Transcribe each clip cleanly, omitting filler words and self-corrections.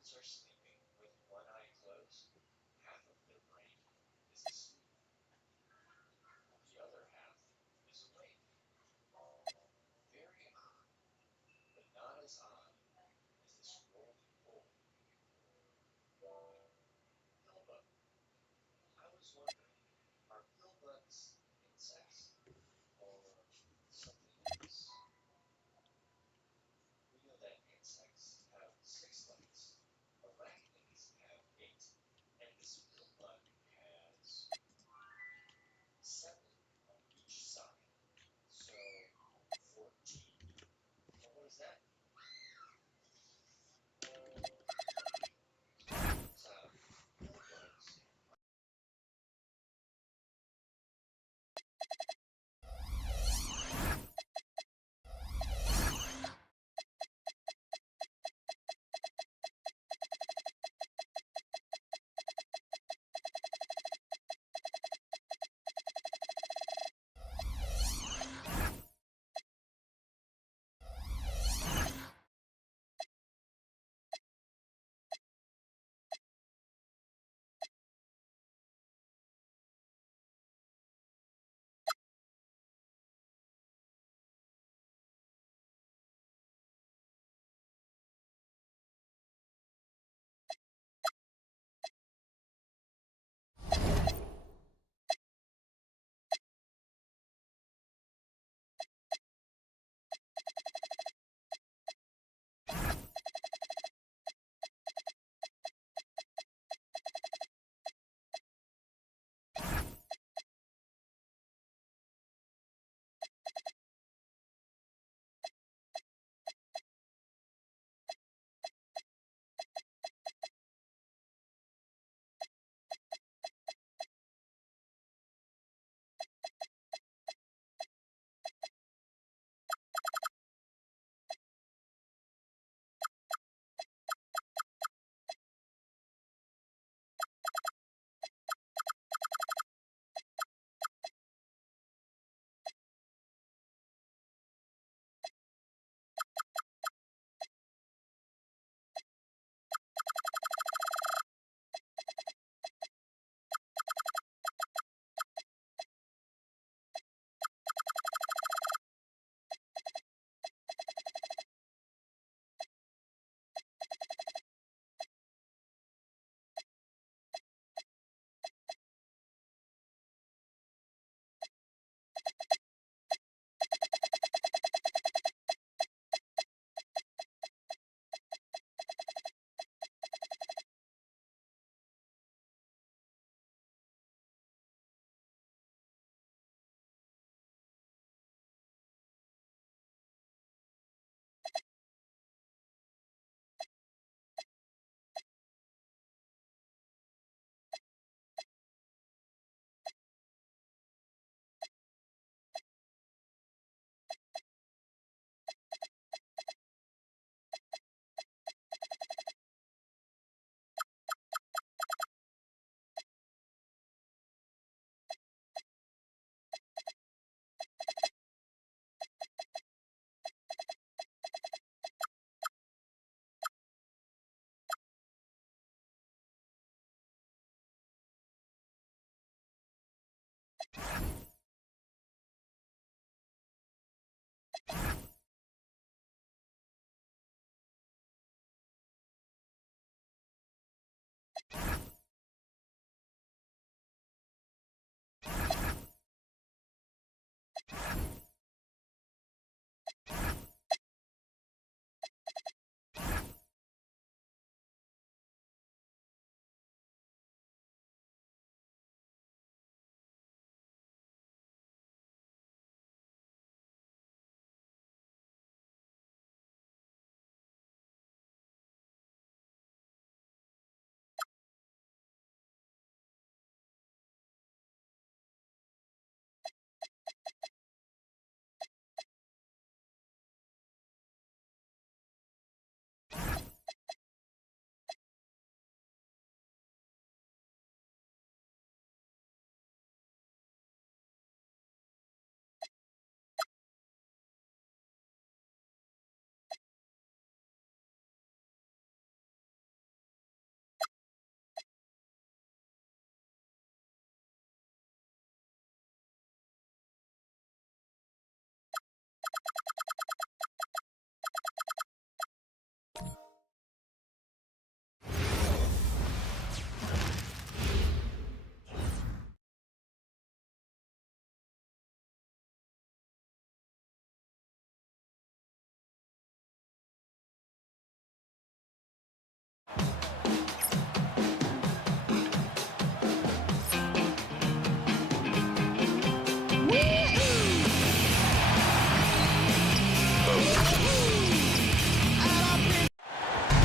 Birds are sleeping with one eye closed. Half of their brain is asleep, the other half is awake. Very odd, but not as odd as this roly-poly pillbug. I was wondering, are pillbugs insects or something else? We know that insects have 6 legs, arachnids have 8, and this pillbug has 7 on each side. So 14. Well, what does that mean? Turns out pillbugs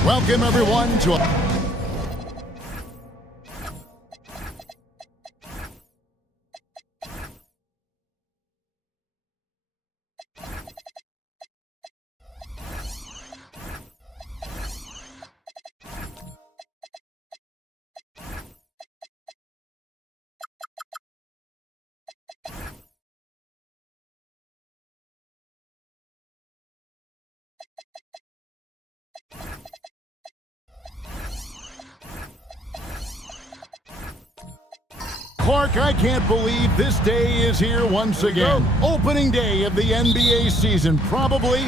Welcome, everyone, to a... Clark, I can't believe this day is here once again. Opening day of the NBA season. Probably,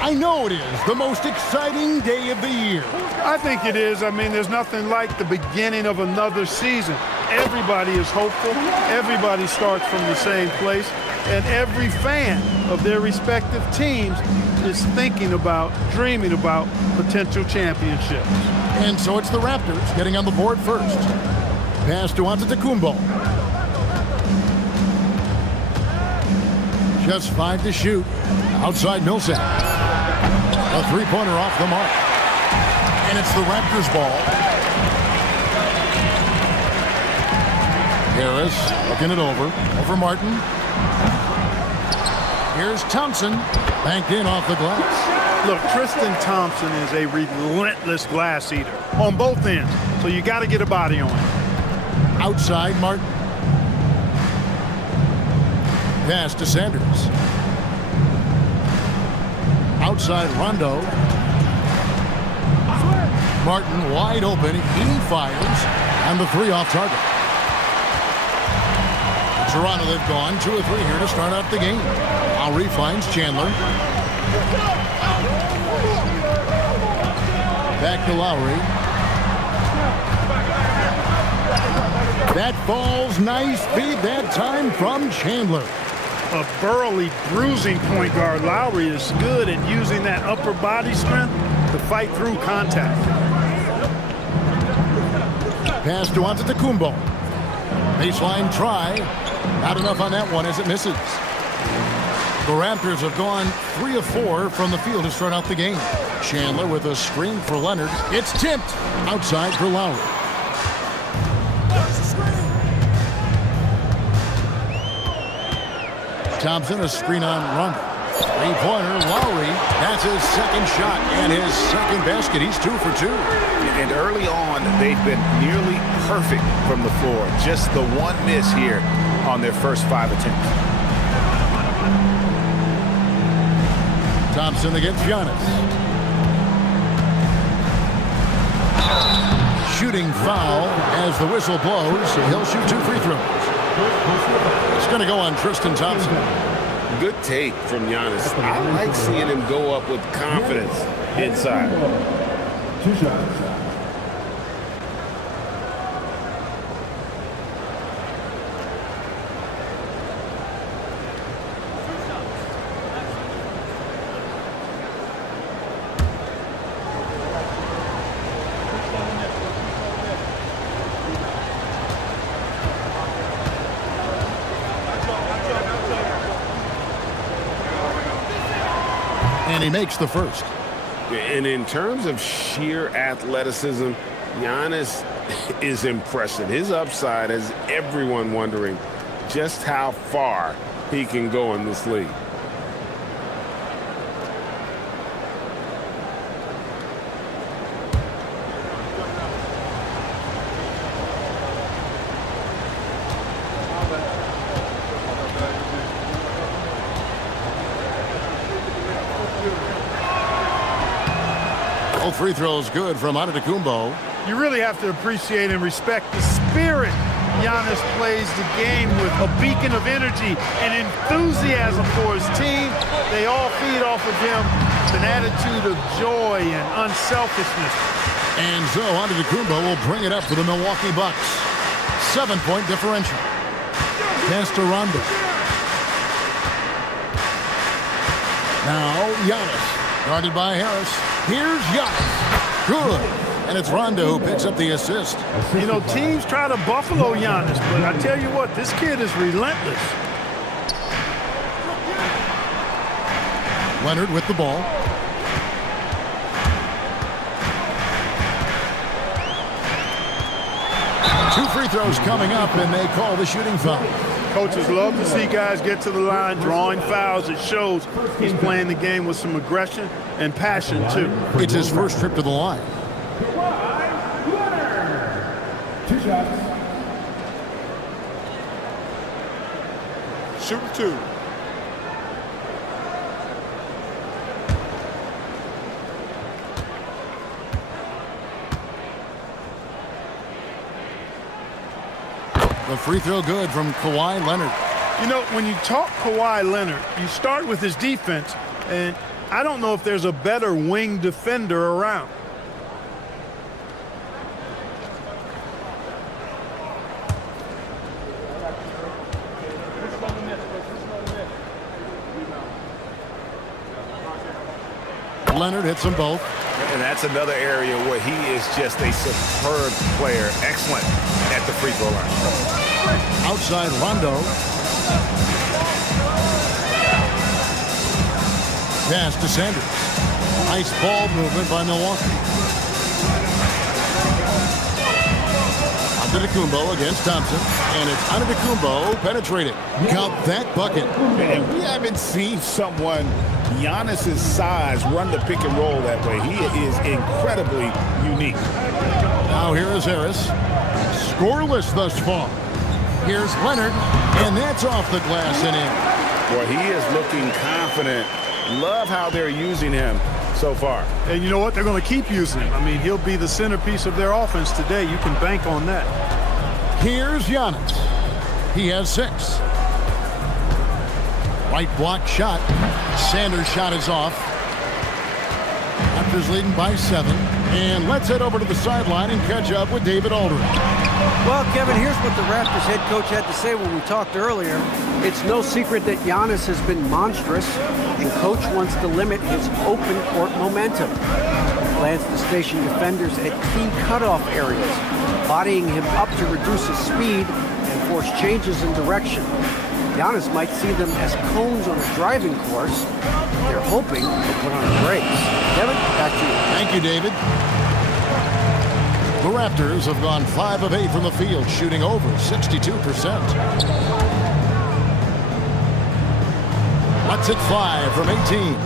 I know it is, the most exciting day of the year. I think it is. I mean, there's nothing like the beginning of another season. Everybody is hopeful. Everybody starts from the same place. And every fan of their respective teams is thinking about, dreaming about potential championships. And so it's the Raptors getting on the board first. Pass to Antetokounmpo. Just 5 to shoot. Outside Millsap. A three-pointer off the mark. And it's the Raptors ball. Harris looking it over Martin. Here's Thompson. Banked in off the glass. Look, Tristan Thompson is a relentless glass eater on both ends. So you got to get a body on him. Outside Martin. Pass to Sanders. Outside Rondo. Martin wide open. He fires. And the three off target. Toronto, they've gone 2 or 3 here to start out the game. Lowry finds Chandler. Back to Lowry. That falls nice feed that time from Chandler. A burly, bruising point guard. Lowry is good at using that upper body strength to fight through contact. Pass to Antetokounmpo. Baseline try. Not enough on that one as it misses. The Raptors have gone 3 of 4 from the field to start out the game. Chandler with a screen for Leonard. It's tipped. Outside for Lowry. Thompson, a screen on Rondo. Three-pointer, Lowry. That's his second shot and his second basket. He's 2 for 2. And early on, they've been nearly perfect from the floor. Just the one miss here on their first 5 attempts. Thompson against Giannis. Shooting foul as the whistle blows. He'll shoot 2 free throws. It's going to go on Tristan Thompson. Good take from Giannis. I like seeing him go up with confidence inside. 2 shots. And he makes the first. And in terms of sheer athleticism, Giannis is impressive. His upside has everyone wondering just how far he can go in this league. All free throws good from Antetokounmpo. You really have to appreciate and respect the spirit Giannis plays the game with. A beacon of energy and enthusiasm for his team. They all feed off of him with an attitude of joy and unselfishness. And so Antetokounmpo will bring it up for the Milwaukee Bucks. 7-point differential. Pass to Rondo. Now Giannis, guarded by Harris. Here's Giannis. Good. And it's Rondo who picks up the assist. You know, teams try to buffalo Giannis, but I tell you what, this kid is relentless. Leonard with the ball. 2 free throws coming up, and they call the shooting foul. Coaches love to see guys get to the line, drawing fouls. It shows he's playing the game with some aggression and passion, too. It's his first trip to the line. 2 shots. Shooting 2. The free throw good from Kawhi Leonard. You know, when you talk Kawhi Leonard, you start with his defense, and I don't know if there's a better wing defender around. Leonard hits them both. And that's another area where he is just a superb player. Excellent at the free throw line. Outside Rondo. Pass to Sanders. Nice ball movement by Milwaukee. Antetokounmpo against Thompson. And it's Antetokounmpo penetrating. Count that bucket. And we haven't seen someone Giannis's size run the pick and roll that way. He is incredibly unique. Now here is Harris. Scoreless thus far. Here's Leonard, and that's off the glass and in. Boy, he is looking confident. Love how they're using him so far. And you know what? They're going to keep using him. I mean, he'll be the centerpiece of their offense today. You can bank on that. Here's Giannis. He has 6. Right block shot. Sanders' shot is off. Raptors leading by 7. And let's head over to the sideline and catch up with David Aldridge. Well, Kevin, here's what the Raptors head coach had to say when we talked earlier. It's no secret that Giannis has been monstrous, and coach wants to limit his open court momentum. He plans to station defenders at key cutoff areas, bodying him up to reduce his speed and force changes in direction. Giannis might see them as cones on a driving course. They're hoping to put on the brakes. Kevin, back to you. Thank you, David. The Raptors have gone 5 of 8 from the field, shooting over 62%. Let's hit 5 from 18.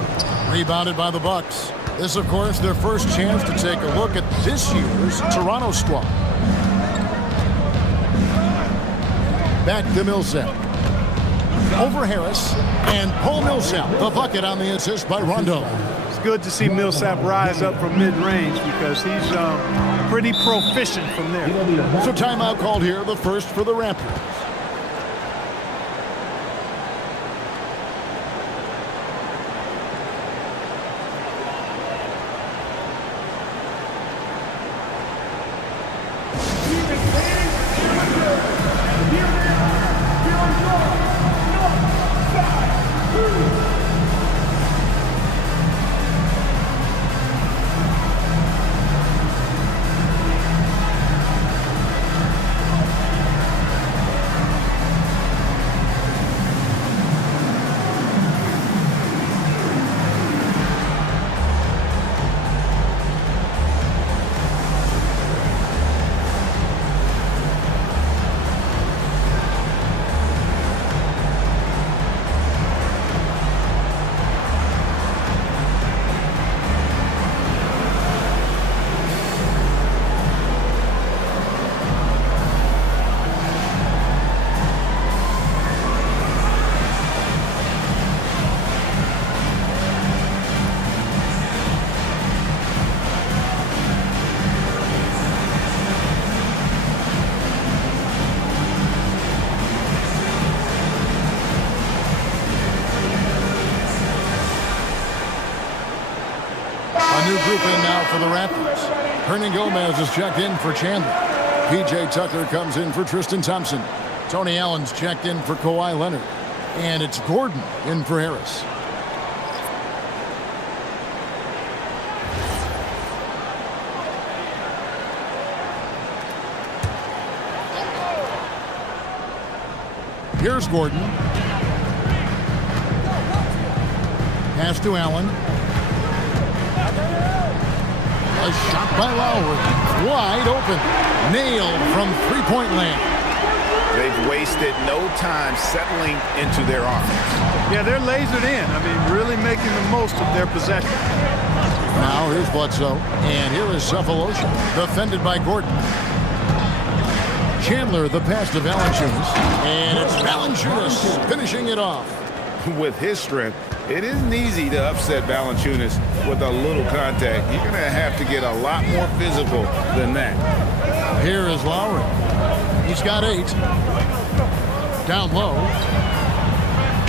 Rebounded by the Bucks. This, of course, their first chance to take a look at this year's Toronto squad. Back to Millsap. Over Harris, and Paul Millsap, the bucket on the assist by Rondo. It's good to see Millsap rise up from mid-range because he's pretty proficient from there. So timeout called here, the first for the Raptors. New group in now for the Raptors. Hernan Gomez is checked in for Chandler. P.J. Tucker comes in for Tristan Thompson. Tony Allen's checked in for Kawhi Leonard. And it's Gordon in for Harris. Here's Gordon. Pass to Allen. A shot by Lowry. Wide open. Nailed from three-point land. They've wasted no time settling into their offense. Yeah, they're lasered in. I mean, really making the most of their possession. Now here's Bledsoe. And here is Cephalosha. Defended by Gordon. Chandler, the pass to Valanciunas. And it's Valanciunas finishing it off. With his strength, it isn't easy to upset Valanciunas with a little contact. You're going to have to get a lot more physical than that. Here is Lowry. He's got 8. Down low.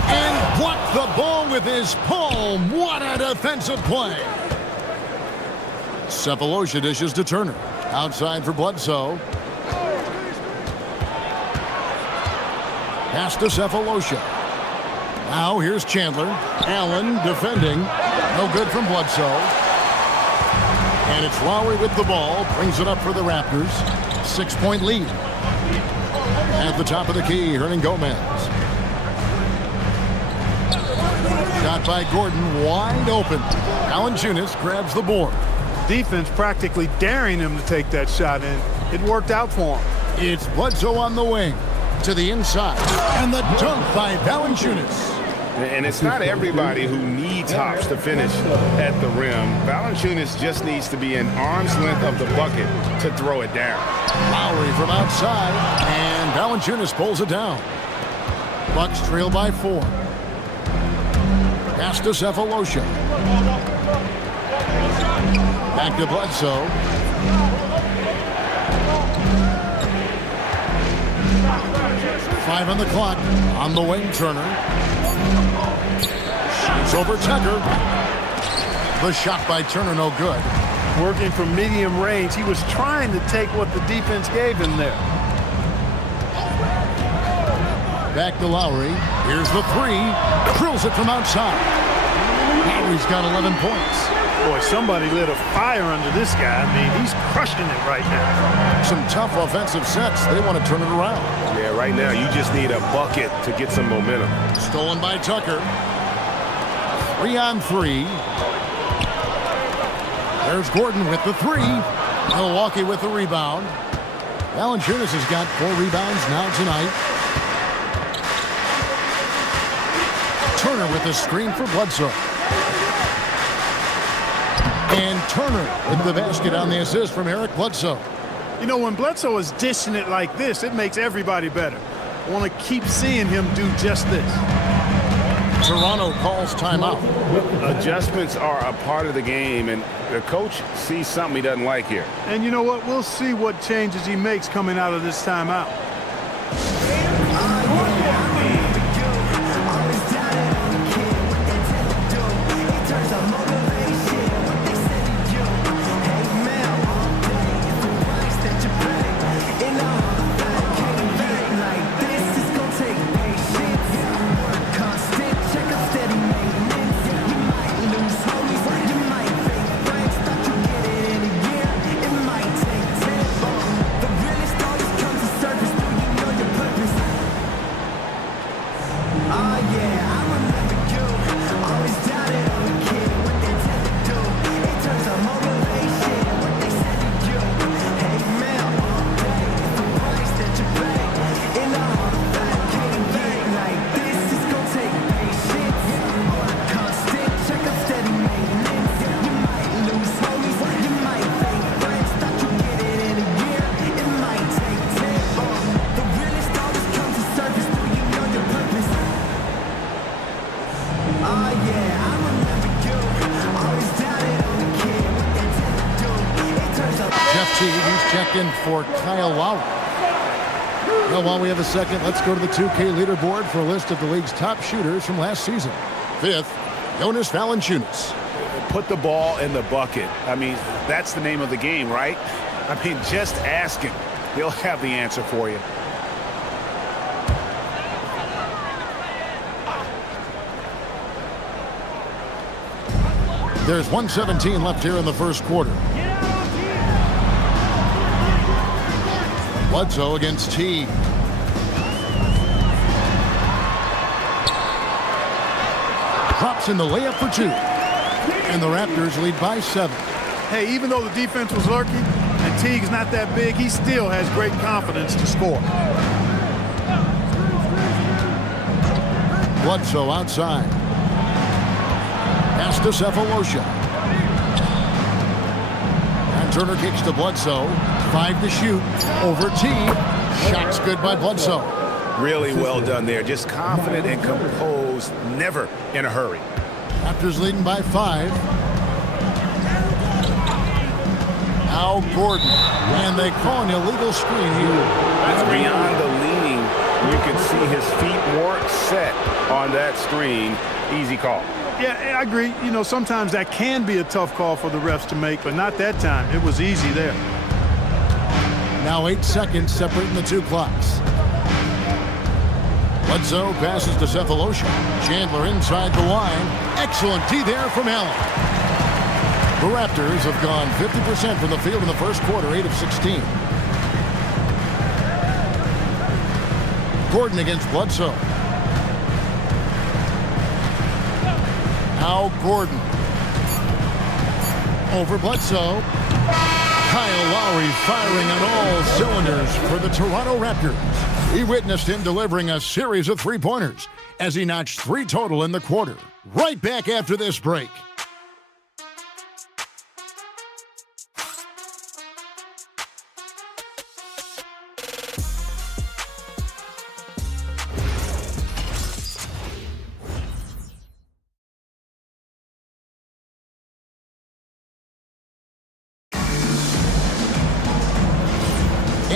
And blocked the ball with his palm. What a defensive play. Cephalosha dishes to Turner. Outside for Bledsoe. Pass to Cephalosha. Now here's Chandler. Allen defending. No good from Bledsoe. And it's Lowry with the ball. Brings it up for the Raptors. 6-point lead. At the top of the key, Hernangomez. Shot by Gordon, wide open. Valanciunas grabs the board. Defense practically daring him to take that shot, and it worked out for him. It's Bledsoe on the wing. To the inside. And the dunk by Valanciunas. And it's not everybody who needs hops to finish at the rim. Valanciunas just needs to be an arm's length of the bucket to throw it down. Lowry from outside, and Valanciunas pulls it down. Bucks trail by 4. Pass to Cephalosha. Back to Bledsoe. Five on the clock. On the wing, Turner. Shoots over Tucker. The shot by Turner, no good. Working from medium range, he was trying to take what the defense gave him there. Back to Lowry. Here's the 3. Drills it from outside. Lowry's got 11 points. Boy, somebody lit a fire under this guy. I mean, he's crushing it right now. Some tough offensive sets. They want to turn it around. Yeah, right now you just need a bucket to get some momentum. Stolen by Tucker. 3 on 3. There's Gordon with the 3. Milwaukee with the rebound. Valanciunas has got 4 rebounds now tonight. Turner with the screen for Bledsoe. And Turner with the basket on the assist from Eric Bledsoe. You know, when Bledsoe is dishing it like this, it makes everybody better. I want to keep seeing him do just this. Toronto calls timeout. Adjustments are a part of the game, and the coach sees something he doesn't like here. And you know what? We'll see what changes he makes coming out of this timeout. He's checked in for Kyle Lowry. Well, while we have a second, let's go to the 2K leaderboard for a list of the league's top shooters from last season. 5th, Jonas Valanciunas. Put the ball in the bucket. I mean, that's the name of the game, right? I mean, just ask him. He'll have the answer for you. There's 1:17 left here in the first quarter. Bledsoe against T. Drops in the layup for 2. And the Raptors lead by 7. hey, even though the defense was lurking and Teague's not that big, he still has great confidence to score. Bledsoe outside. Pass to Cephalosha. And Turner kicks to Bledsoe. 5 to shoot. Over Teague. Shot's good by Bledsoe. Really well done there. Just confident and composed, never in a hurry. Raptors leading by 5. Now Gordon. And they call an illegal screen here. That's beyond the leaning. You can see his feet weren't set on that screen. Easy call. Yeah, I agree. You know, sometimes that can be a tough call for the refs to make, but not that time. It was easy there. Now 8 seconds separating the two clocks. Bledsoe passes to Cephalosha. Chandler inside the line. Excellent D there from Allen. The Raptors have gone 50% from the field in the first quarter, 8 of 16. Gordon against Bledsoe. Now Gordon. Over Bledsoe. Kyle Lowry firing on all cylinders for the Toronto Raptors. He witnessed him delivering a series of three-pointers as he notched 3 total in the quarter. Right back after this break.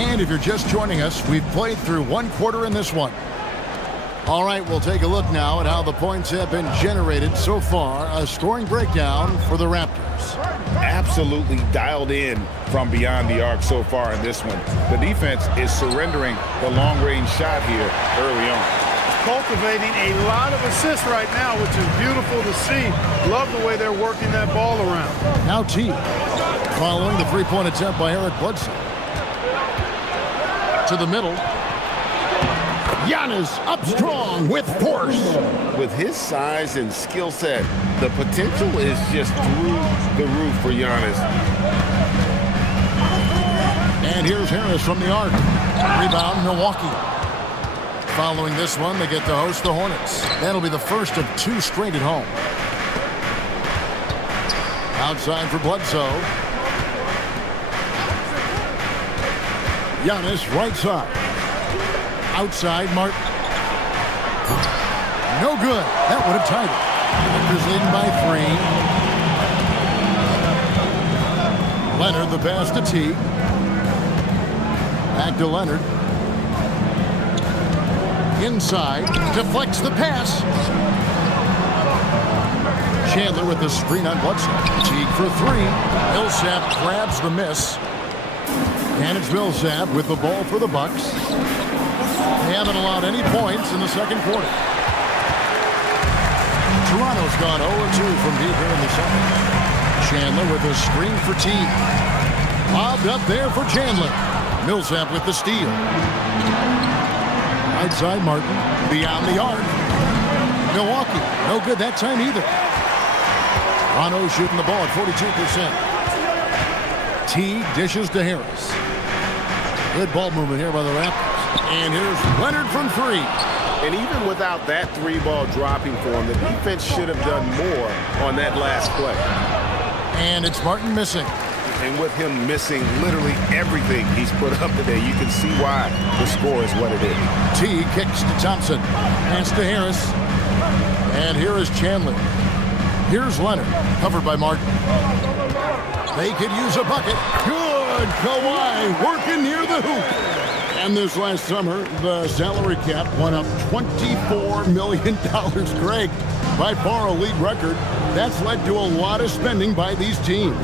And if you're just joining us, we've played through 1 quarter in this one. All right, we'll take a look now at how the points have been generated so far. A scoring breakdown for the Raptors. Absolutely dialed in from beyond the arc so far in this one. The defense is surrendering the long-range shot here early on. Cultivating a lot of assists right now, which is beautiful to see. Love the way they're working that ball around. Now Teague, following the three-point attempt by Eric Bledsoe. To the middle. Giannis up strong with force. With his size and skill set, the potential is just through the roof for Giannis. And here's Harris from the arc. Rebound, Milwaukee. Following this one, they get to host the Hornets. That'll be the first of 2 straight at home. Outside for Bledsoe. Giannis right side. Outside Martin. No good. That would have tied it. Raptors leading by 3. Leonard the pass to Teague. Back to Leonard. Inside. Deflects the pass. Chandler with the screen on Bledsoe. Teague for 3. Millsap grabs the miss. And it's Millsap with the ball for the Bucks. They haven't allowed any points in the second quarter. Toronto's gone 0-2 from deep here in the second. Chandler with a screen for Teague. Lobbed up there for Chandler. Millsap with the steal. Right side Martin. Beyond the arc. Milwaukee. No good that time either. Toronto shooting the ball at 42%. Teague dishes to Harris. Good ball movement here by the Raptors. And here's Leonard from 3. And even without that 3-ball dropping for him, the defense should have done more on that last play. And it's Martin missing. And with him missing literally everything he's put up today, you can see why the score is what it is. Teague kicks to Thompson. Pass to Harris. And here is Chandler. Here's Leonard, covered by Martin. They could use a bucket. Good. Kawhi working near the hoop. And this last summer, the salary cap went up $24 million. Greg, by far a league record. That's led to a lot of spending by these teams.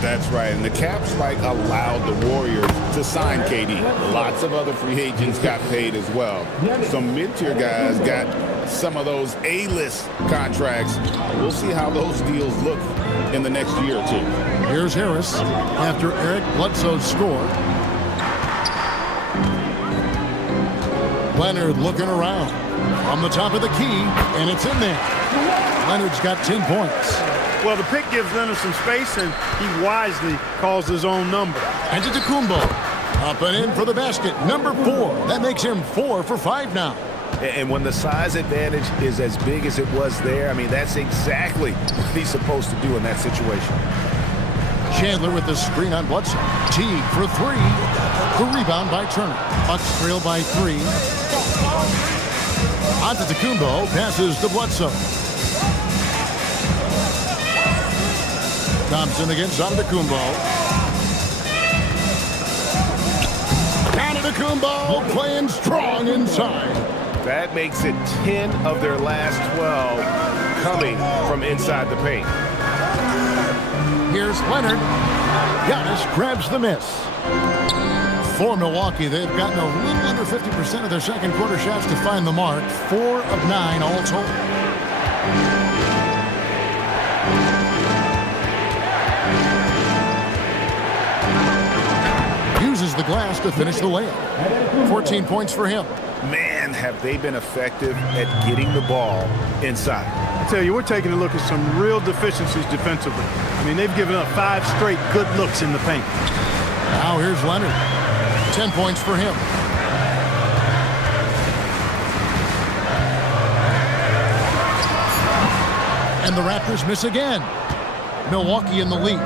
That's right, and the Caps allowed the Warriors to sign KD. Lots of other free agents got paid as well. Some mid-tier guys got some of those A-list contracts. We'll see how those deals look in the next year or 2. Here's Harris after Eric Bledsoe's score. Leonard looking around from the top of the key, and it's in there. Leonard's got 10 points. Well, the pick gives Leonard some space, and he wisely calls his own number. And Antetokounmpo up and in for the basket. Number 4. That makes him 4 for 5 now. And when the size advantage is as big as it was there, I mean, that's exactly what he's supposed to do in that situation. Chandler with the screen on Bledsoe. Teague for 3. The rebound by Turner. Bucks trail by 3. Antetokounmpo passes to Bledsoe. Thompson against Antetokounmpo. Antetokounmpo playing strong inside. That makes it 10 of their last 12 coming from inside the paint. Here's Leonard. Giannis grabs the miss. For Milwaukee, they've gotten a little under 50% of their second quarter shots to find the mark. 4 of 9 all told. Uses the glass to finish the layup. 14 points for him. Man, have they been effective at getting the ball inside. I tell you, we're taking a look at some real deficiencies defensively. I mean, they've given up 5 straight good looks in the paint. Now here's Leonard. 10 points for him. And the Raptors miss again. Milwaukee in the lead.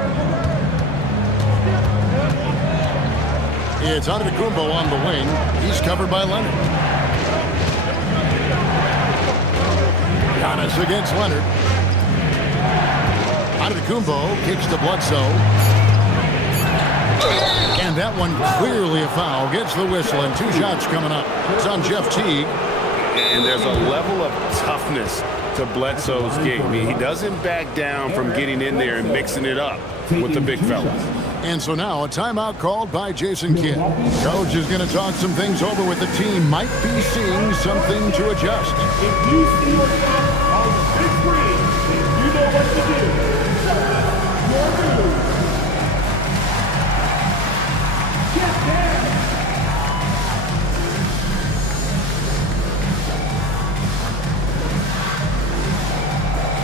It's Antetokounmpo on the wing. He's covered by Leonard. Giannis against Leonard. Antetokounmpo kicks to Bledsoe. And that one clearly a foul. Gets the whistle, and 2 shots coming up. It's on Jeff Teague. And there's a level of toughness to Bledsoe's game. I mean, he doesn't back down from getting in there and mixing it up with the big fellas. And so now a timeout called by Jason Kidd. Coach is going to talk some things over with the team. Might be seeing something to adjust. If you see what's on the big screen, you know what to do. Your move. Get down.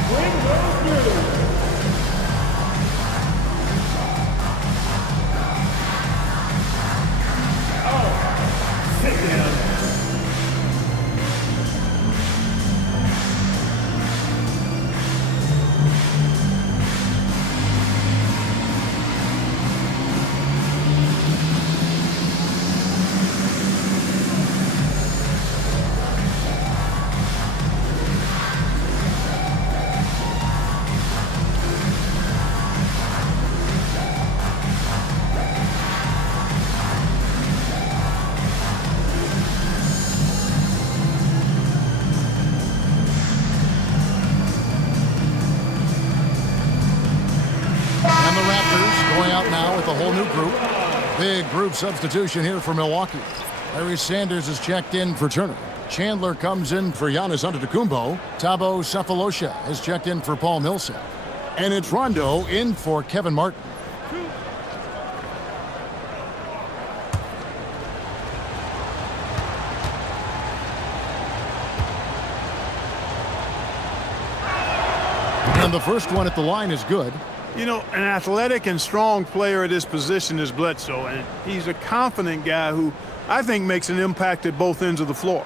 Bring those through. Sit down. A whole new group. Big group substitution here for Milwaukee. Larry Sanders is checked in for Turner. Chandler comes in for Giannis Antetokounmpo. Thabo Sefolosha is checked in for Paul Millsap. And it's Rondo in for Kevin Martin. And the first one at the line is good. You know, an athletic and strong player at his position is Bledsoe, and he's a confident guy who I think makes an impact at both ends of the floor.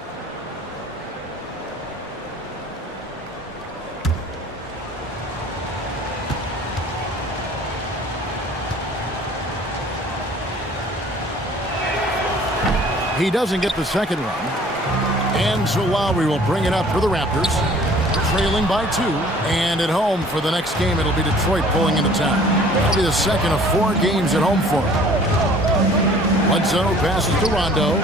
He doesn't get the second one. And so Lowry will bring it up for the Raptors. Trailing by 2, and at home for the next game, it'll be Detroit pulling into town. That'll be the second of 4 games at home for him. Bledsoe passes to Rondo.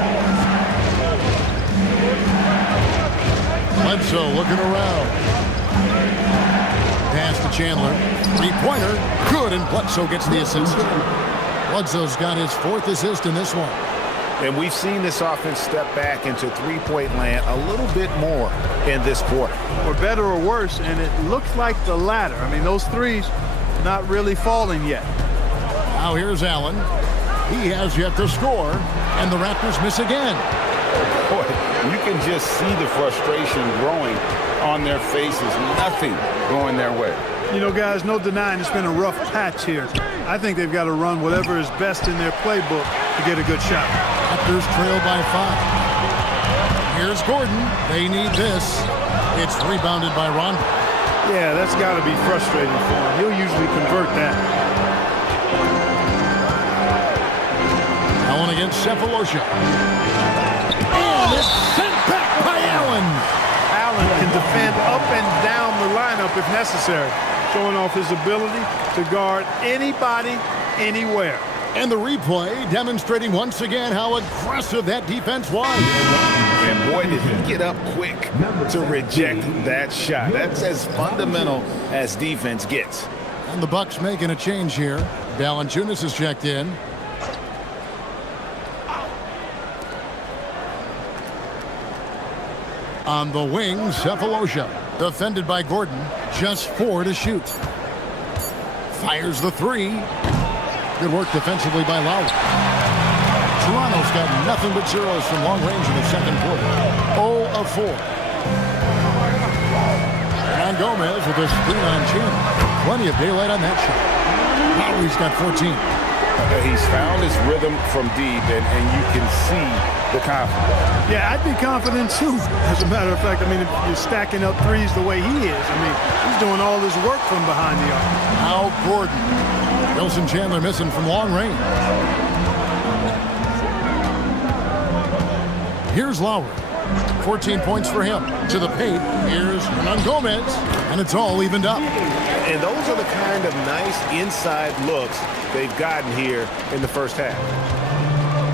Bledsoe looking around. Pass to Chandler. 3-pointer, good, and Bledsoe gets the assist. Bledsoe's got his 4th assist in this one. And we've seen this offense step back into three-point land a little bit more in this quarter. For better or worse, and it looks like the latter. I mean, those threes not really falling yet. Now here's Allen. He has yet to score, and the Raptors miss again. Boy, you can just see the frustration growing on their faces. Nothing going their way. You know, guys, no denying it's been a rough patch here. I think they've got to run whatever is best in their playbook to get a good shot. Raptors trail by 5. Here's Gordon. They need this. It's rebounded by Rondo. Yeah, that's got to be frustrating for him. He'll usually convert that. Allen against Cephalosha. And it's sent back by Allen. Allen can defend up and down the lineup if necessary, showing off his ability to guard anybody, anywhere. And the replay demonstrating once again how aggressive that defense was. And boy, did he get up quick to reject that shot. That's as fundamental as defense gets. And the Bucks making a change here. Valanciunas is checked in. On the wing, Cephalosha. Defended by Gordon. Just 4 to shoot. Fires the 3. Good work defensively by Lowry. Toronto's got nothing but zeros from long range in the second quarter. 0 of 4. And Gomez with a screen on chin. Plenty of daylight on that shot. Lowry's got 14. He's found his rhythm from deep, and you can see the confidence. Yeah, I'd be confident too. As a matter of fact, I mean, if you're stacking up threes the way he is, I mean, he's doing all his work from behind the arc. Now Gordon. Wilson Chandler missing from long range. Here's Lowry. 14 points for him. To the paint. Here's Hernan Gomez. And it's all evened up. And those are the kind of nice inside looks they've gotten here in the first half.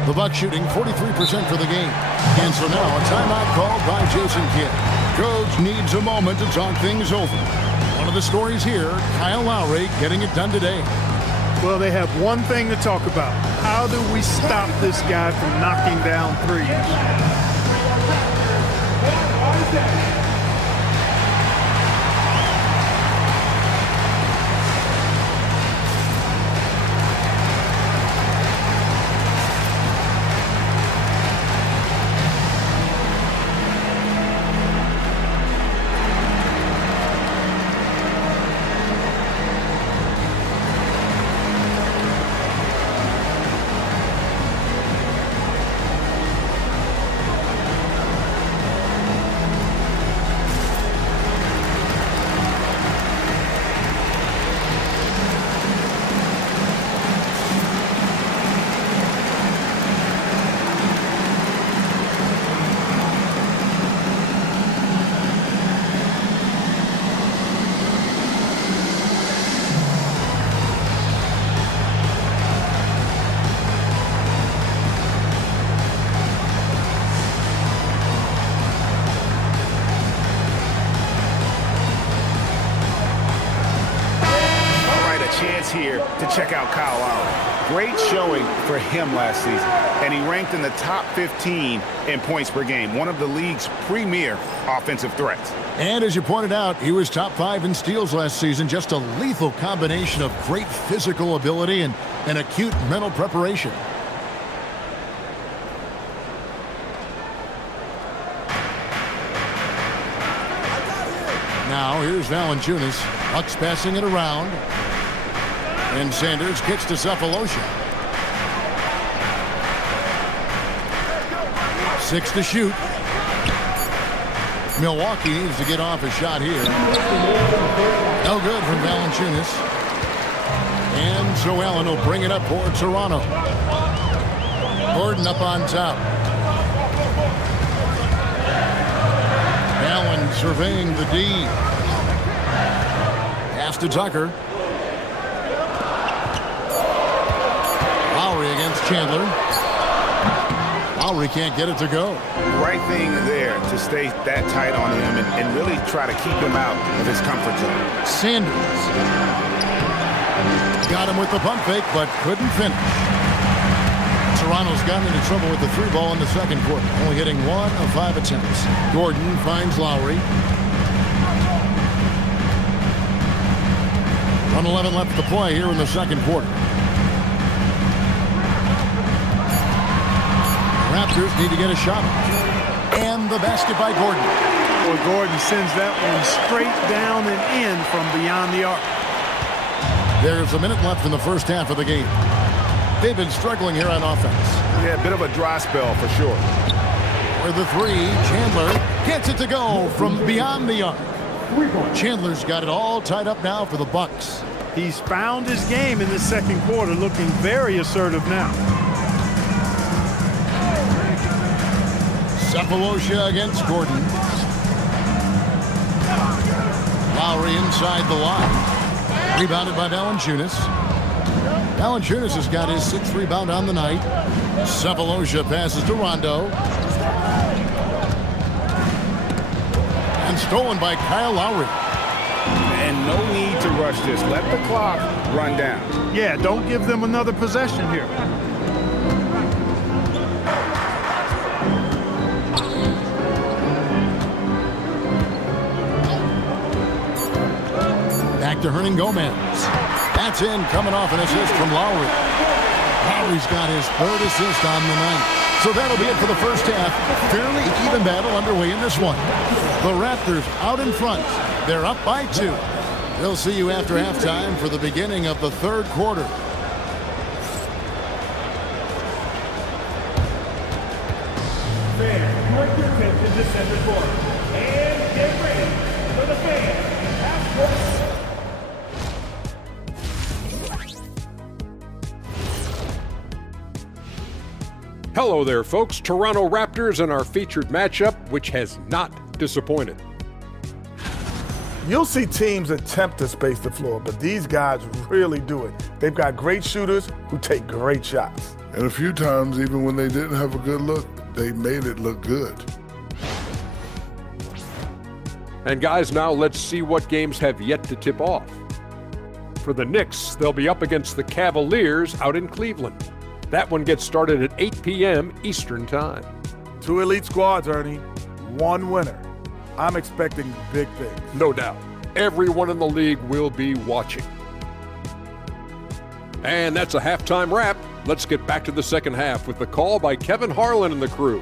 The Bucks shooting 43% for the game. And so now a timeout called by Jason Kidd. Coach needs a moment to talk things over. One of the stories here, Kyle Lowry getting it done today. Well, they have one thing to talk about. How do we stop this guy from knocking down threes? Here to check out Kyle Lowry. Great showing for him last season, and he ranked in the top 15 in points per game, one of the league's premier offensive threats. And as you pointed out, he was top 5 in steals last season. Just a lethal combination of great physical ability and acute mental preparation. Now here's Valanciunas. Bucks passing it around. And Sanders kicks to Cephalosha. 6 to shoot. Milwaukee needs to get off a shot here. No good from Valanciunas. And so Allen will bring it up for Toronto. Gordon up on top. Allen surveying the D. Pass to Tucker. Lowry against Chandler. Lowry can't get it to go. Right thing there to stay that tight on him and really try to keep him out of his comfort zone. Sanders. Got him with the pump fake, but couldn't finish. Toronto's gotten into trouble with the 3 ball in the second quarter, only hitting 1 of 5 attempts. Gordon finds Lowry. 1:11 left to play here in the second quarter. Raptors need to get a shot. And the basket by Gordon. Boy, Gordon sends that one straight down and in from beyond the arc. There's a minute left in the first half of the game. They've been struggling here on offense. Yeah, a bit of a dry spell for sure. For the three, Chandler gets it to go from beyond the arc. Chandler's got it all tied up now for the Bucks. He's found his game in the second quarter, looking very assertive now. Cephalosha against Gordon. Lowry inside the line. Rebounded by Valanciunas. Valanciunas has got his 6th rebound on the night. Cephalosha passes to Rondo. And stolen by Kyle Lowry. And no need to rush this. Let the clock run down. Yeah, don't give them another possession here. Back to Hernan Gomez. That's in, coming off an assist from Lowry. Lowry's got his 3rd assist on the night. So that'll be it for the first half. Fairly even battle underway in this one. The Raptors out in front. They're up by 2. We'll see you after halftime for the beginning of the 3rd quarter. Fans, direct your attention to center court. And get ready for the fans half-court. Hello there, folks. Toronto Raptors and our featured matchup, which has not disappointed. You'll see teams attempt to space the floor, but these guys really do it. They've got great shooters who take great shots. And a few times, even when they didn't have a good look, they made it look good. And guys, now let's see what games have yet to tip off. For the Knicks, they'll be up against the Cavaliers out in Cleveland. That one gets started at 8 p.m. Eastern Time. 2 elite squads, Ernie. 1 winner. I'm expecting big things. No doubt. Everyone in the league will be watching. And that's a halftime wrap. Let's get back to the second half with the call by Kevin Harlan and the crew.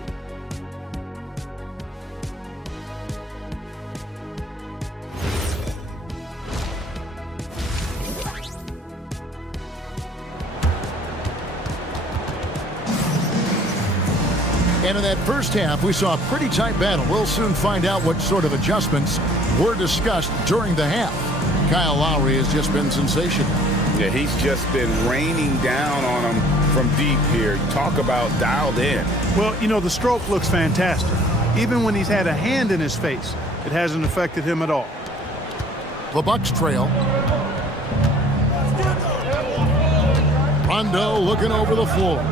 And in that first half, we saw a pretty tight battle. We'll soon find out what sort of adjustments were discussed during the half. Kyle Lowry has just been sensational. Yeah, he's just been raining down on them from deep here. Talk about dialed in. Well, you know, the stroke looks fantastic. Even when he's had a hand in his face, it hasn't affected him at all. The Bucks trail. Rondo looking over the floor.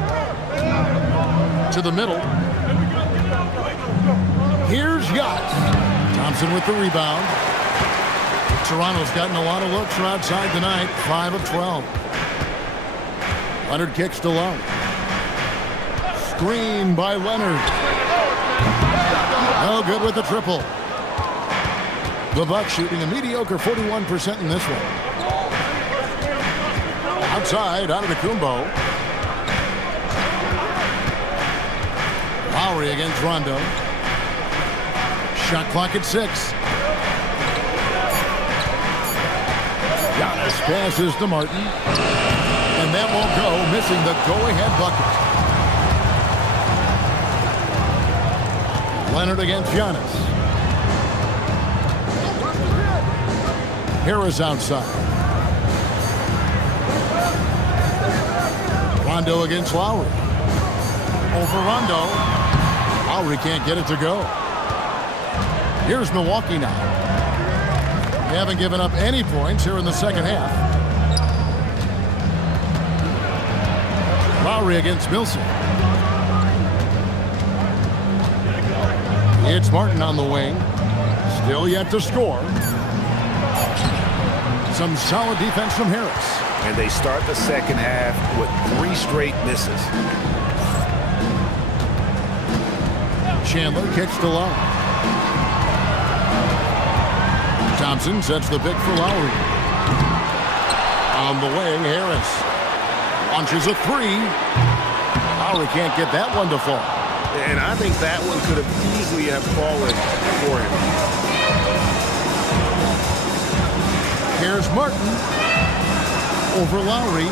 To the middle. Here's Yacht. Thompson with the rebound. Toronto's gotten a lot of looks from outside tonight. 5 of 12. Leonard kicks to low. Screen by Leonard. No good with the triple. The Bucks shooting a mediocre 41% in this one. Outside, Antetokounmpo. Lowry against Rondo. Shot clock at 6. Giannis passes to Martin. And that won't go, missing the go-ahead bucket. Leonard against Giannis. Harris outside. Rondo against Lowry. Over Rondo. Lowry can't get it to go. Here's Milwaukee now. They haven't given up any points here in the second half. Lowry against Millsap. It's Martin on the wing. Still yet to score. Some solid defense from Harris. And they start the second half with 3 straight misses. Chandler kicks to low. Thompson sets the pick for Lowry. On the wing, Harris launches a 3. Lowry can't get that one to fall. And I think that one could have easily have fallen for him. Here's Martin over Lowry.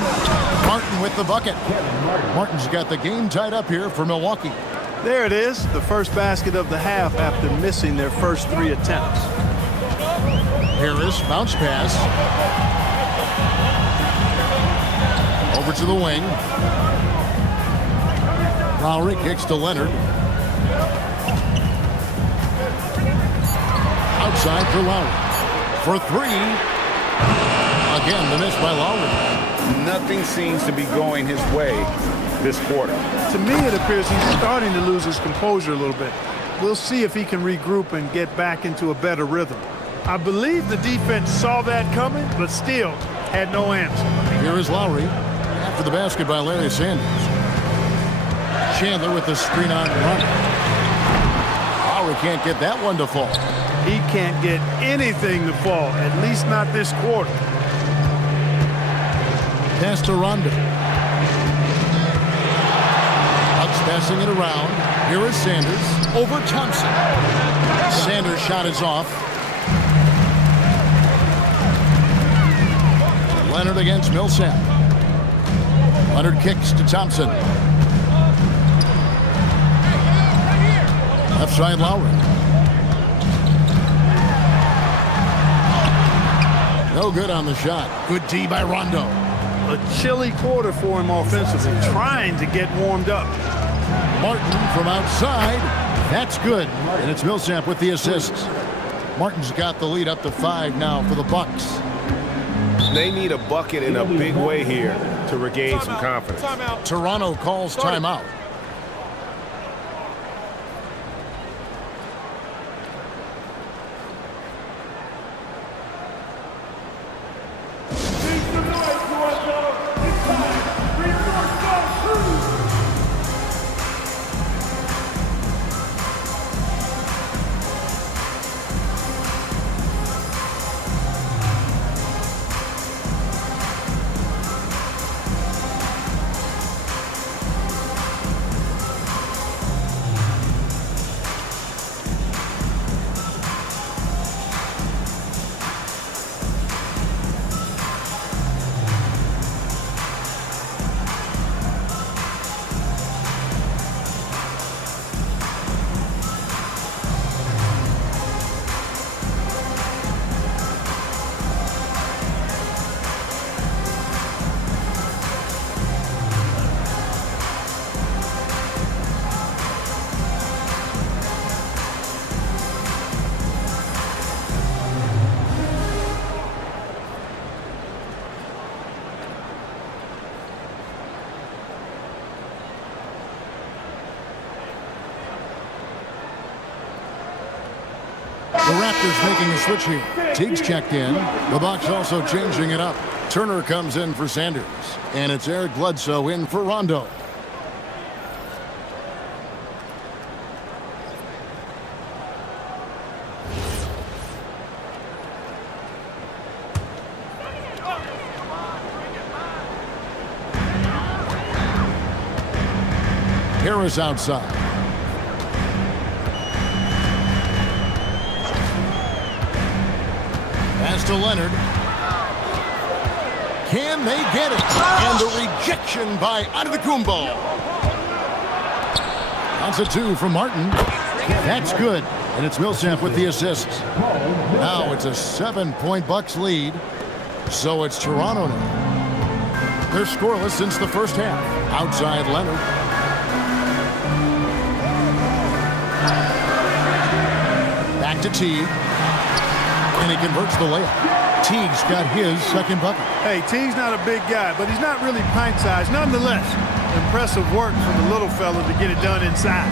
Martin with the bucket. Martin's got the game tied up here for Milwaukee. There it is, the first basket of the half after missing their first 3 attempts. Harris, bounce pass. Over to the wing. Lowry kicks to Leonard. Outside for Lowry. For 3. Again, the miss by Lowry. Nothing seems to be going his way this quarter. To me, it appears he's starting to lose his composure a little bit. We'll see if he can regroup and get back into a better rhythm. I believe the defense saw that coming, but still had no answer. Here is Lowry after the basket by Larry Sanders. Chandler with the screen on run. Lowry can't get that one to fall. He can't get anything to fall, at least not this quarter. Pass to Rondo. Huck's passing it around. Here is Sanders over Thompson. Sanders' shot is off. Leonard against Millsap. Leonard kicks to Thompson. Left side Lowry. No good on the shot. Good D by Rondo. A chilly quarter for him offensively, trying to get warmed up. Martin from outside. That's good. And it's Millsap with the assist. Martin's got the lead up to 5 now for the Bucks. They need a bucket in a big way here to regain some confidence. Toronto calls timeout. The Raptors making a switch here. Teague's checked in. The Bucks also changing it up. Turner comes in for Sanders. And it's Eric Bledsoe in for Rondo. Harris outside. Pass to Leonard. Can they get it? And the rejection by Antetokounmpo. That's a 2 from Martin. That's good. And it's Millsap with the assist. Now it's a 7-point Bucks lead. So it's Toronto now. They're scoreless since the first half. Outside Leonard. Back to Teague. And he converts the layup. Teague's got his second bucket. Hey, Teague's not a big guy, but he's not really pint-sized. Nonetheless, impressive work from the little fella to get it done inside.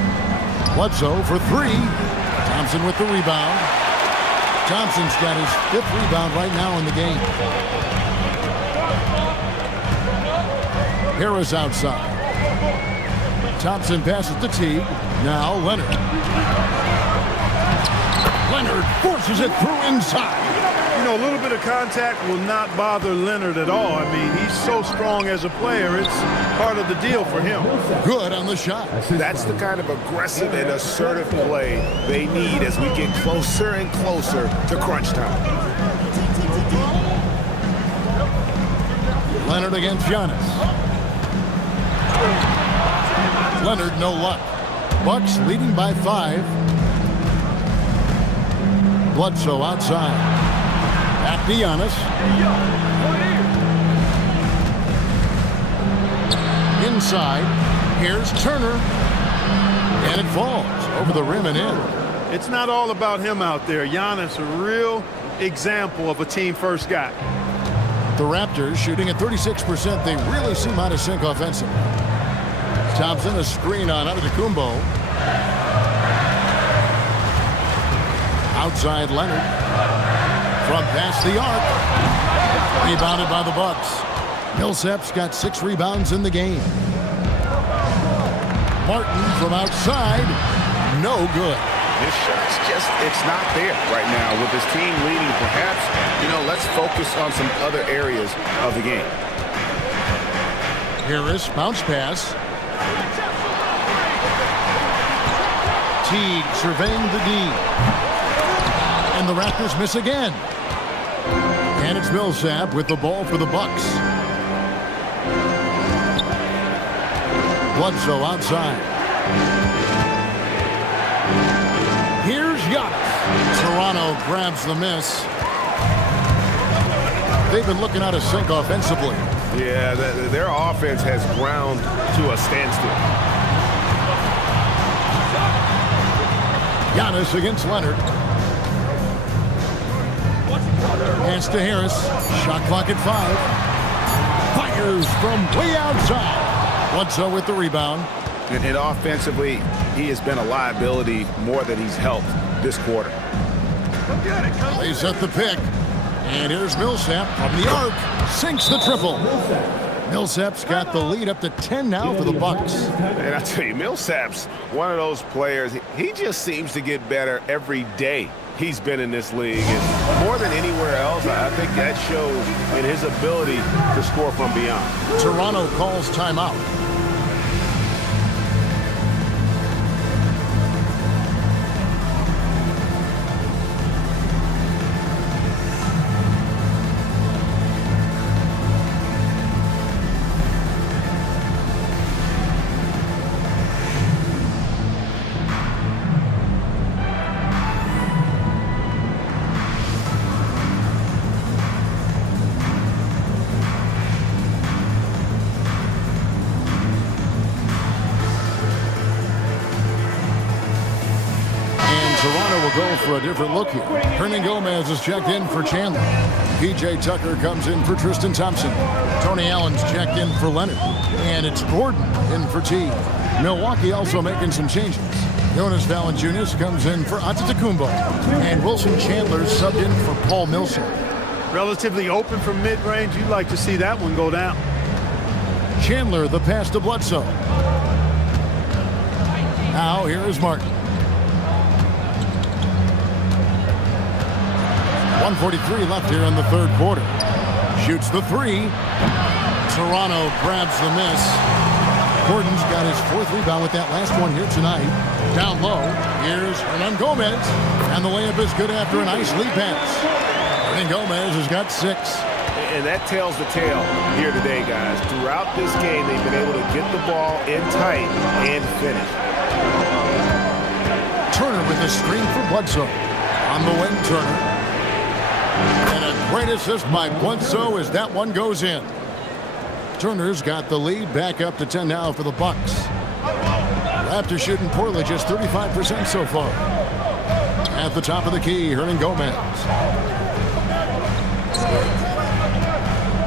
Bledsoe for 3. Thompson with the rebound. Thompson's got his 5th rebound right now in the game. Harris outside. Thompson passes to Teague. Now Leonard. Leonard forces it through inside. You know, a little bit of contact will not bother Leonard at all. I mean, he's so strong as a player. It's part of the deal for him. Good on the shot. That's the kind of aggressive and assertive play they need as we get closer and closer to crunch time. Leonard against Giannis. Leonard, no luck. Bucks leading by 5. Bledsoe outside. Back to Giannis. Inside. Here's Turner. And it falls over the rim and in. It's not all about him out there. Giannis, a real example of a team-first guy. The Raptors shooting at 36%. They really seem out of sync offensively. Thompson, a screen on Antetokounmpo. Outside Leonard. From past the arc. Rebounded by the Bucks. Millsap's got 6 rebounds in the game. Martin from outside. No good. His shot's just, it's not there right now with his team leading. Perhaps, let's focus on some other areas of the game. Harris, bounce pass. Teague surveying the D. And the Raptors miss again. And it's Millsap with the ball for the Bucks. Bledsoe outside. Here's Giannis. Toronto grabs the miss. They've been looking out of sync offensively. Yeah, their offense has ground to a standstill. Giannis against Leonard. Pass to Harris. Shot clock at 5. Fires from way outside. Bledsoe with the rebound. And offensively, he has been a liability more than he's helped this quarter. Plays up the pick. And here's Millsap from the arc. Sinks the triple. Millsap's got the lead up to 10 now for the Bucks. And I tell you, Millsap's one of those players. He just seems to get better every day he's been in this league. And more than anywhere else, I think that shows in his ability to score from beyond. Toronto calls timeout. Toronto will go for a different look here. Hernan Gomez is checked in for Chandler. P.J. Tucker comes in for Tristan Thompson. Tony Allen's checked in for Leonard. And it's Gordon in for T. Milwaukee also making some changes. Jonas Valanciunas comes in for Antetokounmpo. And Wilson Chandler subbed in for Paul Millsap. Relatively open from mid-range. You'd like to see that one go down. Chandler, the pass to Bledsoe. Now here is Martin. 1:43 left here in the third quarter. Shoots the 3. Toronto grabs the miss. Gordon's got his 4th rebound with that last one here tonight. Down low, here's Hernan Gomez. And the layup is good after a nice lead pass. Hernan Gomez has got 6. And that tells the tale here today, guys. Throughout this game, they've been able to get the ball in tight and finish. Turner with the screen for Bledsoe. On the wing, Turner. And a great assist by Bledsoe as that one goes in. Turner's got the lead back up to 10 now for the Bucks. Raptors shooting poorly, just 35% so far. At the top of the key, Hernan Gomez.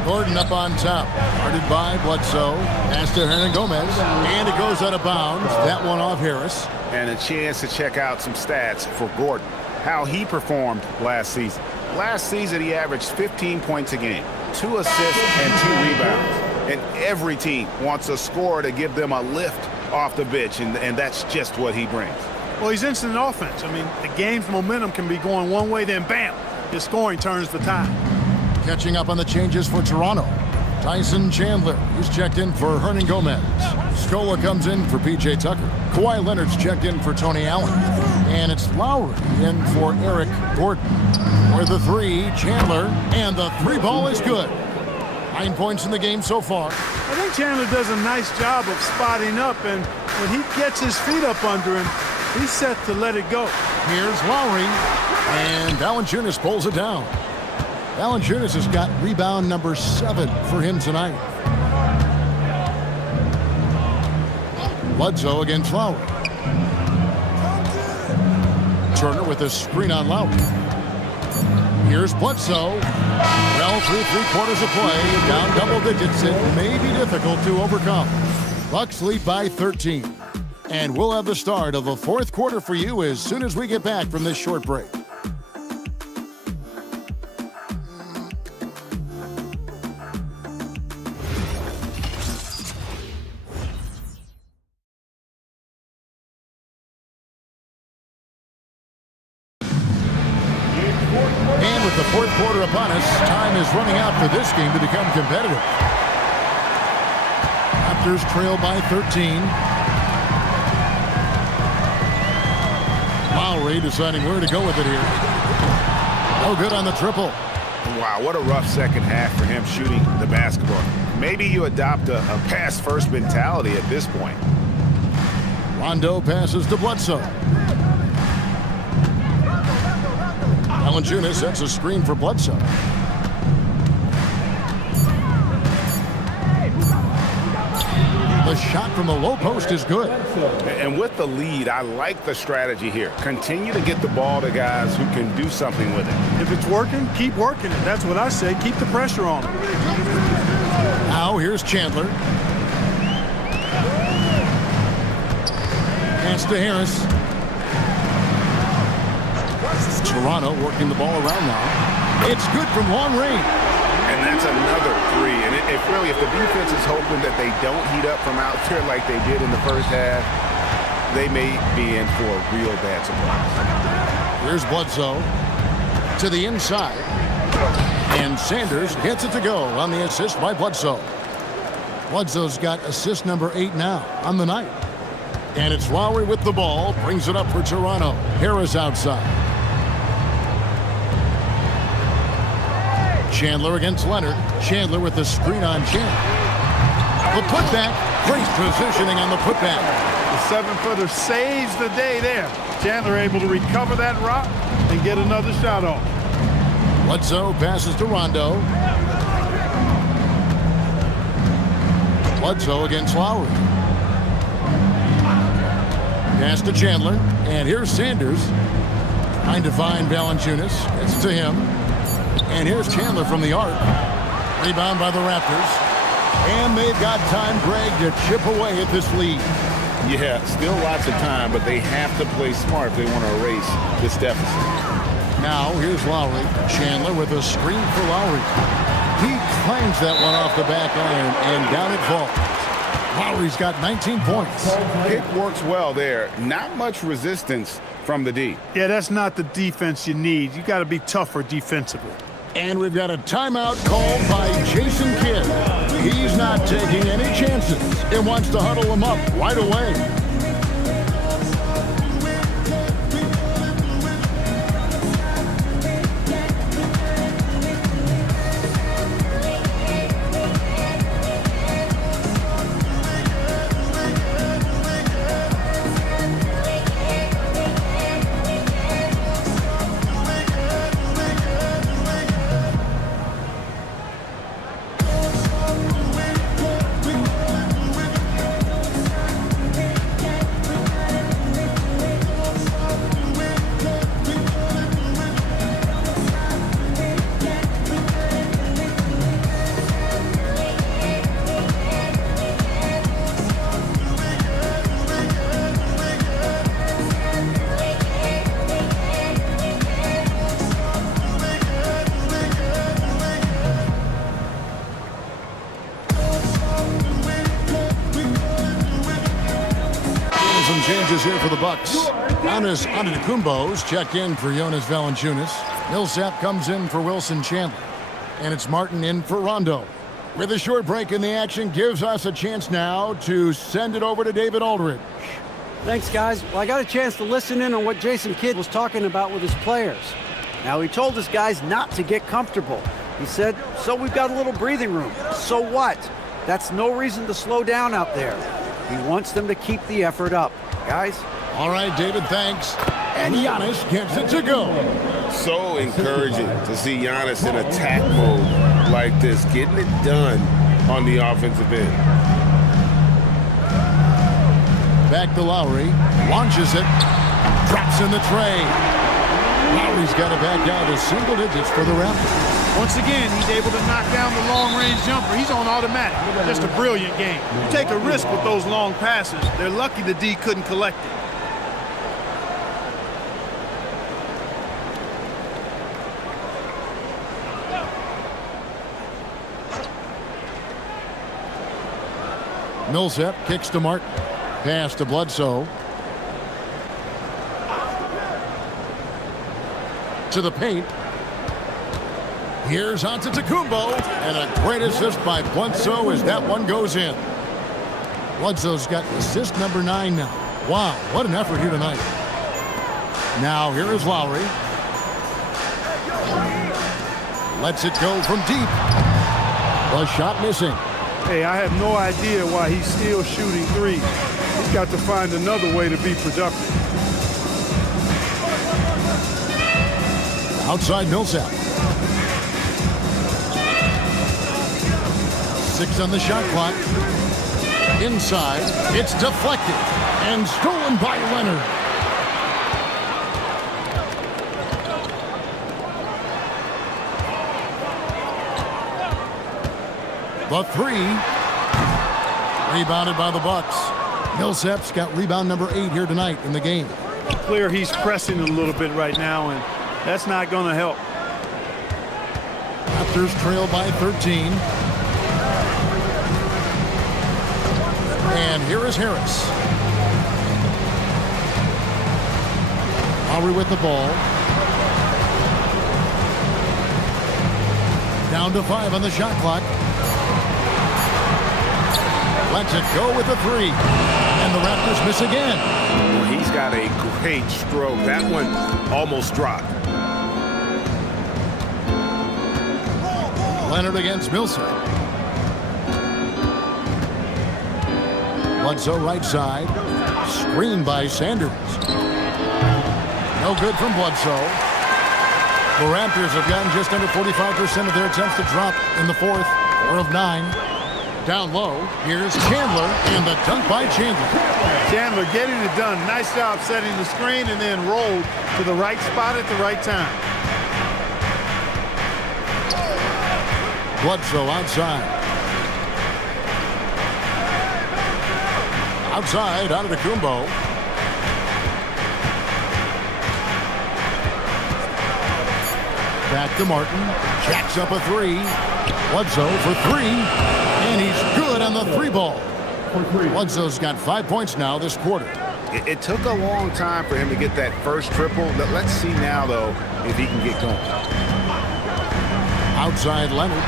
Gordon up on top. Guarded by Bledsoe. Pass to Hernan Gomez. And it goes out of bounds. That one off Harris. And a chance to check out some stats for Gordon. How he performed last season. Last season, he averaged 15 points a game, 2 assists and 2 rebounds. And every team wants a scorer to give them a lift off the bench, and that's just what he brings. Well, he's instant offense. I mean, the game's momentum can be going one way, then bam, his scoring turns the tide. Catching up on the changes for Toronto. Tyson Chandler, who's checked in for Hernan Gomez. Scola comes in for P.J. Tucker. Kawhi Leonard's checked in for Tony Allen. And it's Lowry in for Eric Gordon. For the three, Chandler, and the three ball is good. 9 points in the game so far. I think Chandler does a nice job of spotting up, and when he gets his feet up under him, he's set to let it go. Here's Lowry, and Valanciunas pulls it down. Valanciunas has got rebound number 7 for him tonight. Bledsoe against Lowry. Turner with a screen on Lowry. Here's Bledsoe. Well, through 3/4 of play, down double digits. It may be difficult to overcome. Bucks lead by 13. And we'll have the start of the fourth quarter for you as soon as we get back from this short break. And with the fourth quarter upon us, time is running out for this game to become competitive. Raptors trail by 13. Lowry deciding where to go with it here. No good on the triple. Wow, what a rough second half for him shooting the basketball. Maybe you adopt a pass-first mentality at this point. Rondo passes to Bledsoe. Valanciunas sets a screen for Bledsoe. The shot from the low post is good. And with the lead, I like the strategy here. Continue to get the ball to guys who can do something with it. If it's working, keep working it. That's what I say. Keep the pressure on him. Now here's Chandler. Pass to Harris. Toronto working the ball around now. It's good from long range. And that's another three. And if the defense is hoping that they don't heat up from out there like they did in the first half, they may be in for a real bad surprise. Here's Bledsoe to the inside. And Sanders gets it to go on the assist by Bledsoe. Bledsoe's got assist number 8 now on the night. And it's Lowry with the ball. Brings it up for Toronto. Harris outside. Chandler against Leonard. Chandler with the screen on Chandler. The putback. Great positioning on the putback. The 7-footer saves the day there. Chandler able to recover that rock and get another shot off. Bledsoe passes to Rondo. Bledsoe against Lowry. Pass to Chandler. And here's Sanders. Trying to find Valanciunas. Gets to him. And here's Chandler from the arc. Rebound by the Raptors. And they've got time, Greg, to chip away at this lead. Yeah, still lots of time, but they have to play smart if they want to erase this deficit. Now, here's Lowry. Chandler with a screen for Lowry. He claims that one off the back iron, and down it falls. Lowry's got 19 points. Pick works well there. Not much resistance from the D. Yeah, that's not the defense you need. You got to be tougher defensively. And we've got a timeout called by Jason Kidd. He's not taking any chances and wants to huddle them up right away. Changes here for the Bucks. Giannis Antetokounmpo's checked in for Jonas Valanciunas. Millsap comes in for Wilson Chandler. And it's Martin in for Rondo. With a short break in the action, gives us a chance now to send it over to David Aldridge. Thanks, guys. Well, I got a chance to listen in on what Jason Kidd was talking about with his players. Now, he told his guys not to get comfortable. He said, so we've got a little breathing room. So what? That's no reason to slow down out there. He wants them to keep the effort up. Guys? All right, David, thanks. And Giannis gets it to go. So encouraging to see Giannis in attack mode like this, getting it done on the offensive end. Back to Lowry, launches it, drops in the tray. Lowry's got it back down to single digits for the Raptors. Once again, he's able to knock down the long-range jumper. He's on automatic. Just a brilliant game. You take a risk with those long passes. They're lucky the D couldn't collect it. Millsap kicks to Martin. Pass to Bledsoe. To the paint. Here's Antetokounmpo. And a great assist by Bledsoe as that one goes in. Bledsoe's got assist number 9 now. Wow, what an effort here tonight. Now here is Lowry. Lets it go from deep. The shot missing. Hey, I have no idea why he's still shooting threes. He's got to find another way to be productive. Outside Millsap. 6 on the shot clock. Inside, it's deflected and stolen by Leonard. The 3. Rebounded by the Bucks. Millsap's got rebound number 8 here tonight in the game. Clear he's pressing a little bit right now, and that's not going to help. Raptors trail by 13. And here is Harris. Lowry with the ball. Down to 5 on the shot clock. Lets it go with the 3. And the Raptors miss again. Well, he's got a great stroke. That one almost dropped. Leonard against Millsap. Bledsoe right side. Screened by Sanders. No good from Bledsoe. The Raptors have gotten just under 45% of their attempts to drop in the 4th. 4 of 9. Down low, here's Chandler, and the dunk by Chandler. Chandler getting it done. Nice job setting the screen and then rolled to the right spot at the right time. Bledsoe outside. Outside, Antetokounmpo. Back to Martin. Jacks up a 3. Bledsoe for 3. And he's good on the 3 ball. Bledsoe's got 5 points now this quarter. It took a long time for him to get that first triple. Let's see now, though, if he can get going. Outside Leonard.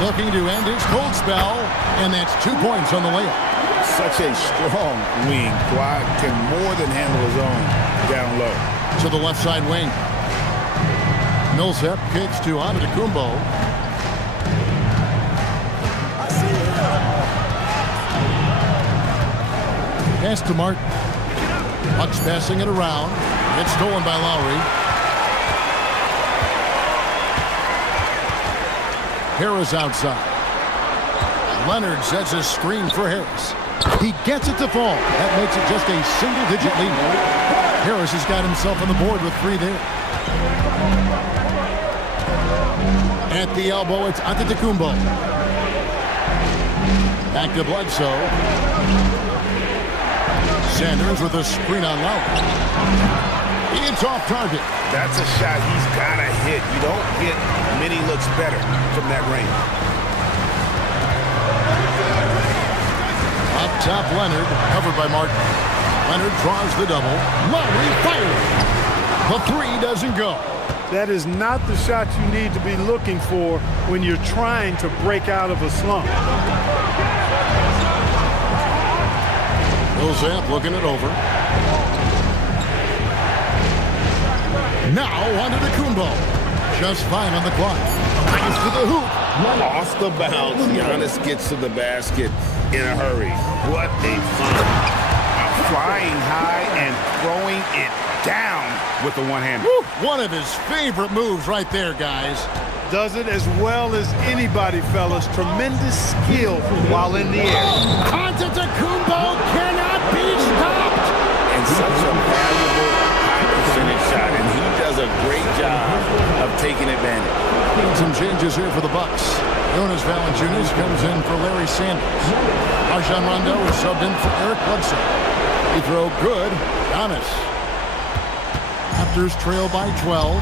Looking to end his cold spell, and that's 2 points on the layup. Such a strong wing. Kawhi can more than handle his own down low. To the left side wing. Millsap kicks to Antetokounmpo. Pass to Martin. Bucks passing it around. It's stolen by Lowry. Harris outside. Leonard sets a screen for Harris. He gets it to fall. That makes it just a single-digit lead. Harris has got himself on the board with 3 there. At the elbow, it's Antetokounmpo. Back to Bledsoe. Sanders with a screen on Lowry. It's off target. That's a shot he's got to hit. You don't get many looks better from that range. Up top, Leonard, covered by Martin. Leonard draws the double. Lowry fires. The three doesn't go. That is not the shot you need to be looking for when you're trying to break out of a slump. Bill Zamp looking it over. Now onto the Kumbo. Just 5 on the clock. Nice to the hoop. Off the bounce, Giannis gets to the basket in a hurry. What a find. Flying high and throwing it down with the one-hander. One of his favorite moves right there, guys. Does it as well as anybody, fellas. Tremendous skill while in the air. Antetokounmpo cannot be stopped. And such a valuable high-percentage shot, and he does a great job of taking advantage. Some changes here for the Bucks. Jonas Valanciunas comes in for Larry Sanders. Rajon Rondo is subbed in for Eric Bledsoe. He throw good. Giannis. Raptors trail by 12.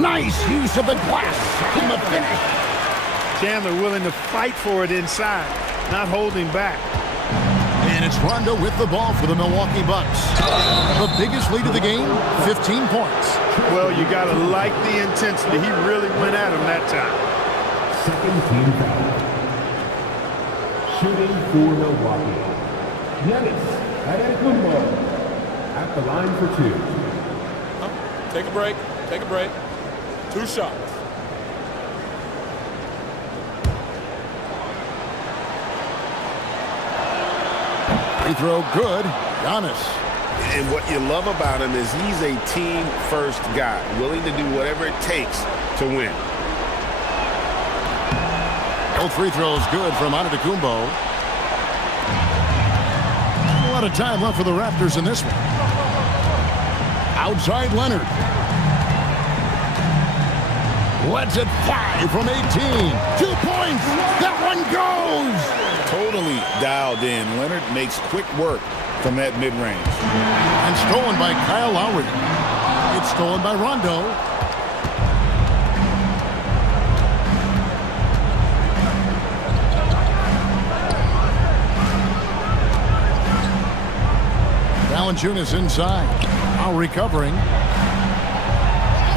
Nice use of the glass in the finish. Chandler willing to fight for it inside, not holding back. And it's Rondo with the ball for the Milwaukee Bucks. The biggest lead of the game, 15 points. Well, you got to like the intensity. He really went at him that time. Second team foul. Shooting for Milwaukee. Giannis Antetokounmpo at the line for 2. Take a break. Take a break. 2 shots. Free throw good. Giannis. And what you love about him is he's a team-first guy, willing to do whatever it takes to win. Both free throws good from Antetokounmpo. A lot of time left for the Raptors in this one. Outside Leonard. Lets it fly from 18. 2 points. That one goes. Totally dialed in. Leonard makes quick work from that mid-range. And stolen by Kyle Lowry. It's stolen by Rondo. Valanciunas inside. Now recovering.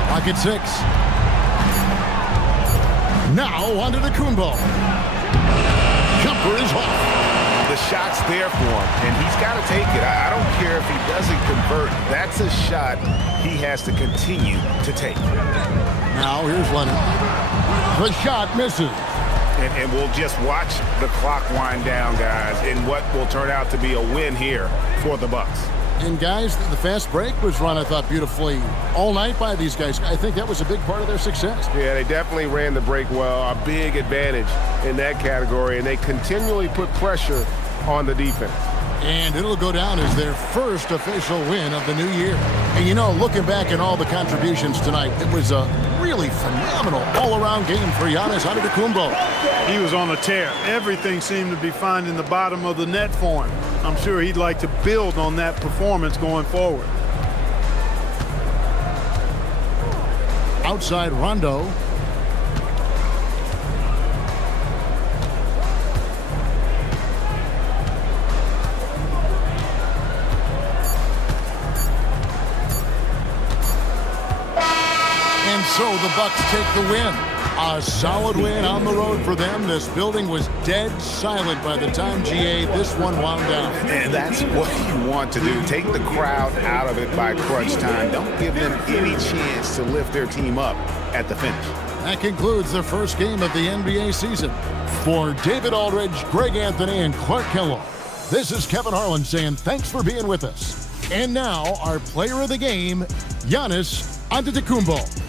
Pocket 6. Now onto the Kumbo. Jumper is off. The shot's there for him, and he's got to take it. I don't care if he doesn't convert. That's a shot he has to continue to take. Now here's Leonard. The shot misses. And we'll just watch the clock wind down, guys, in what will turn out to be a win here for the Bucks. And guys, the fast break was run, I thought, beautifully all night by these guys. I think that was a big part of their success. Yeah, they definitely ran the break well. A big advantage in that category, and they continually put pressure on the defense. And it'll go down as their first official win of the new year. And you know, looking back at all the contributions tonight, it was a really phenomenal all-around game for Giannis Antetokounmpo. He was on a tear. Everything seemed to be finding the bottom of the net for him. I'm sure he'd like to build on that performance going forward. Outside Rondo. And so the Bucks take the win. A solid win on the road for them. This building was dead silent by the time, GA, this one wound down. And that's what you want to do. Take the crowd out of it by crunch time. Don't give them any chance to lift their team up at the finish. That concludes the first game of the NBA season. For David Aldridge, Greg Anthony, and Clark Kellogg, this is Kevin Harlan saying thanks for being with us. And now, our player of the game, Giannis Antetokounmpo.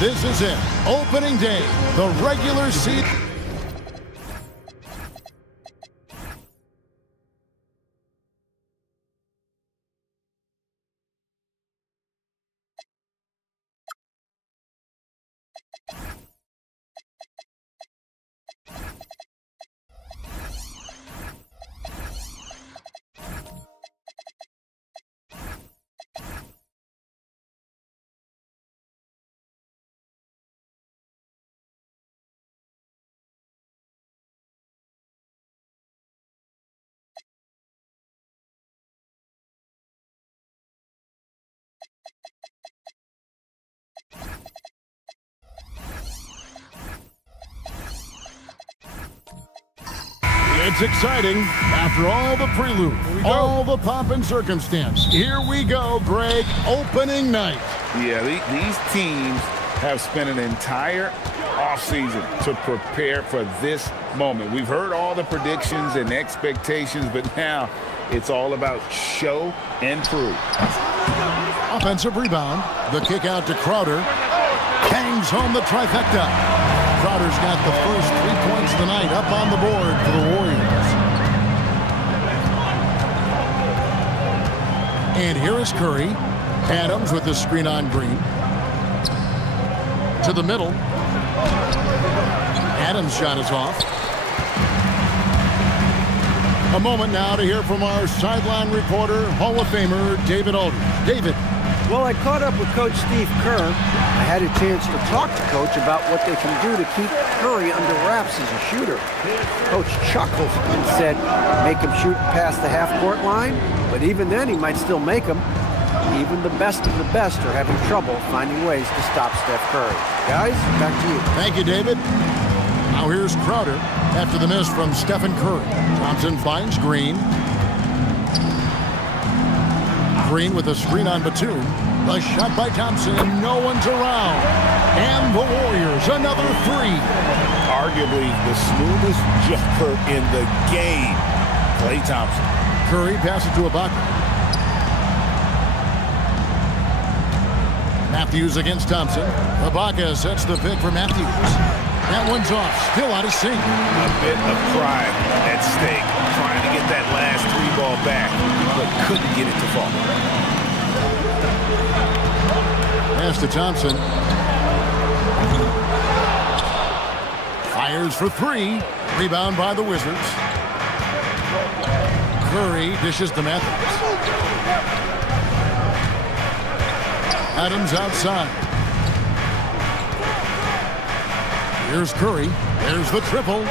This is it. Opening day. The regular season. It's exciting after all the prelude, all the pomp and circumstance. Here we go, Greg, opening night. Yeah, these teams have spent an entire offseason to prepare for this moment. We've heard all the predictions and expectations, but now it's all about show and prove. Offensive rebound. The kick out to Crowder. Hangs home the trifecta. Crowder's got the first 3 points of the night up on the board for the Warriors. And here is Curry. Adams with the screen on Green. To the middle. Adams' shot is off. A moment now to hear from our sideline reporter, Hall of Famer David Aldridge. David. Well, I caught up with Coach Steve Kerr. I had a chance to talk to Coach about what they can do to keep Curry under wraps as a shooter. Coach chuckled and said, make him shoot past the half-court line, but even then he might still make them. Even the best of the best are having trouble finding ways to stop Steph Curry. Guys, back to you. Thank you, David. Now here's Crowder after the miss from Stephen Curry. Thompson finds Green. Green with a screen on Batum. The shot by Thompson, and no one's around. And the Warriors, another three. Arguably the smoothest jumper in the game, Klay Thompson. Curry passes to Ibaka. Matthews against Thompson. Ibaka sets the pick for Matthews. That one's off, still out of sync. A bit of pride at stake, trying to get that last three ball back, but couldn't get it to fall. Pass to Thompson. Fires for three. Rebound by the Wizards. Curry dishes to Matthews. Adams outside. Here's Curry. There's the triple.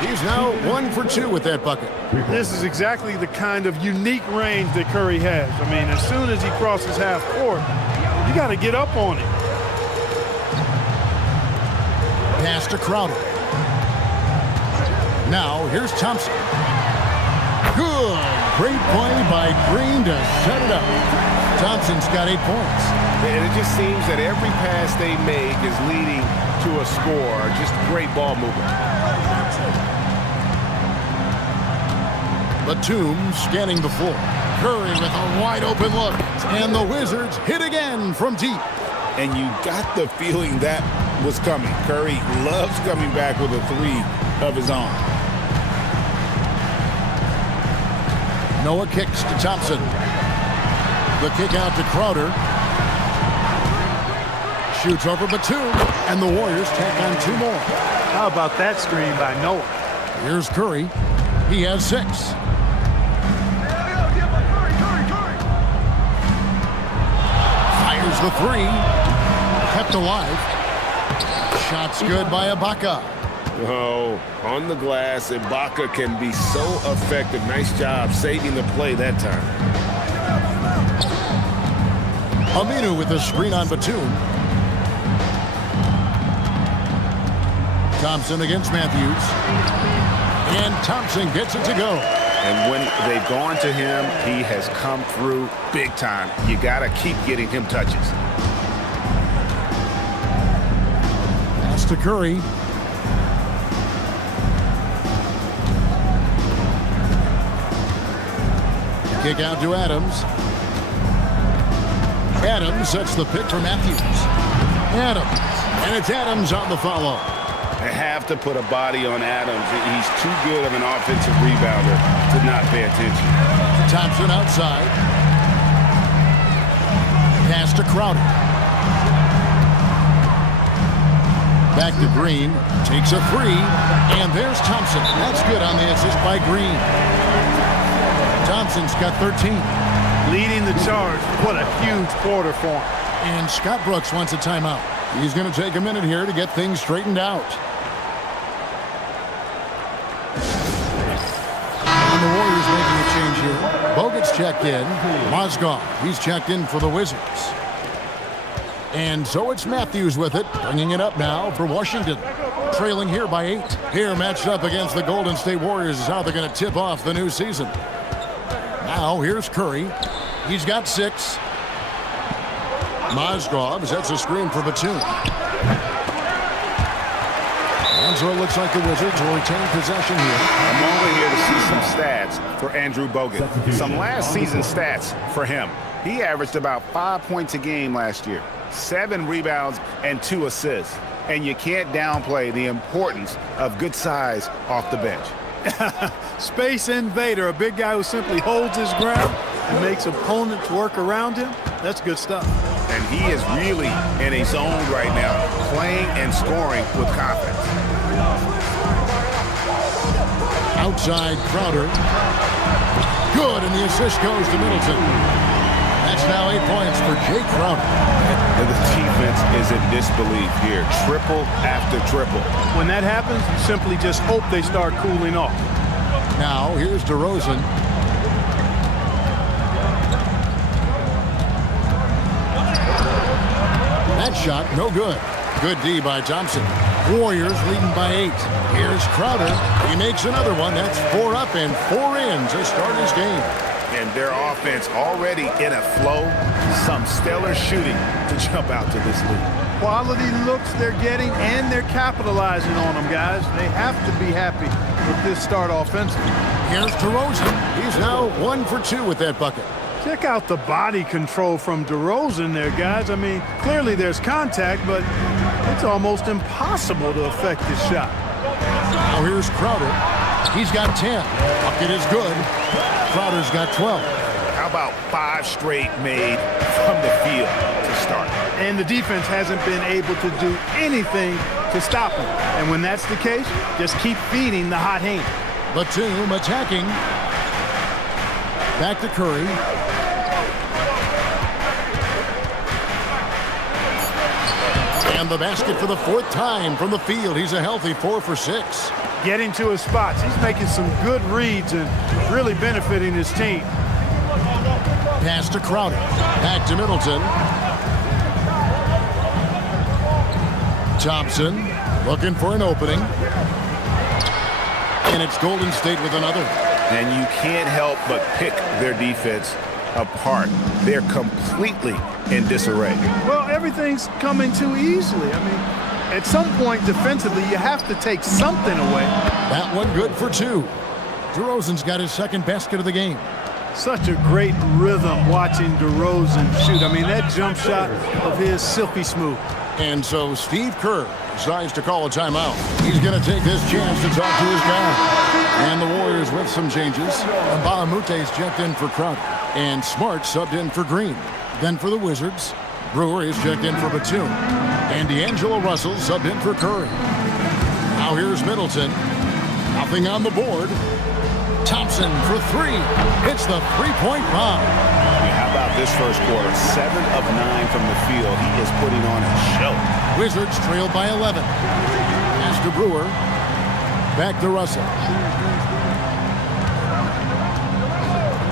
He's now 1 for 2 with that bucket. This is exactly the kind of unique range that Curry has. I mean, as soon as he crosses half court, you got to get up on him. Pass to Crowder. Now here's Thompson. Good. Great play by Green to set it up. Thompson's got 8 points. And it just seems that every pass they make is leading to a score. Just great ball movement. Batum scanning the floor. Curry with a wide open look. And the Wizards hit again from deep. And you got the feeling that was coming. Curry loves coming back with a three of his own. Noah kicks to Thompson. The kick out to Crowder. Shoots over Batum, and the Warriors tack on 2 more. How about that screen by Noah? Here's Curry. He has 6. Fires the 3. Cut kept alive. Shot's good by Ibaka. Oh, on the glass, Ibaka can be so effective. Nice job saving the play that time. Aminu with the screen on Batum. Thompson against Matthews. And Thompson gets it to go. And when they've gone to him, he has come through big time. You got to keep getting him touches. Pass to Curry. Kick out to Adams. Adams sets the pick for Matthews. Adams. And it's Adams on the follow. They have to put a body on Adams. He's too good of an offensive rebounder to not pay attention. Thompson outside. Pass to Crowder. Back to Green. Takes a three. And there's Thompson. That's good on the assist by Green. Thompson's got 13. Leading the charge. What a huge quarter for him. And Scott Brooks wants a timeout. He's going to take a minute here to get things straightened out. And the Warriors making a change here. Bogut's checked in. Mozgov, he's checked in for the Wizards. And so it's Matthews with it, bringing it up now for Washington. Trailing here by 8. Here matched up against the Golden State Warriors is how they're going to tip off the new season. Now here's Curry. He's got 6. Mozgov sets a screen for Batum. And so it looks like the Wizards will retain possession here. A moment here to see some stats for Andrew Bogut. Some last season stats for him. He averaged about 5 points a game last year, 7 rebounds and 2 assists. And you can't downplay the importance of good size off the bench. Space invader, a big guy who simply holds his ground and makes opponents work around him. That's good stuff. And he is really in a zone right now, playing and scoring with confidence. Outside Crowder. Good, and the assist goes to Middleton. That's now 8 points for Jay Crowder. And the defense is in disbelief here. Triple after triple. When that happens, you simply just hope they start cooling off. Now, here's DeRozan. That shot, no good. Good D by Thompson. Warriors leading by 8. Here's Crowder. He makes another one. That's 4 up and 4 in to start his game. And their offense already in a flow. Some stellar shooting to jump out to this lead. Quality looks they're getting, and they're capitalizing on them, guys. They have to be happy with this start offensively. Here's DeRozan. He's now 1 for 2 with that bucket. Check out the body control from DeRozan there, guys. I mean, clearly there's contact, but it's almost impossible to affect this shot. Now here's Crowder. He's got 10. Bucket is good. Crowder's got 12. How about 5 straight made from the field to start? And the defense hasn't been able to do anything to stop him. And when that's the case, just keep feeding the hot hand. Batum attacking. Back to Curry. And the basket for the 4th time from the field. He's a healthy 4 for 6. Getting to his spots. He's making some good reads and really benefiting his team. Pass to Crowder. Back to Middleton. Thompson looking for an opening. And it's Golden State with another. And you can't help but pick their defense apart. They're completely in disarray. Well, everything's coming too easily. I mean, at some point defensively, you have to take something away. That one good for 2. DeRozan's got his 2nd basket of the game. Such a great rhythm watching DeRozan shoot. I mean, that jump shot of his silky smooth. And so Steve Kerr decides to call a timeout. He's going to take this chance to talk to his guy. And the Warriors with some changes. Mbalamute's checked in for Crowder. And Smart subbed in for Green. Then for the Wizards, Brewer is checked in for Batum. And D'Angelo Russell subbed in for Curry. Now here's Middleton. Nothing on the board. Thompson for 3. Hits the 3-point bomb. You have How about this first quarter? 7 of 9 from the field. He is putting on a show. Wizards trail by 11. Pass to Brewer. Back to Russell.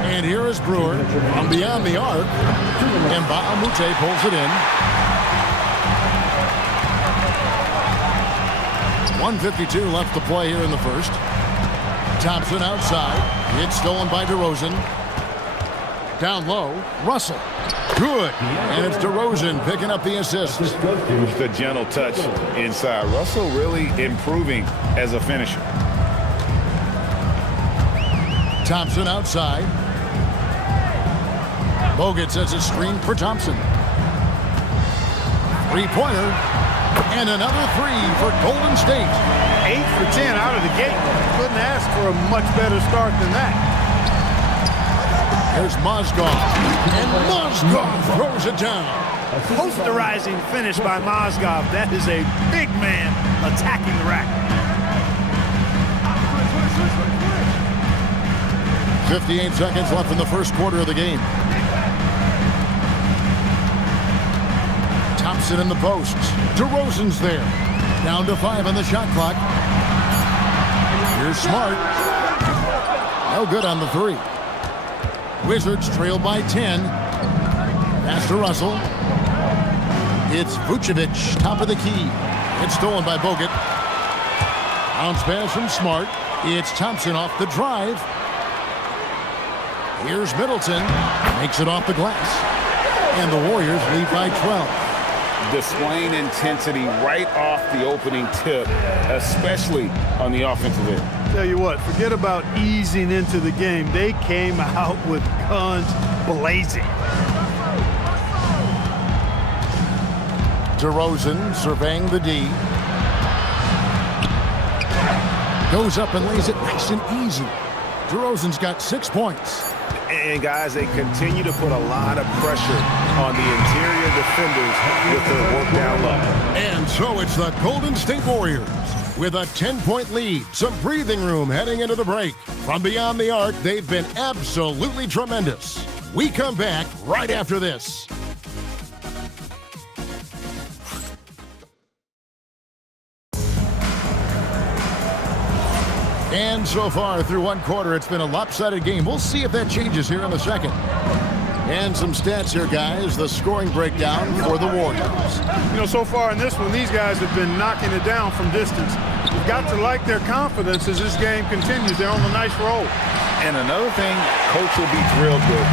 And here is Brewer from beyond the arc. And Baamute pulls it in. 1:52 left to play here in the first. Thompson outside. It's stolen by DeRozan. Down low, Russell. Good. And it's DeRozan picking up the assist. The gentle touch inside. Russell really improving as a finisher. Thompson outside. Bogut sets a screen for Thompson. Three-pointer. And another three for Golden State. 8 for 10 out of the gate. Couldn't ask for a much better start than that. There's Mozgov. And Mozgov throws it down. Posterizing finish by Mozgov. That is a big man attacking the rack. 58 seconds left in the first quarter of the game. Thompson in the posts. DeRozan's there. Down to 5 on the shot clock. Here's Smart. No good on the three. Wizards trail by 10. Pass to Russell. It's Vucevic, top of the key. It's stolen by Bogut. Bounce pass from Smart. It's Thompson off the drive. Here's Middleton. Makes it off the glass. And the Warriors lead by 12. Displaying intensity right off the opening tip, especially on the offensive end. Tell you what, forget about easing into the game. They came out with guns blazing. DeRozan surveying the D. Goes up and lays it nice and easy. DeRozan's got 6 points. And guys, they continue to put a lot of pressure on the interior defenders with their work down low. And so it's the Golden State Warriors with a 10-point lead. Some breathing room heading into the break. From beyond the arc, they've been absolutely tremendous. We come back right after this. And so far through one quarter, it's been a lopsided game. We'll see if that changes here in the second. And some stats here, guys. The scoring breakdown for the Warriors. You know, so far in this one, these guys have been knocking it down from distance. You've got to like their confidence as this game continues. They're on a nice roll. And another thing, Coach will be thrilled with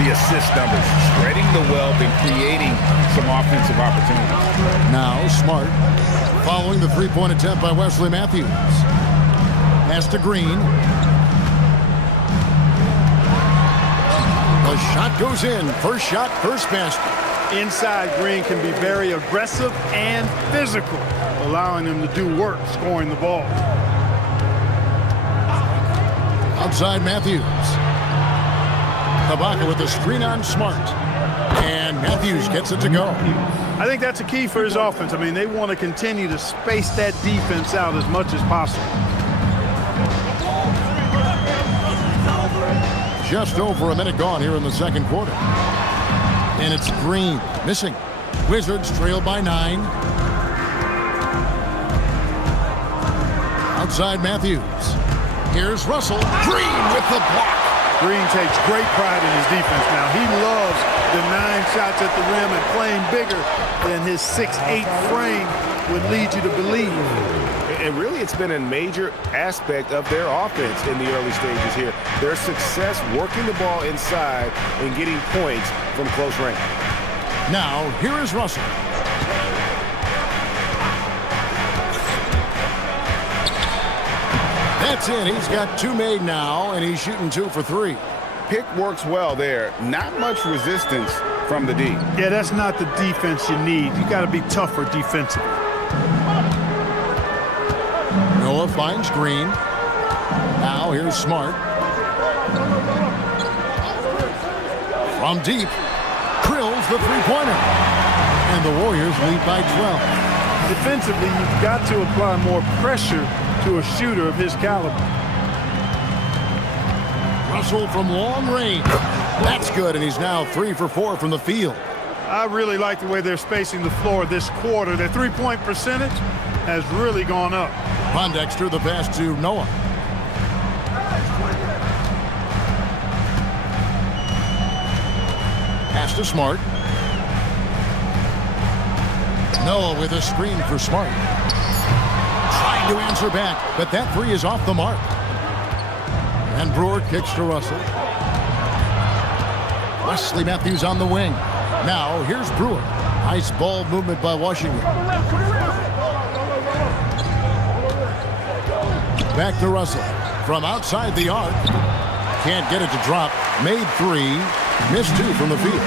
the assist numbers, spreading the wealth and creating some offensive opportunities. Now Smart, following the three-point attempt by Wesley Matthews. Pass to Green. The shot goes in. First shot, first basket. Inside, Green can be very aggressive and physical, allowing him to do work scoring the ball. Outside Matthews. Ibaka with the screen on Smart. And Matthews gets it to go. I think that's a key for his offense. I mean, they want to continue to space that defense out as much as possible. Just over a minute gone here in the second quarter. And it's Green missing. Wizards trail by 9. Outside Matthews. Here's Russell. Green with the block. Green takes great pride in his defense now. He loves the 9 shots at the rim and playing bigger than his 6'8" frame would lead you to believe. And really, it's been a major aspect of their offense in the early stages here. Their success working the ball inside and getting points from close range. Now, here is Russell. That's in. He's got 2 made now, and he's shooting 2 for 3. Pick works well there. Not much resistance from the D. Yeah, that's not the defense you need. You got to be tougher defensively. Noah finds Green. Now here's Smart. From deep, drills the three-pointer. And the Warriors lead by 12. Defensively, you've got to apply more pressure to a shooter of his caliber. Russell from long range. That's good, and he's now 3 for 4 from the field. I really like the way they're spacing the floor this quarter. Their three-point percentage has really gone up. Pondexter, the pass to Noah. Pass to Smart. Noah with a screen for Smart. Trying to answer back, but that three is off the mark. And Brewer kicks to Russell. Wesley Matthews on the wing. Now here's Brewer. Nice ball movement by Washington. Back to Russell. From outside the arc. Can't get it to drop. Made 3. Missed 2 from the field.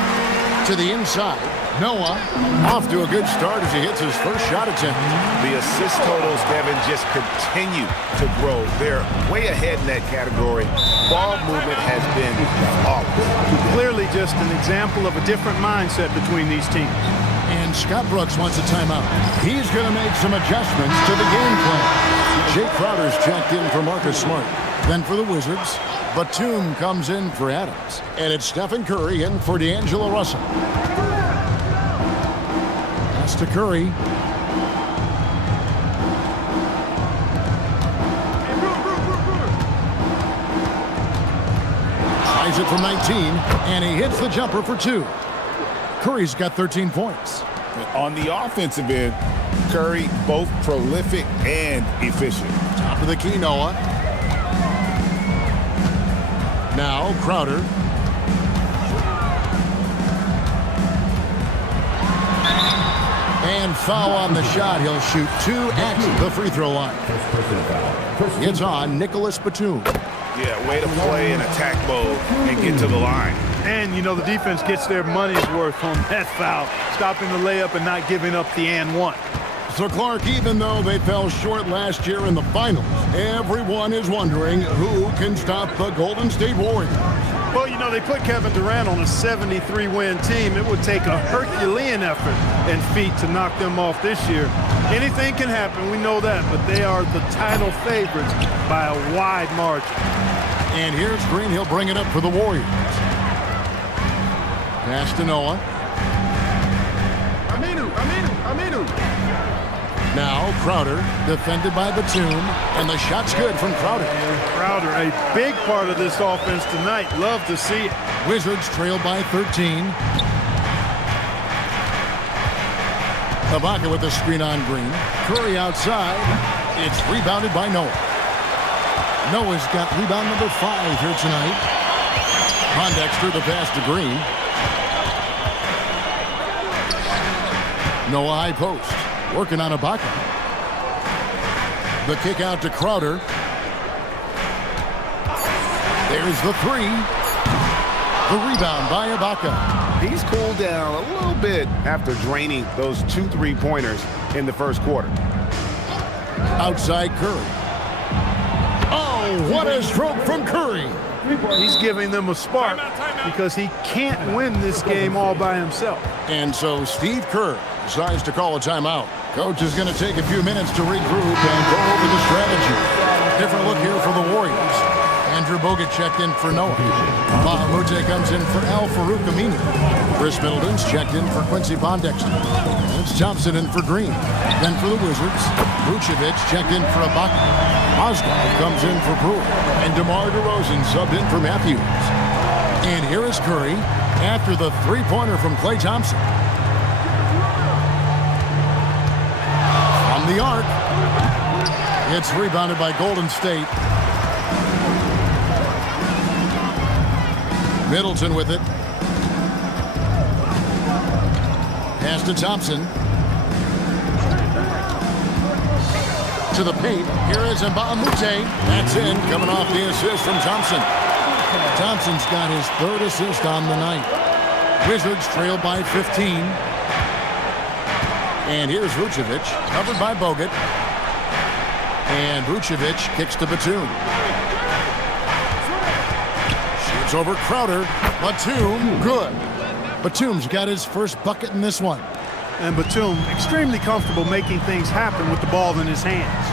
To the inside. Noah off to a good start as he hits his first shot attempt. The assist totals, Kevin, just continue to grow. They're way ahead in that category. Ball movement has been flawless. Clearly just an example of a different mindset between these teams. And Scott Brooks wants a timeout. He's going to make some adjustments to the game plan. Jake Crowder's checked in for Marcus Smart. Then for the Wizards, Batum comes in for Adams. And it's Stephen Curry in for D'Angelo Russell. Pass to Curry. Tries it from 19, and he hits the jumper for 2. Curry's got 13 points. On the offensive end, Curry both prolific and efficient. Top of the key, Noah. Now Crowder. And foul on the shot. He'll shoot 2 at the free throw line. It's on Nicholas Batum. Yeah, way to play in attack mode and get to the line. And, you know, the defense gets their money's worth on that foul, stopping the layup and not giving up the and one. So, Clark, even though they fell short last year in the finals, everyone is wondering who can stop the Golden State Warriors. Well, you know, they put Kevin Durant on a 73-win team. It would take a Herculean effort and feat to knock them off this year. Anything can happen, we know that, but they are the title favorites by a wide margin. And here's Green. He'll bring it up for the Warriors. Pass to Noah. Aminu. Now Crowder, defended by Batum, and the shot's good from Crowder. Crowder, a big part of this offense tonight. Love to see it. Wizards trail by 13. Ibaka with the screen on Green. Curry outside. It's rebounded by Noah. Noah's got rebound number 5 here tonight. Pondexter the pass to Green. Noah high post. Working on Ibaka. The kick out to Crowder. There's the 3. The rebound by Ibaka. He's cooled down a little bit after draining those 2 3-pointers in the first quarter. Outside Curry. Oh, what a stroke from Curry. He's giving them a spark because he can't win this game all by himself. And so Steve Kerr decides to call a timeout. Coach is going to take a few minutes to regroup and go over the strategy. Different look here for the Warriors. Andrew Bogut checked in for Noah. Mahamute comes in for Al Farouk Aminu. Chris Middleton's checked in for Quincy Pondexter. It's Thompson in for Green. Then for the Wizards, Vucevic checked in for Ibaka. Mozgov comes in for Brewer. And DeMar DeRozan subbed in for Matthews. And here is Curry after the 3-pointer from Klay Thompson. From the arc. It's rebounded by Golden State. Middleton with it. Pass to Thompson. To the paint. Here is Mbamute. That's in. Coming off the assist from Thompson. Thompson's got his 3rd assist on the night. Wizards trail by 15. And here's Vucevic. Covered by Bogut. And Vucevic kicks to Batum. Shoots over Crowder. Batum, good. Batum's got his first bucket in this one. And Batum extremely comfortable making things happen with the ball in his hands.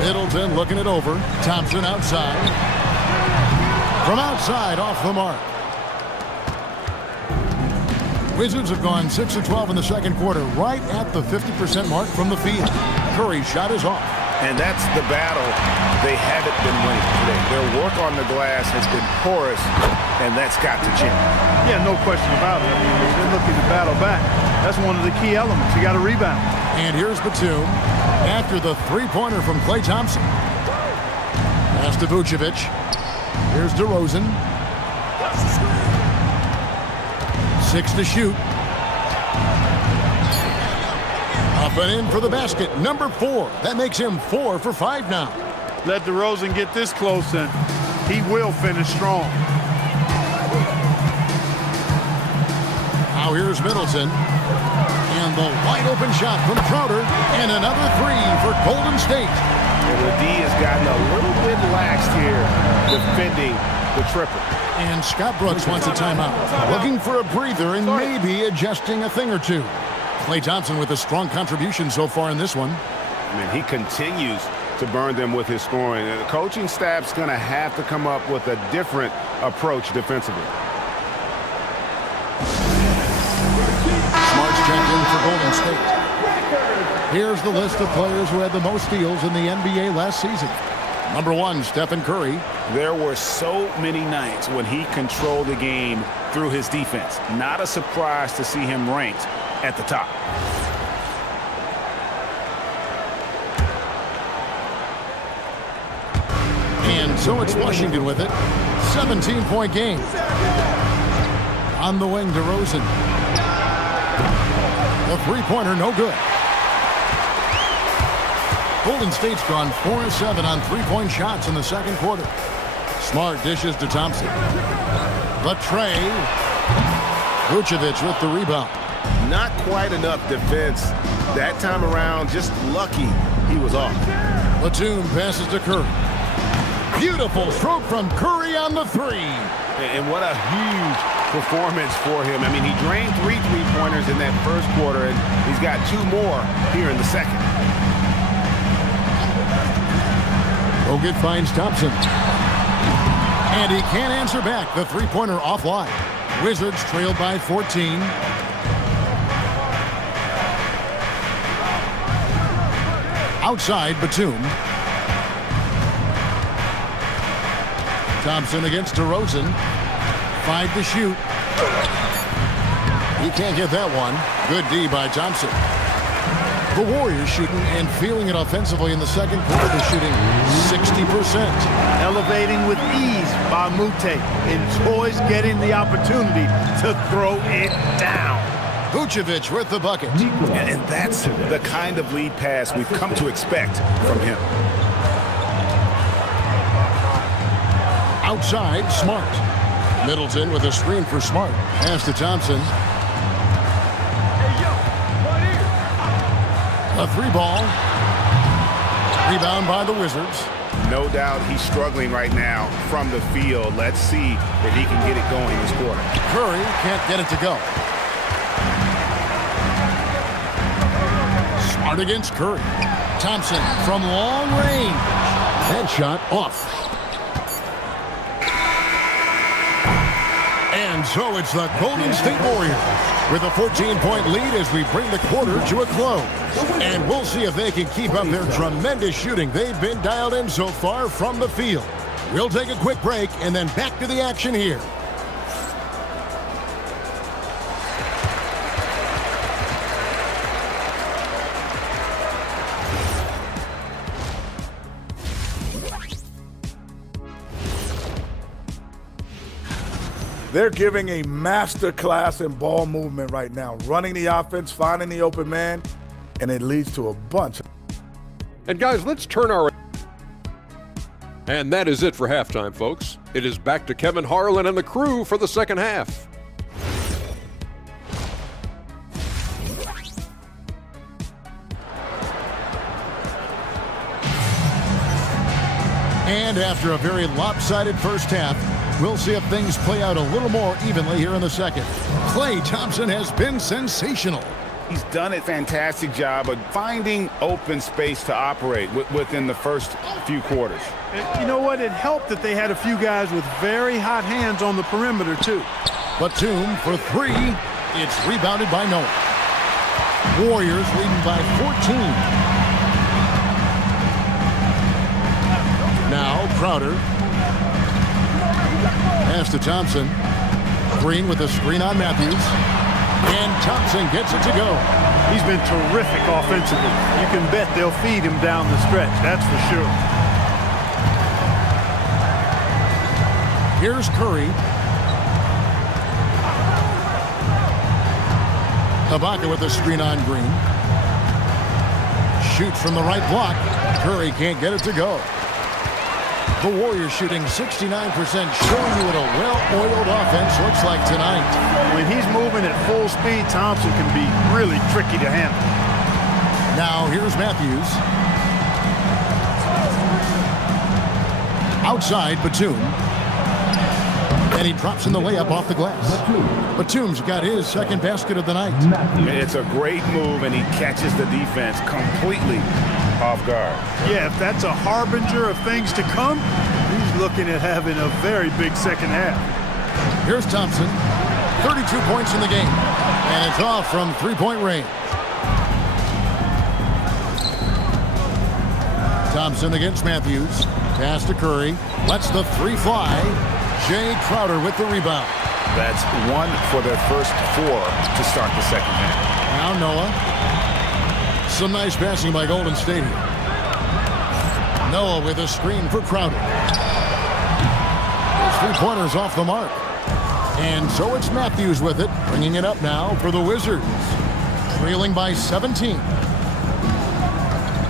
Middleton looking it over. Thompson outside. From outside, off the mark. Wizards have gone 6 of 12 in the second quarter, right at the 50% mark from the field. Curry's shot is off. And that's the battle they haven't been winning today. Their work on the glass has been porous, and that's got to change. Yeah, no question about it. I mean, they're looking to battle back. That's one of the key elements. You got to rebound. And here's Batum after the three-pointer from Klay Thompson. Pass to Vucevic. Here's DeRozan. 6 to shoot. Up and in for the basket. Number 4. That makes him 4 for 5 now. Let DeRozan get this close, and he will finish strong. Now here's Middleton. And the wide-open shot from Crowder. And another 3 for Golden State. And the D has gotten a little bit laxed here defending the triple. And Scott Brooks wants a timeout. Looking for a breather and maybe adjusting a thing or two. Klay Thompson with a strong contribution so far in this one. I mean, he continues to burn them with his scoring. And the coaching staff's going to have to come up with a different approach defensively. Smart's checked in for Golden State. Here's the list of players who had the most steals in the NBA last season. Number 1, Stephen Curry. There were so many nights when he controlled the game through his defense. Not a surprise to see him ranked at the top. And so it's Washington with it. 17-point game. On the wing, DeRozan. The three-pointer, no good. Golden State's gone 4 of 7 on three-point shots in the second quarter. Smart dishes to Thompson. The tray. Vucevic with the rebound. Not quite enough defense that time around. Just lucky he was off. Batum passes to Curry. Beautiful stroke from Curry on the 3. And what a huge performance for him. I mean, he drained 3 three-pointers in that first quarter, and he's got 2 more here in the second. Bogut finds Thompson. And he can't answer back. The three-pointer offline. Wizards trailed by 14. Outside, Batum. Thompson against DeRozan. 5 to shoot. He can't get that one. Good D by Thompson. The Warriors shooting and feeling it offensively in the second quarter. They're shooting 60%. Elevating with ease by Mute. Enjoys getting the opportunity to throw it down. Vucevic with the bucket. And that's the kind of lead pass we've come to expect from him. Outside, Smart. Middleton with a screen for Smart. Pass to Thompson. A 3-ball. Rebound by the Wizards. No doubt he's struggling right now from the field. Let's see if he can get it going this quarter. Curry can't get it to go. Smart against Curry. Thompson from long range. That shot off. And so it's the Golden State Warriors with a 14-point lead as we bring the quarter to a close. And we'll see if they can keep up their tremendous shooting they've been dialed in so far from the field. We'll take a quick break and then back to the action here. They're giving a master class in ball movement right now, running the offense, finding the open man, and it leads to a bunch. And guys, let's turn our... And that is it for halftime, folks. It is back to Kevin Harlan and the crew for the second half. And after a very lopsided first half, we'll see if things play out a little more evenly here in the second. Klay Thompson has been sensational. He's done a fantastic job of finding open space to operate within the first few quarters. And you know what? It helped that they had a few guys with very hot hands on the perimeter, too. Batum for three. It's rebounded by Noah. Warriors leading by 14. Now Crowder. Pass to Thompson. Green with a screen on Matthews. And Thompson gets it to go. He's been terrific offensively. You can bet they'll feed him down the stretch, that's for sure. Here's Curry. Ibaka with a screen on Green. Shoots from the right block. Curry can't get it to go. The Warriors shooting 69%, showing you what a well-oiled offense looks like tonight. When he's moving at full speed, Thompson can be really tricky to handle. Now here's Matthews. Outside, Batum. And he drops in the layup off the glass. Batum's got his second basket of the night. It's a great move, and he catches the defense completely off guard. Yeah, if that's a harbinger of things to come, he's looking at having a very big second half. Here's Thompson. 32 points in the game. And it's off from three-point range. Thompson against Matthews. Pass to Curry. Lets the three fly. Jay Crowder with the rebound. That's one for their first four to start the second half. Now Noah. Some nice passing by Golden State here. Noah with a screen for Crowder. His three-pointers off the mark. And so it's Matthews with it, bringing it up now for the Wizards. Trailing by 17.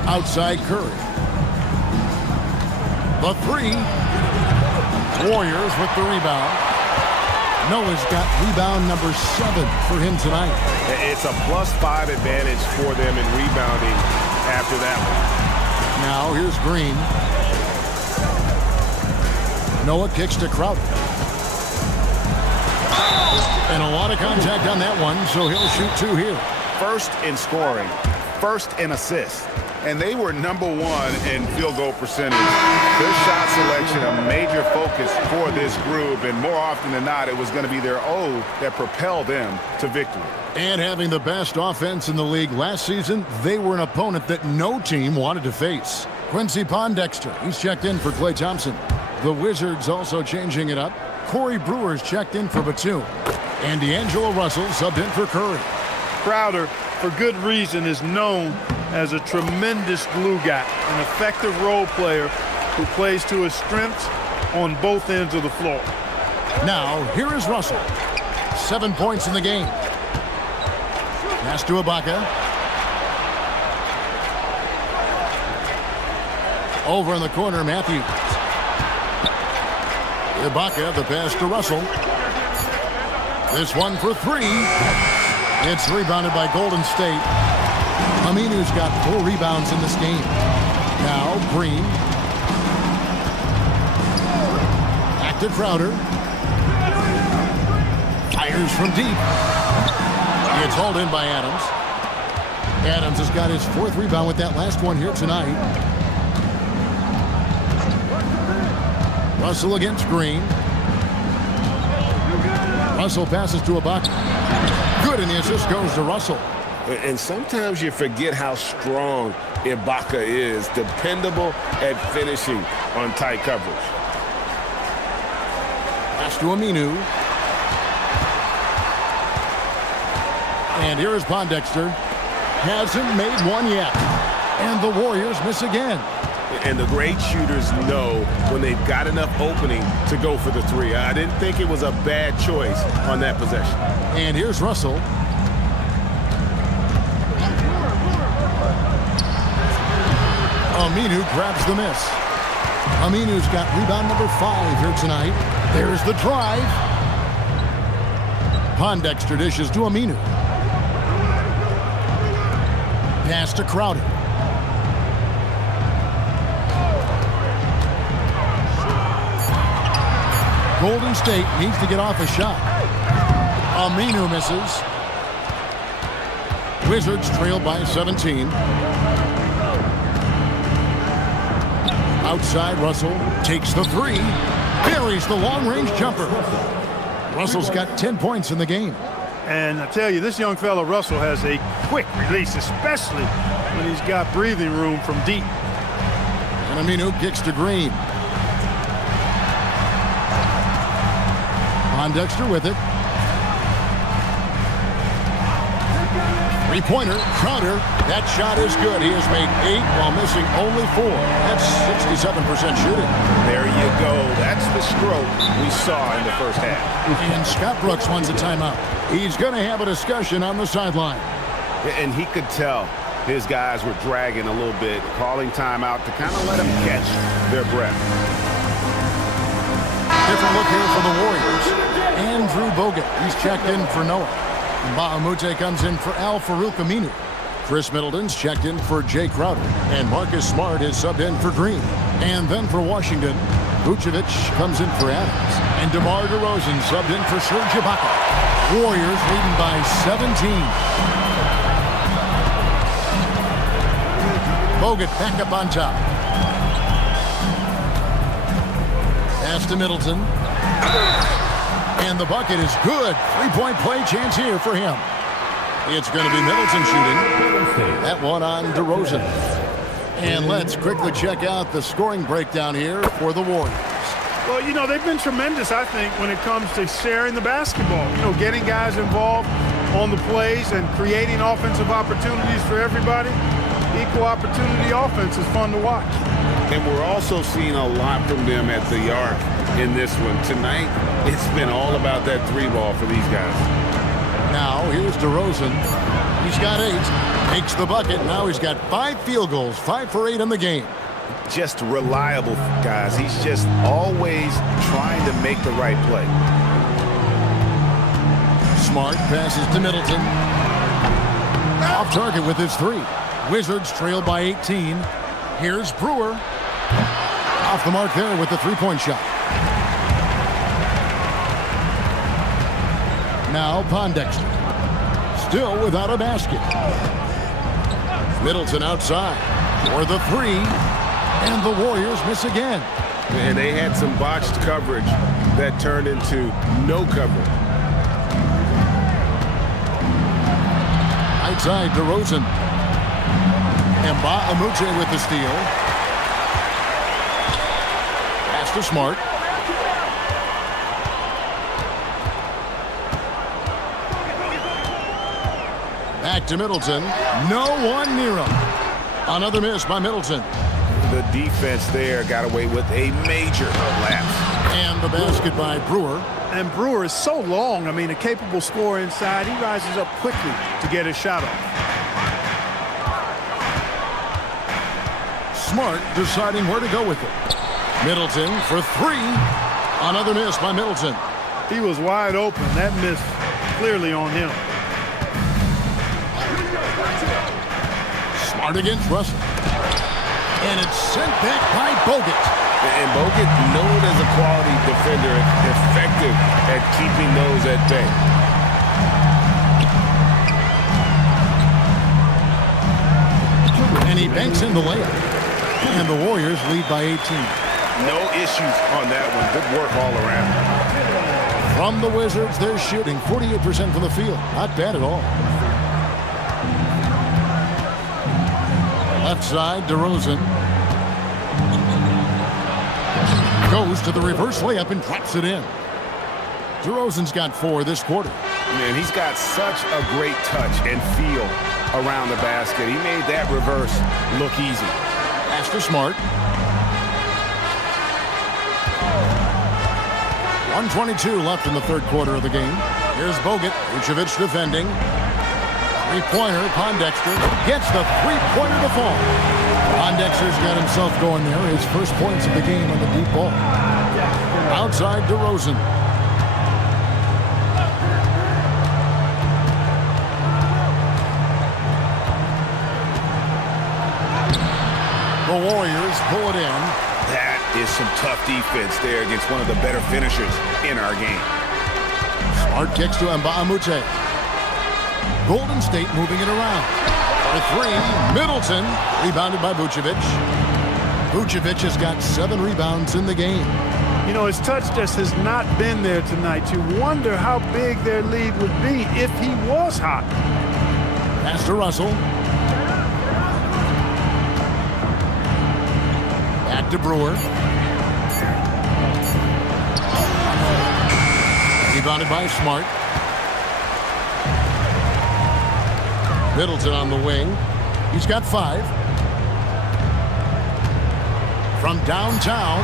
Outside Curry. The three. Warriors with the rebound. Noah's got rebound number 7 for him tonight. It's a +5 advantage for them in rebounding after that one. Now here's Green. Noah kicks to Crowder. And a lot of contact on that one, so he'll shoot 2 here. First in scoring, first in assists, and they were #1 in field goal percentage. Their shot selection a major focus for this group, and more often than not, it was going to be their O that propelled them to victory. And having the best offense in the league last season, they were an opponent that no team wanted to face. Quincy Pondexter, he's checked in for Klay Thompson. The Wizards also changing it up. Corey Brewer's checked in for Batum. And D'Angelo Russell subbed in for Curry. Crowder, for good reason, is known as a tremendous glue guy, an effective role player who plays to his strengths on both ends of the floor. Now, here is Russell. 7 points in the game. Pass to Ibaka. Over in the corner, Matthews. Ibaka, the pass to Russell. This one for 3. It's rebounded by Golden State. Aminu's got 4 rebounds in this game. Now, Green. Back to Crowder. Fires from deep. It's hauled in by Adams. Adams has got his 4th rebound with that last one here tonight. Russell against Green. Russell passes to Ibaka. Good, and the assist goes to Russell. And sometimes you forget how strong Ibaka is, dependable at finishing on tight coverage. Pass to Aminu. And here is Pondexter. Hasn't made one yet. And the Warriors miss again. And the great shooters know when they've got enough opening to go for the 3. I didn't think it was a bad choice on that possession. And here's Russell. Aminu grabs the miss. Aminu's got rebound number 5 here tonight. There's the drive. Pondexter dishes to Aminu. Pass to Crowder. Golden State needs to get off a shot. Aminu misses. Wizards trail by 17. Outside, Russell takes the three. Buries the long-range jumper. Russell's got 10 points in the game. And I tell you, this young fella, Russell, has a quick release, especially when he's got breathing room from deep. And Aminu kicks to Green. Pondexter with it. Three-pointer, Crowder. That shot is good. He has made 8 while missing only 4. That's 67% shooting. There you go. That's the stroke we saw in the first half. And Scott Brooks wants a timeout. He's going to have a discussion on the sideline. And he could tell his guys were dragging a little bit, calling timeout to kind of let them catch their breath. Different look here for the Warriors. Andrew Bogut. He's checked in for Noah. Mba'amute comes in for Al-Farouq Aminu. Chris Middleton's checked in for Jay Crowder. And Marcus Smart is subbed in for Green. And then for Washington, Vucevic comes in for Adams. And DeMar DeRozan subbed in for Serge Ibaka. Warriors leading by 17. Bogut back up on top. Pass to Middleton. And the bucket is good. Three-point play chance here for him. It's going to be Middleton shooting. That one on DeRozan. And let's quickly check out the scoring breakdown here for the Warriors. Well, you know, they've been tremendous, I think, when it comes to sharing the basketball. You know, getting guys involved on the plays and creating offensive opportunities for everybody. Equal opportunity offense is fun to watch. And we're also seeing a lot from them at the arc in this one. Tonight, it's been all about that three ball for these guys. Now, here's DeRozan. He's got 8. Makes the bucket. Now he's got 5 field goals. 5 for 8 in the game. Just reliable, guys. He's just always trying to make the right play. Smart passes to Middleton. Off target with his 3. Wizards trail by 18. Here's Brewer. Off the mark there with the three-point shot. Now Pondexter. Still without a basket. Middleton outside for the 3. And the Warriors miss again. And they had some botched coverage that turned into no coverage. Outside DeRozan. Mba'amute with the steal. Pass to Smart. Back to Middleton. No one near him. Another miss by Middleton. The defense there got away with a major lapse. And the basket by Brewer. And Brewer is so long. I mean, a capable scorer inside. He rises up quickly to get his shot off. Smart deciding where to go with it. Middleton for 3. Another miss by Middleton. He was wide open. That miss clearly on him. Smart against Russell. And it's sent back by Bogut. And Bogut, known as a quality defender, effective at keeping those at bay. And he banks in the layup. And the Warriors lead by 18. No issues on that one. Good work all around. From the Wizards, they're shooting 48% from the field. Not bad at all. Left side, DeRozan. Goes to the reverse layup and drops it in. DeRozan's got 4 this quarter. Man, he's got such a great touch and feel around the basket. He made that reverse look easy. Pass to Smart. 1:22 left in the third quarter of the game. Here's Bogut. Vucevic defending. Three-pointer. Pondexter gets the three-pointer to fall. Pondexter's got himself going there. His first points of the game on the deep ball. Outside DeRozan. The Warriors pull it in. That is some tough defense there against one of the better finishers in our game. Smart kicks to Mba'amute. Golden State moving it around. For three, Middleton, rebounded by Vucevic. Vucevic has got 7 rebounds in the game. You know, his touch just has not been there tonight. You wonder how big their lead would be if he was hot. Pass to Russell. Back to Brewer. Rebounded by Smart. Middleton on the wing. He's got 5. From downtown.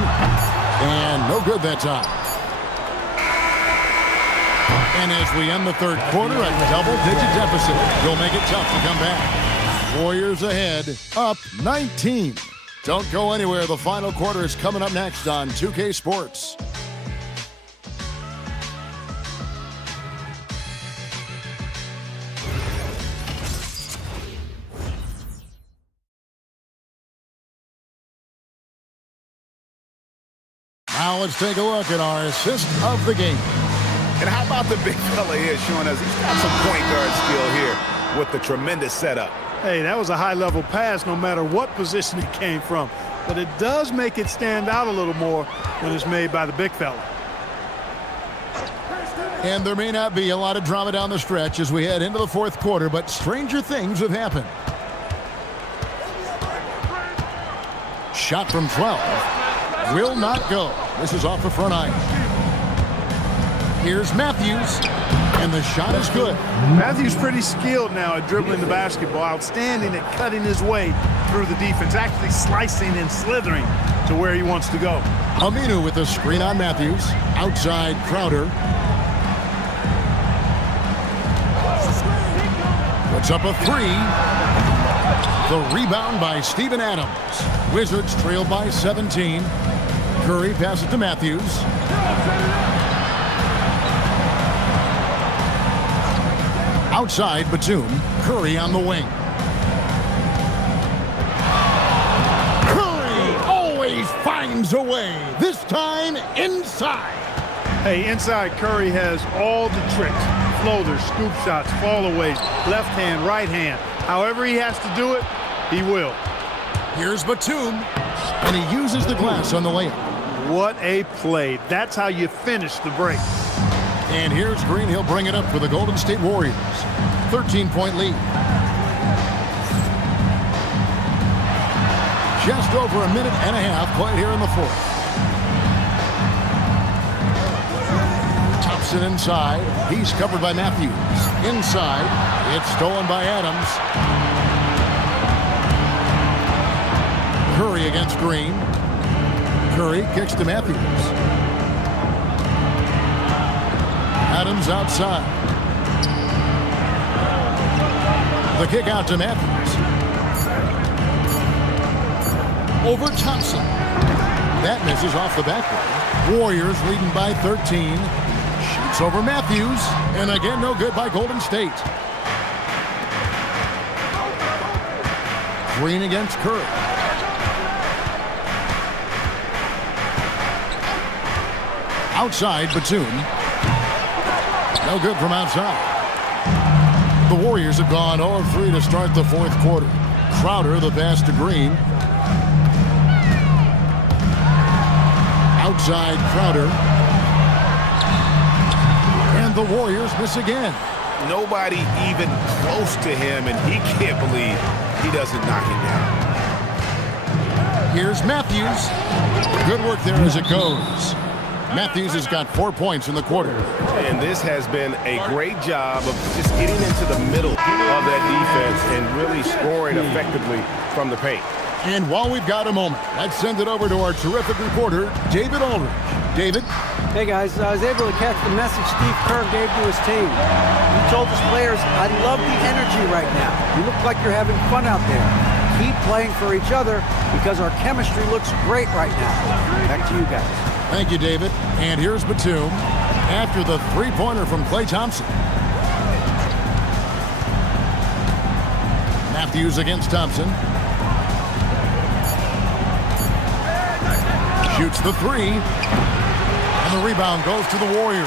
And no good that time. And as we end the third quarter, a double-digit deficit. Will make it tough to come back. Warriors ahead, up 19. Don't go anywhere. The final quarter is coming up next on 2K Sports. Now let's take a look at our assist of the game. And how about the big fella here showing us he's got some point guard skill here with the tremendous setup. Hey, that was a high-level pass no matter what position it came from. But it does make it stand out a little more when it's made by the big fella. And there may not be a lot of drama down the stretch as we head into the fourth quarter, but stranger things have happened. Shot from 12. Will not go. This is off the front iron. Here's Matthews, and the shot is good. Matthews pretty skilled now at dribbling the basketball. Outstanding at cutting his way through the defense, actually slicing and slithering to where he wants to go. Aminu with the screen on Matthews. Outside Crowder. Puts up a 3. The rebound by Steven Adams. Wizards trail by 17. Curry passes to Matthews. Outside Batum. Curry on the wing. Curry always finds a way. This time inside. Hey, inside Curry has all the tricks. Floaters, scoop shots, fallaways, left hand, right hand. However he has to do it, he will. Here's Batum, and he uses the glass on the layup. What a play. That's how you finish the break. And here's Green. He'll bring it up for the Golden State Warriors. 13-point lead. Just over a minute and a half played here in the fourth. Thompson inside. He's covered by Matthews. Inside. It's stolen by Adams. Curry against Green. Curry kicks to Matthews. Adams outside. The kick out to Matthews. Over Thompson. That misses off the backboard. Warriors leading by 13. Shoots over Matthews. And again, no good by Golden State. Green against Curry. Outside, Batum. No good from outside. The Warriors have gone 0-3 to start the fourth quarter. Crowder, the pass to Green. Outside, Crowder. And the Warriors miss again. Nobody even close to him, and he can't believe he doesn't knock it down. Here's Matthews. Good work there as it goes. Matthews has got 4 points in the quarter. And this has been a great job of just getting into the middle of that defense and really scoring effectively from the paint. And while we've got a moment, let's send it over to our terrific reporter, David Aldridge. David? Hey guys, I was able to catch the message Steve Kerr gave to his team. He told his players, I love the energy right now. You look like you're having fun out there. Keep playing for each other because our chemistry looks great right now. Back to you guys. Thank you, David. And here's Batum after the three-pointer from Klay Thompson. Matthews against Thompson. Shoots the 3. And the rebound goes to the Warriors.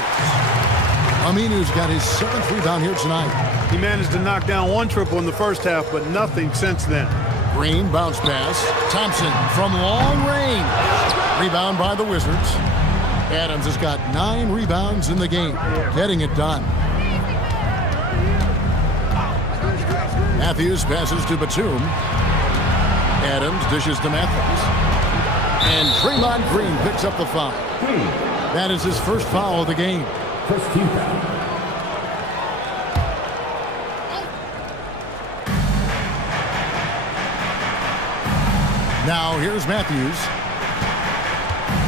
Aminu's got his 7th rebound here tonight. He managed to knock down one triple in the first half, but nothing since then. Green bounce pass. Thompson from long range. Rebound by the Wizards. Adams has got 9 rebounds in the game, getting it done. Matthews passes to Batum. Adams dishes to Matthews. And Draymond Green picks up the foul. That is his first foul of the game. First team foul. Now here's Matthews.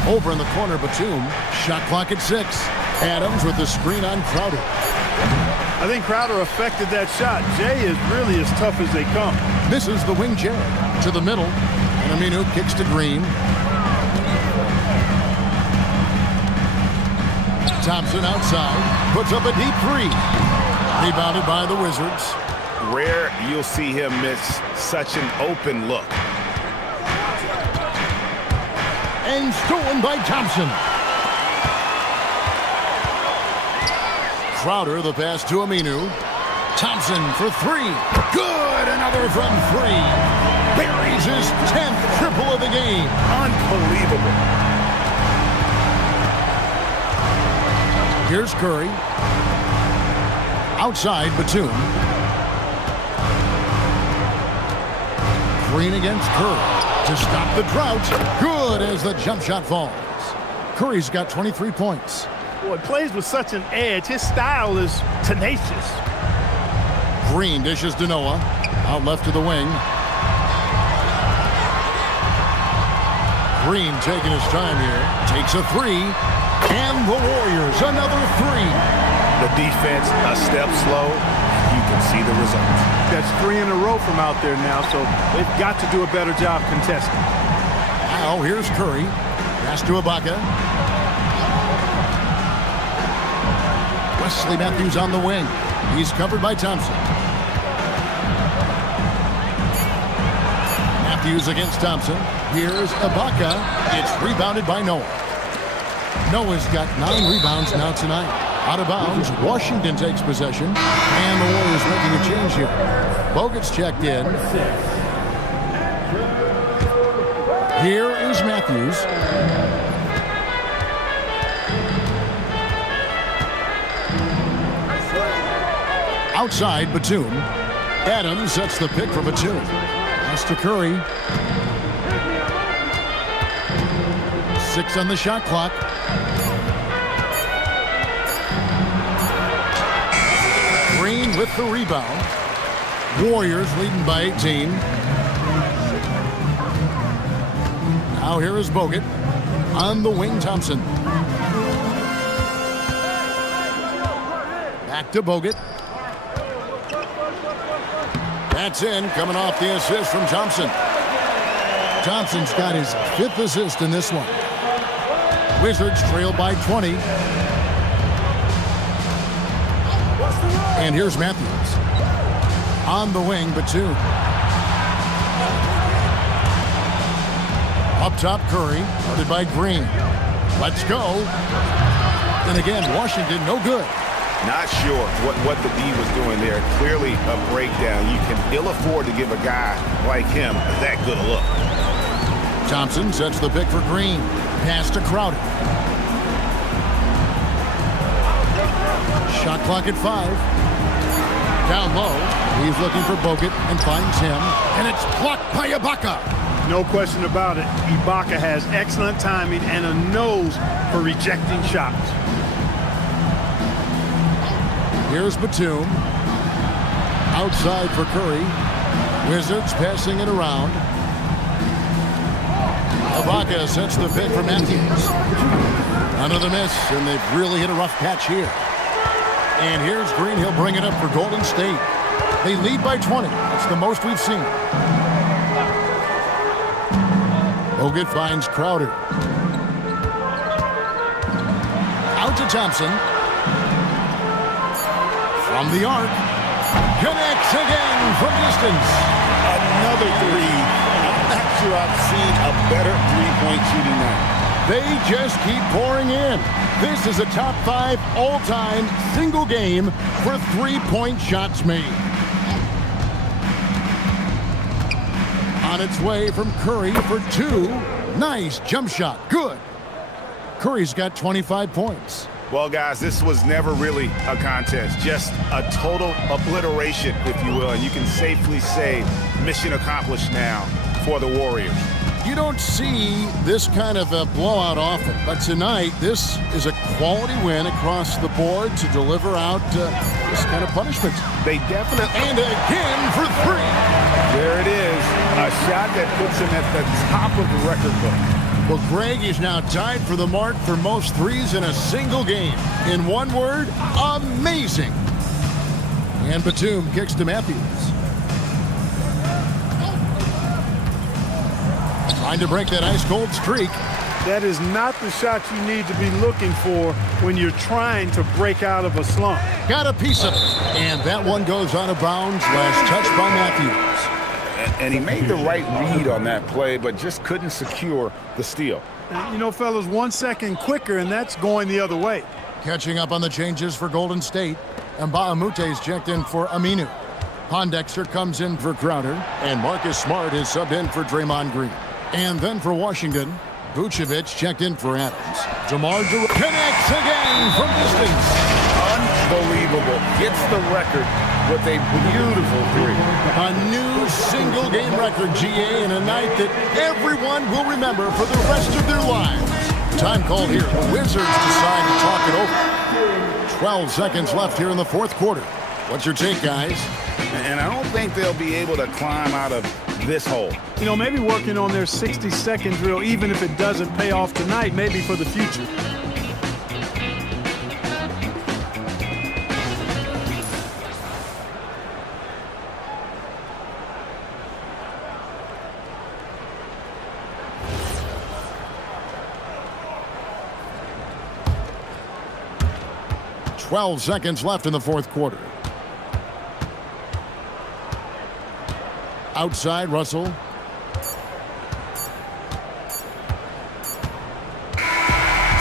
Over in the corner, Batum. Shot clock at 6. Adams with the screen on Crowder. I think Crowder affected that shot. Jay is really as tough as they come. Misses the wing Jay to the middle. And Aminu kicks to Green. Thompson outside. Puts up a deep 3. Rebounded by the Wizards. Rare you'll see him miss such an open look. And stolen by Thompson. Crowder, the pass to Aminu. Thompson for 3. Good! Another from 3. Buries his 10th triple of the game. Unbelievable. Here's Curry. Outside, Batum. Green against Curry. To stop the drought. Good as the jump shot falls. Curry's got 23 points. Boy, plays with such an edge. His style is tenacious. Green dishes to Noah. Out left to the wing. Green taking his time here. Takes a 3. And the Warriors, another 3. The defense a step slow. You can see the results. That's 3 in a row from out there now, so they've got to do a better job contesting. Now here's Curry. Pass to Ibaka. Wesley Matthews on the wing. He's covered by Thompson. Matthews against Thompson. Here's Ibaka. It's rebounded by Noah. Noah's got 9 rebounds now tonight. Out of bounds, Washington takes possession, and the Warriors making a change here. Bogut's checked in. Here is Matthews. Outside, Batum. Adams sets the pick for Batum. Pass to Curry. 6 on the shot clock. Green with the rebound. Warriors leading by 18. Now here is Bogut. On the wing, Thompson. Back to Bogut. That's in, coming off the assist from Thompson. Thompson's got his 5th assist in this one. Wizards trail by 20. And here's Matthews. On the wing, Batum. Up top, Curry, guarded by Green. Let's go. And again, Washington, no good. Not sure what the D was doing there. Clearly a breakdown. You can ill afford to give a guy like him that good a look. Thompson sets the pick for Green. Pass to Crowder. Shot clock at 5. Down low. He's looking for Bogut and finds him. And it's blocked by Ibaka. No question about it. Ibaka has excellent timing and a nose for rejecting shots. Here's Batum. Outside for Curry. Wizards passing it around. Ibaka sets the pick for Matthews. Another miss, and they've really hit a rough patch here. And here's Green. He'll bring it up for Golden State. They lead by 20. That's the most we've seen. Bogut finds Crowder. Out to Thompson. From the arc. Connects again from distance. Another 3. I'm not sure I've seen a better three-point shooting night. They just keep pouring in. This is a top 5 all-time single game for three-point shots made. On its way from Curry for 2. Nice jump shot. Good. Curry's got 25 points. Well, guys, this was never really a contest, just a total obliteration, if you will, and you can safely say mission accomplished now for the Warriors. You don't see this kind of a blowout often, but tonight this is a quality win across the board to deliver out this kind of punishment. They definitely... And again for 3. There it is, a shot that puts him at the top of the record book. Well, Greg is now tied for the mark for most threes in a single game. In one word, amazing. And Batum kicks to Matthews. Trying to break that ice-cold streak. That is not the shot you need to be looking for when you're trying to break out of a slump. Got a piece of it. And that one goes out of bounds. Last touch by Matthews. And he made the right read on that play, but just couldn't secure the steal. You know, fellas, 1 second quicker, and that's going the other way. Catching up on the changes for Golden State. And Mbaamute's checked in for Aminu. Pondexter comes in for Crowder. And Marcus Smart is subbed in for Draymond Green. And then for Washington, Vucevic checked in for Adams. DeMar DeRozan connects again from distance. Unbelievable. Gets the record with a beautiful 3. A new single-game record, GA, in a night that everyone will remember for the rest of their lives. Time called here. The Wizards decide to talk it over. 12 seconds left here in the fourth quarter. What's your take, guys? And I don't think they'll be able to climb out of this hole. You know, maybe working on their 60-second drill, even if it doesn't pay off tonight, maybe for the future. .12 seconds left in the fourth quarter. Outside, Russell.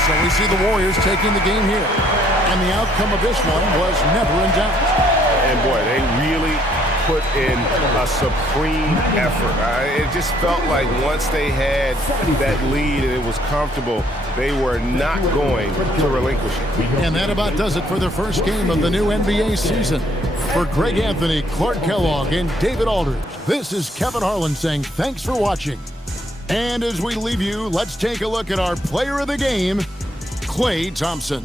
So we see the Warriors taking the game here. And the outcome of this one was never in doubt. And boy, they really put in a supreme effort. It just felt like once they had that lead and it was comfortable, they were not going to relinquish it. And that about does it for the first game of the new NBA season. For Greg Anthony, Clark Kellogg, and David Aldridge, this is Kevin Harlan saying thanks for watching. And as we leave you, let's take a look at our player of the game, Klay Thompson.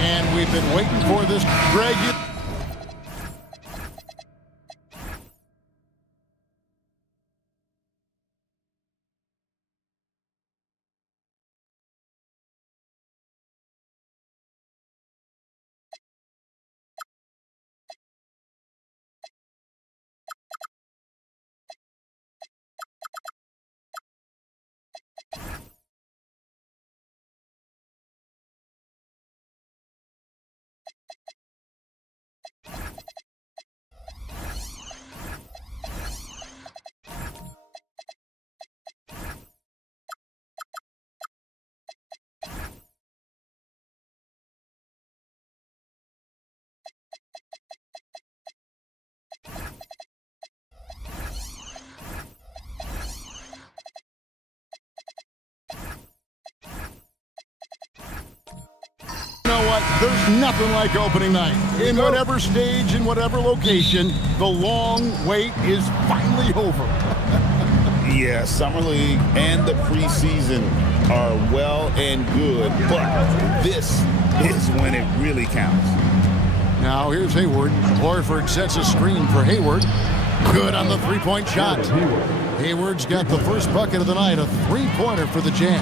And we've been waiting for this. Greg, you know what? There's nothing like opening night. In whatever stage, in whatever location, the long wait is finally over. Yeah, Summer League and the preseason are well and good, but this is when it really counts. Now here's Hayward. Horford sets a screen for Hayward. Good on the three-point shot. Hayward's got the first bucket of the night, a three-pointer for the Jazz.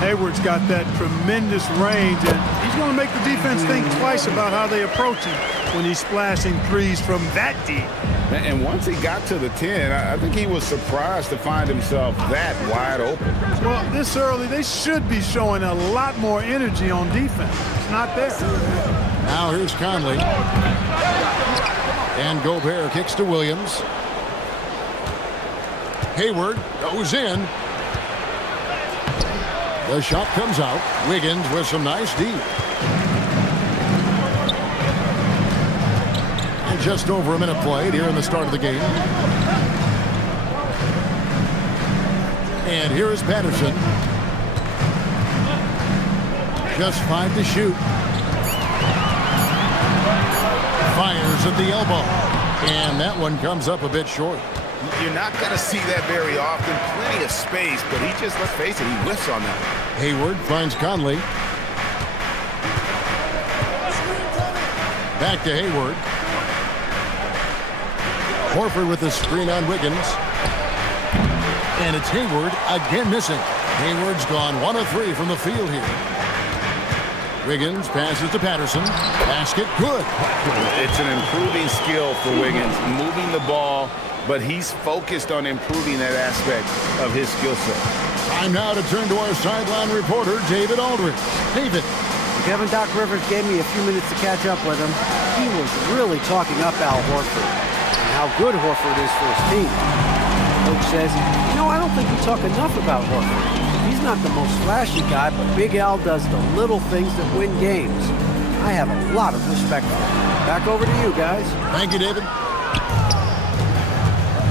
Hayward's got that tremendous range, and he's going to make the defense think twice about how they approach him when he's splashing threes from that deep. And once he got to the 10, I think he was surprised to find himself that wide open. Well, this early, they should be showing a lot more energy on defense. It's not there. Now here's Conley. And Gobert kicks to Williams. Hayward goes in. The shot comes out. Wiggins with some nice D. And just over a minute played here in the start of the game. And here is Patterson. Just 5 to shoot. Fires at the elbow. And that one comes up a bit short. You're not going to see that very often. Plenty of space, but he just, let's face it, he whiffs on that. Hayward finds Conley. Back to Hayward. Horford with the screen on Wiggins. And it's Hayward again missing. Hayward's gone 1 of 3 from the field here. Wiggins passes to Patterson. Basket good. It's an improving skill for Wiggins, moving the ball, but he's focused on improving that aspect of his skill set. Time now to turn to our sideline reporter, David Aldridge. David. Kevin, Doc Rivers gave me a few minutes to catch up with him. He was really talking up Al Horford and how good Horford is for his team. Coach says, I don't think we talk enough about Horford. He's not the most flashy guy, but Big Al does the little things that win games. I have a lot of respect for him. Back over to you guys. Thank you, David.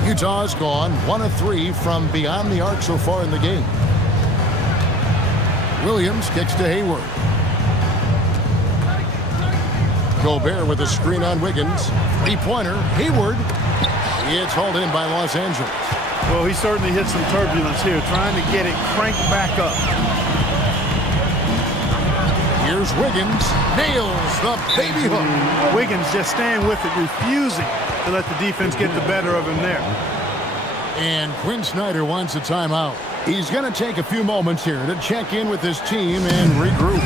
Utah's gone 1 of 3 from beyond the arc so far in the game. Williams kicks to Hayward. Gobert with a screen on Wiggins. Three-pointer. Hayward. It's hauled in by Los Angeles. Well, he certainly hit some turbulence here, trying to get it cranked back up. Here's Wiggins. Nails the baby hook. Wiggins just staying with it, refusing to let the defense get the better of him there. And Quinn Snyder wants a timeout. He's going to take a few moments here to check in with his team and regroup.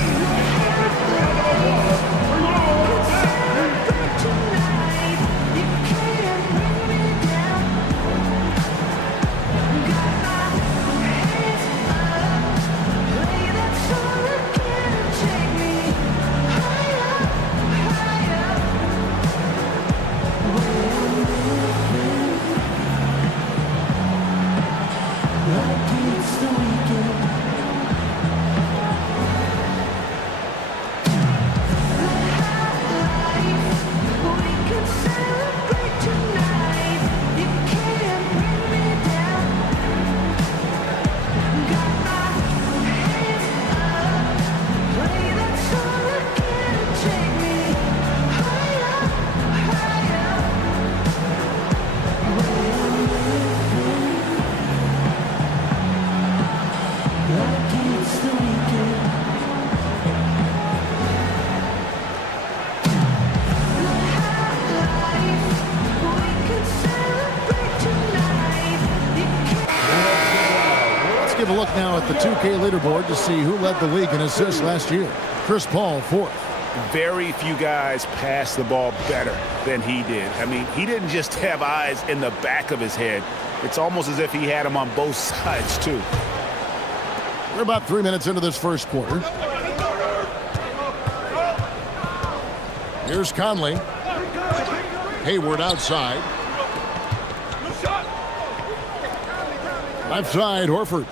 Give a look now at the 2K leaderboard to see who led the league in assists last year. Chris Paul, 4th. Very few guys pass the ball better than he did. I mean, he didn't just have eyes in the back of his head. It's almost as if he had them on both sides, too. We're about 3 minutes into this first quarter. Here's Conley. Hayward outside. Left side, Horford.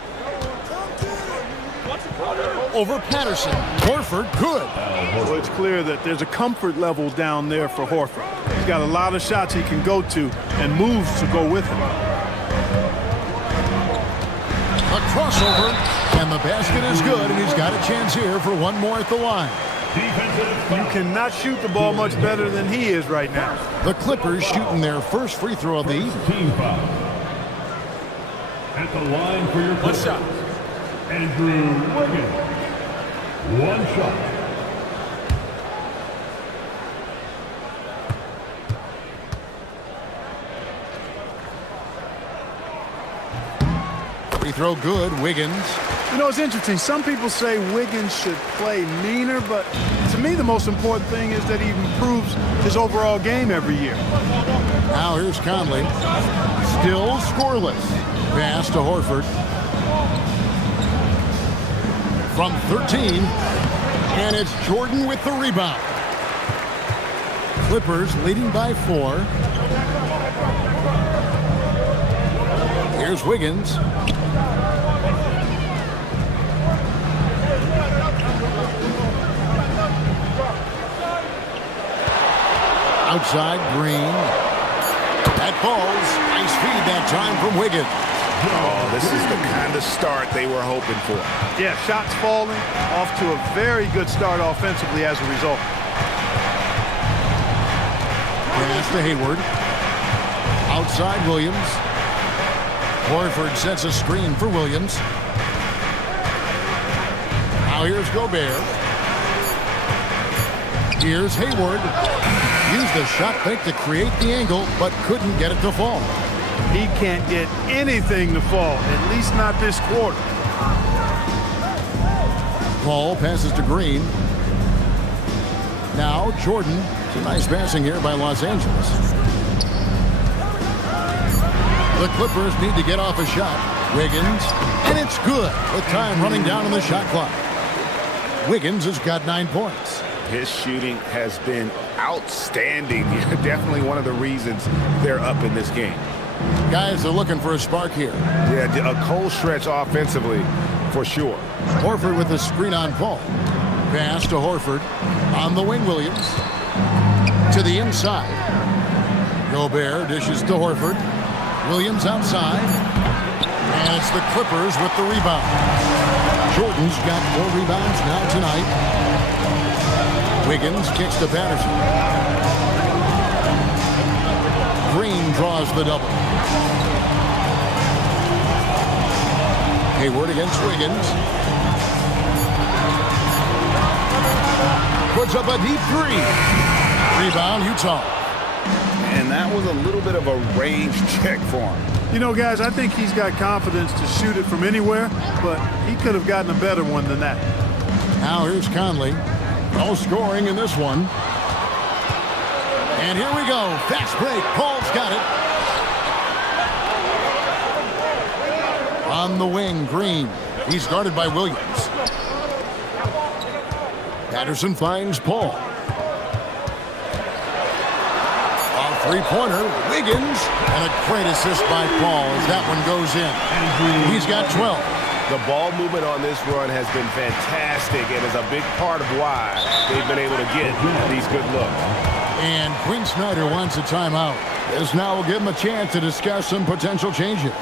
Over Patterson. Horford, good. Well, it's clear that there's a comfort level down there for Horford. He's got a lot of shots he can go to and moves to go with him. A crossover, and the basket is good, and he's got a chance here for one more at the line. You cannot shoot the ball much better than he is right now. The Clippers shooting their first free throw of the evening. Team foul. At the line for your first shot, Andrew Wiggins. One shot. Free throw good, Wiggins. You know, it's interesting. Some people say Wiggins should play meaner, but to me the most important thing is that he improves his overall game every year. Now here's Conley. Still scoreless. Pass to Horford. From 13, and it's Jordan with the rebound. Clippers leading by 4. Here's Wiggins. Outside, Green. That falls. Nice feed that time from Wiggins. Oh, this is the kind of start they were hoping for. Yeah, shots falling, off to a very good start offensively as a result. Pass to Hayward. Outside, Williams. Horford sets a screen for Williams. Now here's Gobert. Here's Hayward. Used the shot fake to create the angle, but couldn't get it to fall. He can't get anything to fall, at least not this quarter. Paul passes to Green. Now Jordan. Some nice passing here by Los Angeles. The Clippers need to get off a shot. Wiggins, and it's good with time running down on the shot clock. Wiggins has got 9 points. His shooting has been outstanding. Definitely one of the reasons they're up in this game. Guys are looking for a spark here. Yeah, a cold stretch offensively for sure. Horford with a screen on Paul. Pass to Horford. On the wing, Williams. To the inside. Gobert dishes to Horford. Williams outside. And it's the Clippers with the rebound. Jordan's got 4 rebounds now tonight. Wiggins kicks to Patterson. Green draws the double. Hayward against Wiggins. Puts up a deep three. Rebound, Utah. And that was a little bit of a range check for him. You know, guys, I think he's got confidence to shoot it from anywhere, but he could have gotten a better one than that. Now here's Conley. No scoring in this one. And here we go. Fast break. Paul's got it. On the wing, Green. He's guarded by Williams. Patterson finds Paul. A three-pointer, Wiggins. And a great assist by Paul as that one goes in. He's got 12. The ball movement on this run has been fantastic and is a big part of why they've been able to get these good looks. And Quinn Snyder wants a timeout. This now will give him a chance to discuss some potential changes.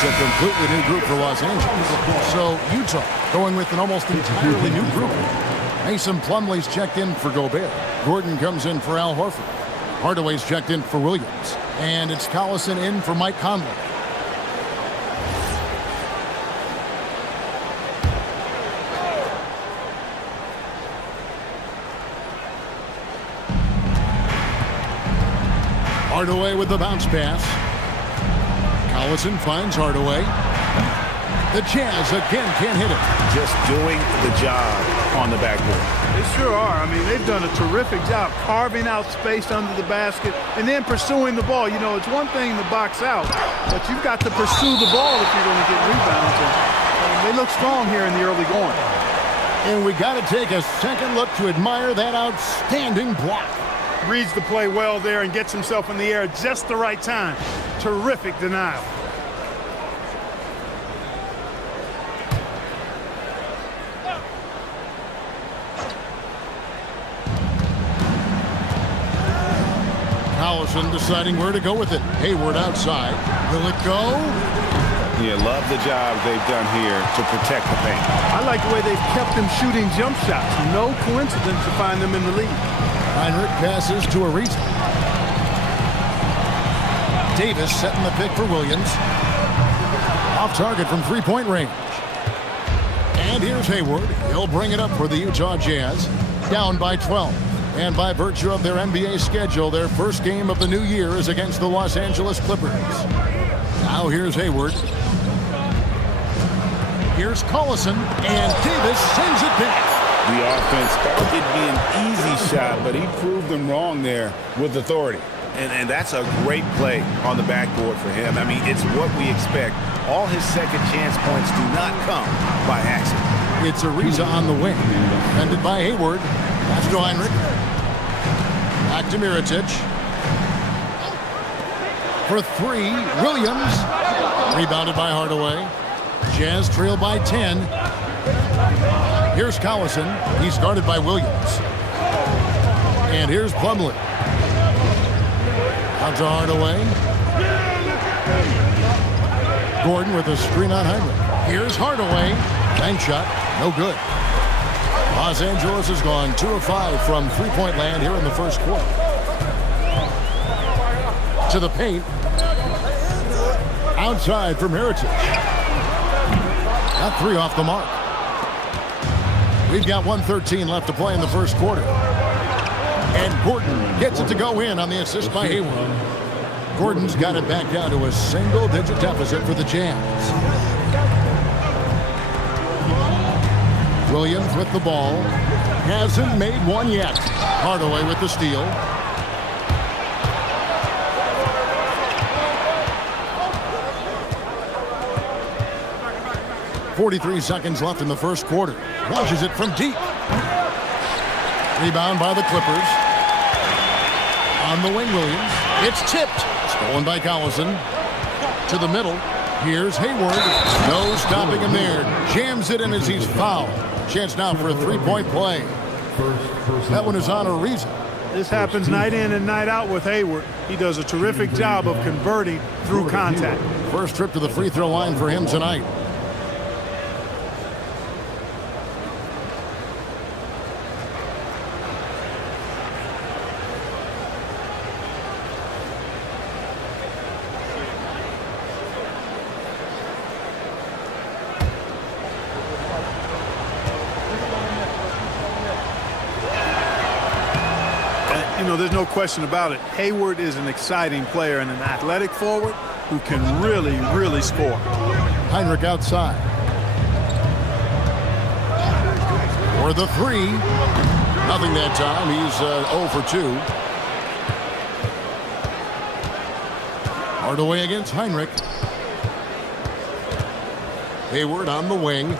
It's a completely new group for Los Angeles. So Utah going with an almost entirely new group. Mason Plumlee's checked in for Gobert. Gordon comes in for Al Horford. Hardaway's checked in for Williams. And it's Collison in for Mike Conley. Hardaway with the bounce pass. Collison finds Hardaway. The Jazz again can't hit it. Just doing the job on the backboard. They sure are. I mean, they've done a terrific job carving out space under the basket and then pursuing the ball. You know, it's one thing to box out, but you've got to pursue the ball if you're going to get rebounds. And they look strong here in the early going. And we got to take a second look to admire that outstanding block. Reads the play well there and gets himself in the air at just the right time. Terrific denial. Collison deciding where to go with it. Hayward outside. Will it go? Yeah, love the job they've done here to protect the paint. I like the way they've kept them shooting jump shots. No coincidence to find them in the lead. Heinrich passes to Ariza. Davis setting the pick for Williams. Off target from three-point range. And here's Hayward. He'll bring it up for the Utah Jazz. Down by 12. And by virtue of their NBA schedule, their first game of the new year is against the Los Angeles Clippers. Now here's Hayward. Here's Collison. And Davis sends it back. The offense thought it'd be an easy shot, but he proved them wrong there with authority. And that's a great play on the backboard for him. I mean, it's what we expect. All his second chance points do not come by accident. It's Ariza on the wing. Defended by Hayward. That's to Heinrich. Back to Mirotic. For three, Williams. Rebounded by Hardaway. Jazz trail by 10. Here's Collison. He's guarded by Williams. And here's Plumlee. Out to Hardaway. Gordon with a screen on Heinrich. Here's Hardaway. Bank shot. No good. Los Angeles has gone 2 of 5 from three-point land here in the first quarter. To the paint. Outside for Miritich. Got 3 off the mark. We've got 1:13 left to play in the first quarter. And Gordon gets it to go in on the assist by Hayward. Gordon's got it back down to a single-digit deficit for the Jazz. Williams with the ball. Hasn't made one yet. Hardaway with the steal. .43 seconds left in the first quarter. Launches it from deep. Rebound by the Clippers. On the wing, Williams. It's tipped. Stolen by Collison. To the middle. Here's Hayward. No stopping him there. Jams it in as he's fouled. Chance now for a three-point play. That one is on Ariza. This happens night in and night out with Hayward. He does a terrific job of converting through contact. First trip to the free throw line for him tonight. There's no question about it. Hayward is an exciting player and an athletic forward who can really, really score. Heinrich outside. For the 3. Nothing that time. He's 0 for 2. Hardaway against Heinrich. Hayward on the wing.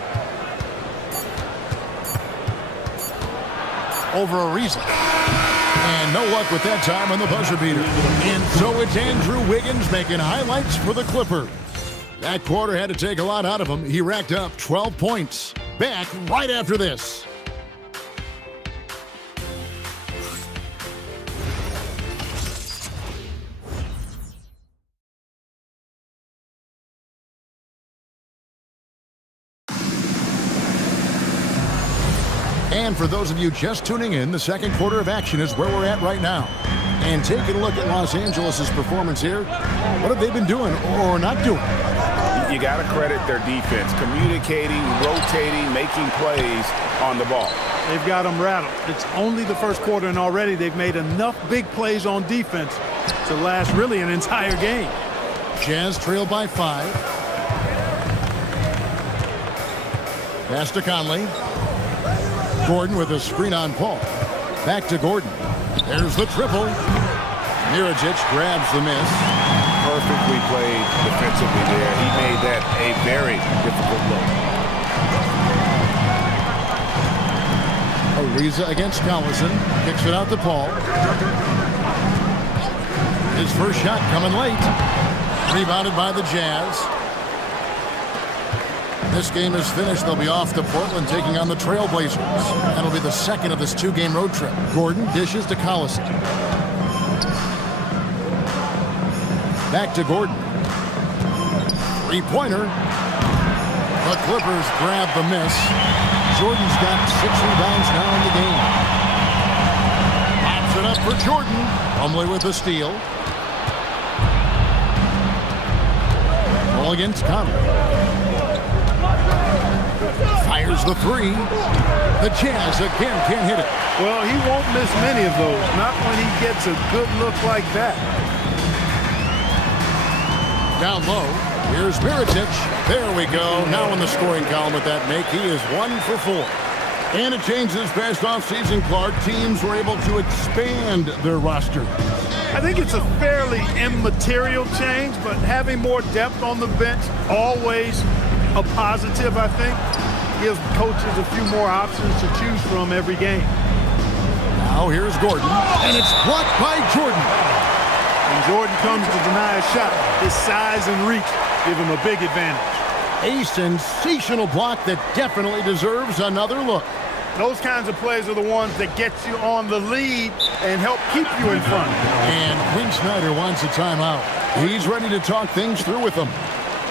Over Ariza. And no luck with that time on the buzzer beater. And so it's Andrew Wiggins making highlights for the Clippers. That quarter had to take a lot out of him. He racked up 12 points. Back right after this. And for those of you just tuning in, the second quarter of action is where we're at right now. And taking a look at Los Angeles' performance here, what have they been doing or not doing? You got to credit their defense, communicating, rotating, making plays on the ball. They've got them rattled. It's only the first quarter, and already they've made enough big plays on defense to last really an entire game. Jazz trail by 5. Pass to Conley. Gordon with a screen on Paul. Back to Gordon. There's the triple. Miritich grabs the miss. Perfectly played defensively there. He made that a very difficult look. Ariza against Collison. Kicks it out to Paul. His first shot coming late. Rebounded by the Jazz. This game is finished. They'll be off to Portland taking on the Trailblazers. That'll be the second of this 2-game road trip. Gordon dishes to Collison. Back to Gordon. 3-pointer. The Clippers grab the miss. Jordan's got 6 rebounds now in the game. Pops it up for Jordan. Plumlee with the steal. Ball against Conley. Fires the 3. The Jazz again can't hit it. Well, he won't miss many of those. Not when he gets a good look like that. Down low. Here's Miritich. There we go. Now in the scoring column with that make. He is 1 for 4. And it changed this past offseason, Clark. Teams were able to expand their roster. I think it's a fairly immaterial change, but having more depth on the bench, always a positive, I think. Gives coaches a few more options to choose from every game. Now here's Gordon, and it's blocked by Jordan. When Jordan comes to deny a shot, his size and reach give him a big advantage. A sensational block that definitely deserves another look. Those kinds of plays are the ones that get you on the lead and help keep you in front. And Quinn Snyder wants a timeout. He's ready to talk things through with them.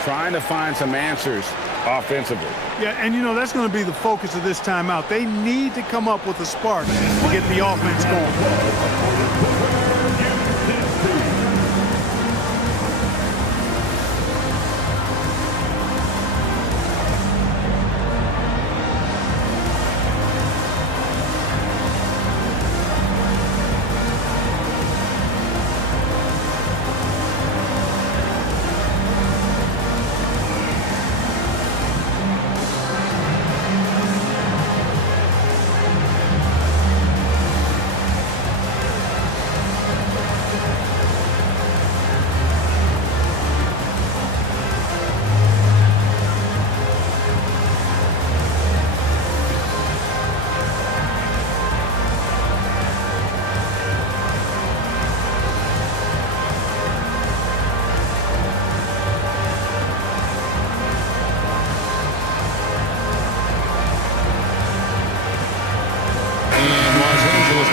Trying to find some answers offensively. Yeah, and that's going to be the focus of this timeout. They need to come up with a spark to get the offense going.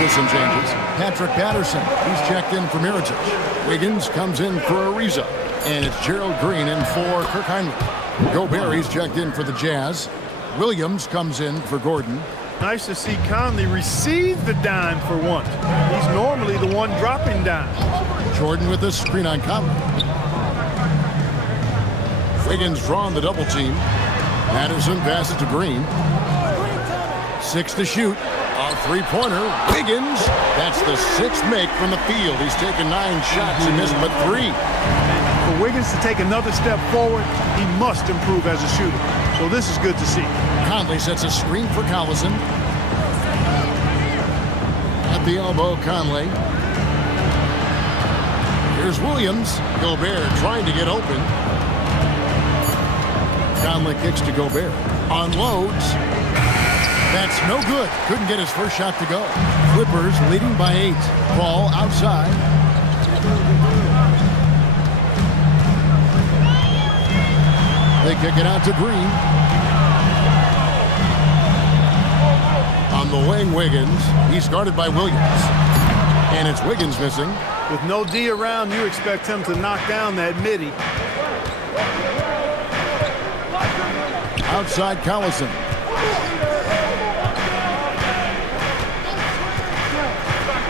with some changes. Patrick Patterson, he's checked in for Miritich. Wiggins comes in for Ariza. And it's Gerald Green in for Kirk Heinrich. Gobert, he's checked in for the Jazz. Williams comes in for Gordon. Nice to see Conley receive the dime for once. He's normally the one dropping dimes. Jordan with the screen on Conley. Wiggins drawing the double team. Patterson passes to Green. 6 to shoot. A three-pointer. Wiggins. That's the 6th make from the field. He's taken 9 shots and missed but 3. For Wiggins to take another step forward, he must improve as a shooter. So this is good to see. Conley sets a screen for Collison. At the elbow, Conley. Here's Williams. Gobert trying to get open. Conley kicks to Gobert. Unloads. That's no good. Couldn't get his first shot to go. Clippers leading by 8. Ball outside. They kick it out to Green. On the wing, Wiggins. He's guarded by Williams. And it's Wiggins missing. With no D around, you expect him to knock down that midi. Outside Collison.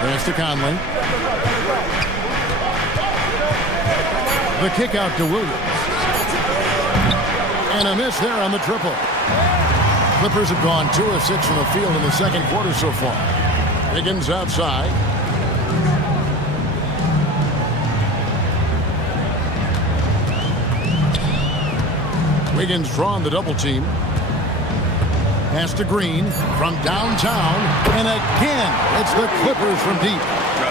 Pass to Conley. The kick out to Williams. And a miss there on the triple. Clippers have gone 2 of 6 from the field in the second quarter so far. Wiggins outside. Wiggins drawn the double team. Pass to Green from downtown. And again, it's the Clippers from deep.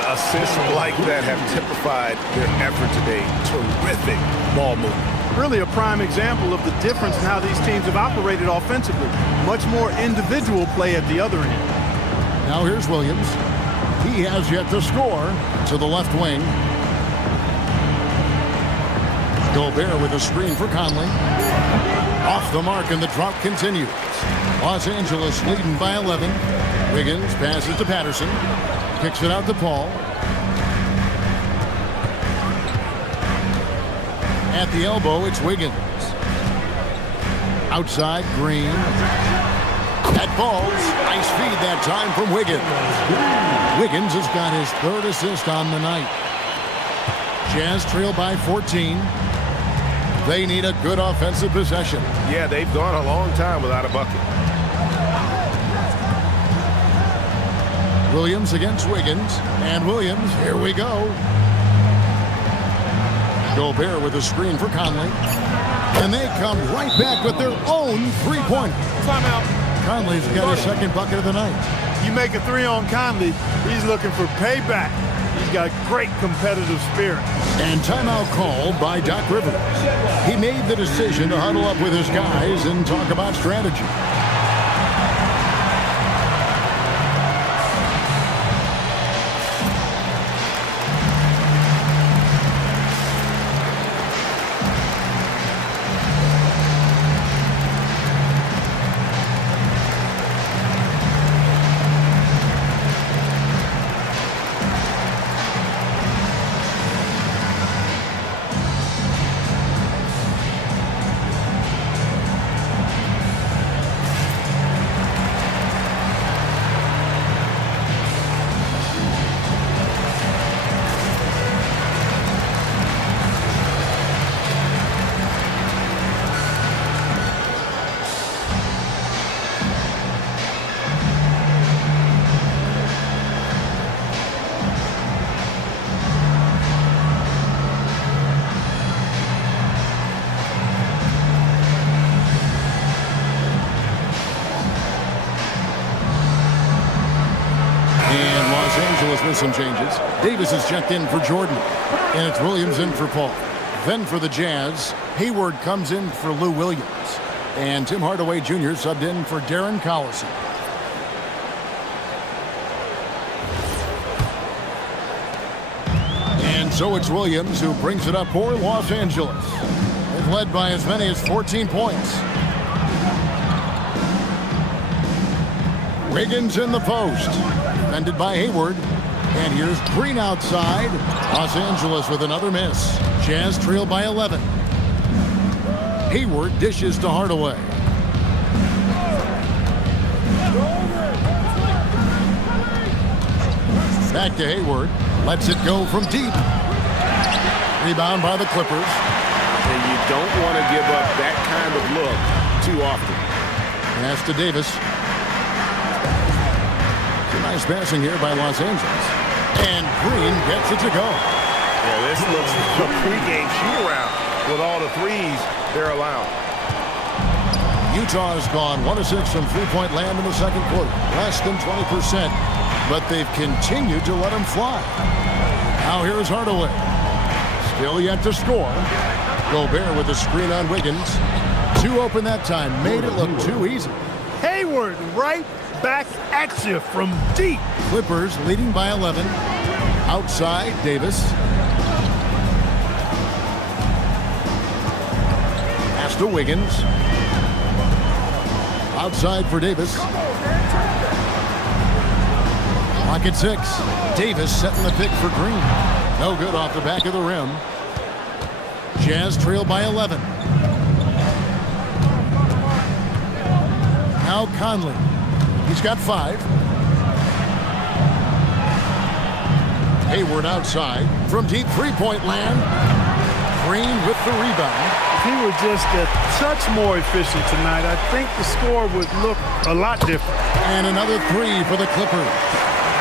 Assists like that have typified their effort today. Terrific ball movement. Really a prime example of the difference in how these teams have operated offensively. Much more individual play at the other end. Now here's Williams. He has yet to score. To the left wing. Gobert with a screen for Conley. Off the mark, and the drought continues. Los Angeles leading by 11. Wiggins passes to Patterson. Kicks it out to Paul. At the elbow, it's Wiggins. Outside, Green. That falls. Nice feed that time from Wiggins. Wiggins has got his 3rd assist on the night. Jazz trail by 14. They need a good offensive possession. Yeah, they've gone a long time without a bucket. Williams against Wiggins. And Williams, here we go. Gobert with a screen for Conley. And they come right back with their own three-pointer. Timeout. Conley's got his 2nd bucket of the night. You make a 3 on Conley, he's looking for payback. He's got great competitive spirit. And timeout called by Doc Rivers. He made the decision to huddle up with his guys and talk about strategy. With some changes. Davis is checked in for Jordan. And it's Williams in for Paul. Then for the Jazz, Hayward comes in for Lou Williams. And Tim Hardaway Jr. subbed in for Darren Collison. And so it's Williams who brings it up for Los Angeles. They've led by as many as 14 points. Wiggins in the post. defended by Hayward. And here's Green outside. Los Angeles with another miss. Jazz trail by 11. Hayward dishes to Hardaway. Back to Hayward. Lets it go from deep. Rebound by the Clippers. And you don't want to give up that kind of look too often. Pass to Davis. Nice passing here by Los Angeles. And Green gets it to go. Yeah, this looks like a pregame shoot-around with all the threes they're allowed. Utah's gone 1 of 6 from three-point land in the second quarter. Less than 20%. But they've continued to let them fly. Now here's Hardaway. Still yet to score. Gobert with the screen on Wiggins. Too open that time. Made it look too easy. Hayward right back at you from deep. Clippers leading by 11. Outside, Davis. Pass to Wiggins. Outside for Davis. Clock at 6. Davis setting the pick for Green. No good off the back of the rim. Jazz trail by 11. Now Conley. He's got 5. Hayward outside. From deep three-point land. Green with the rebound. If he were just a touch more efficient tonight, I think the score would look a lot different. And another 3 for the Clippers.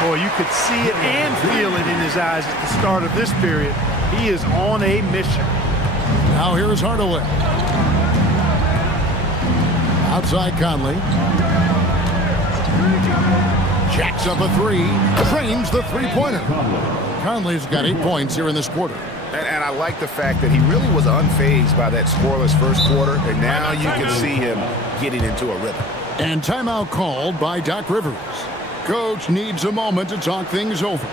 Boy, you could see it and feel it in his eyes at the start of this period. He is on a mission. Now here's Hardaway. Outside Conley. Jacks up a 3. Trains the three-pointer. Conley's got 8 points here in this quarter. And I like the fact that he really was unfazed by that scoreless first quarter, and now you can see him getting into a rhythm. And timeout called by Doc Rivers. Coach needs a moment to talk things over.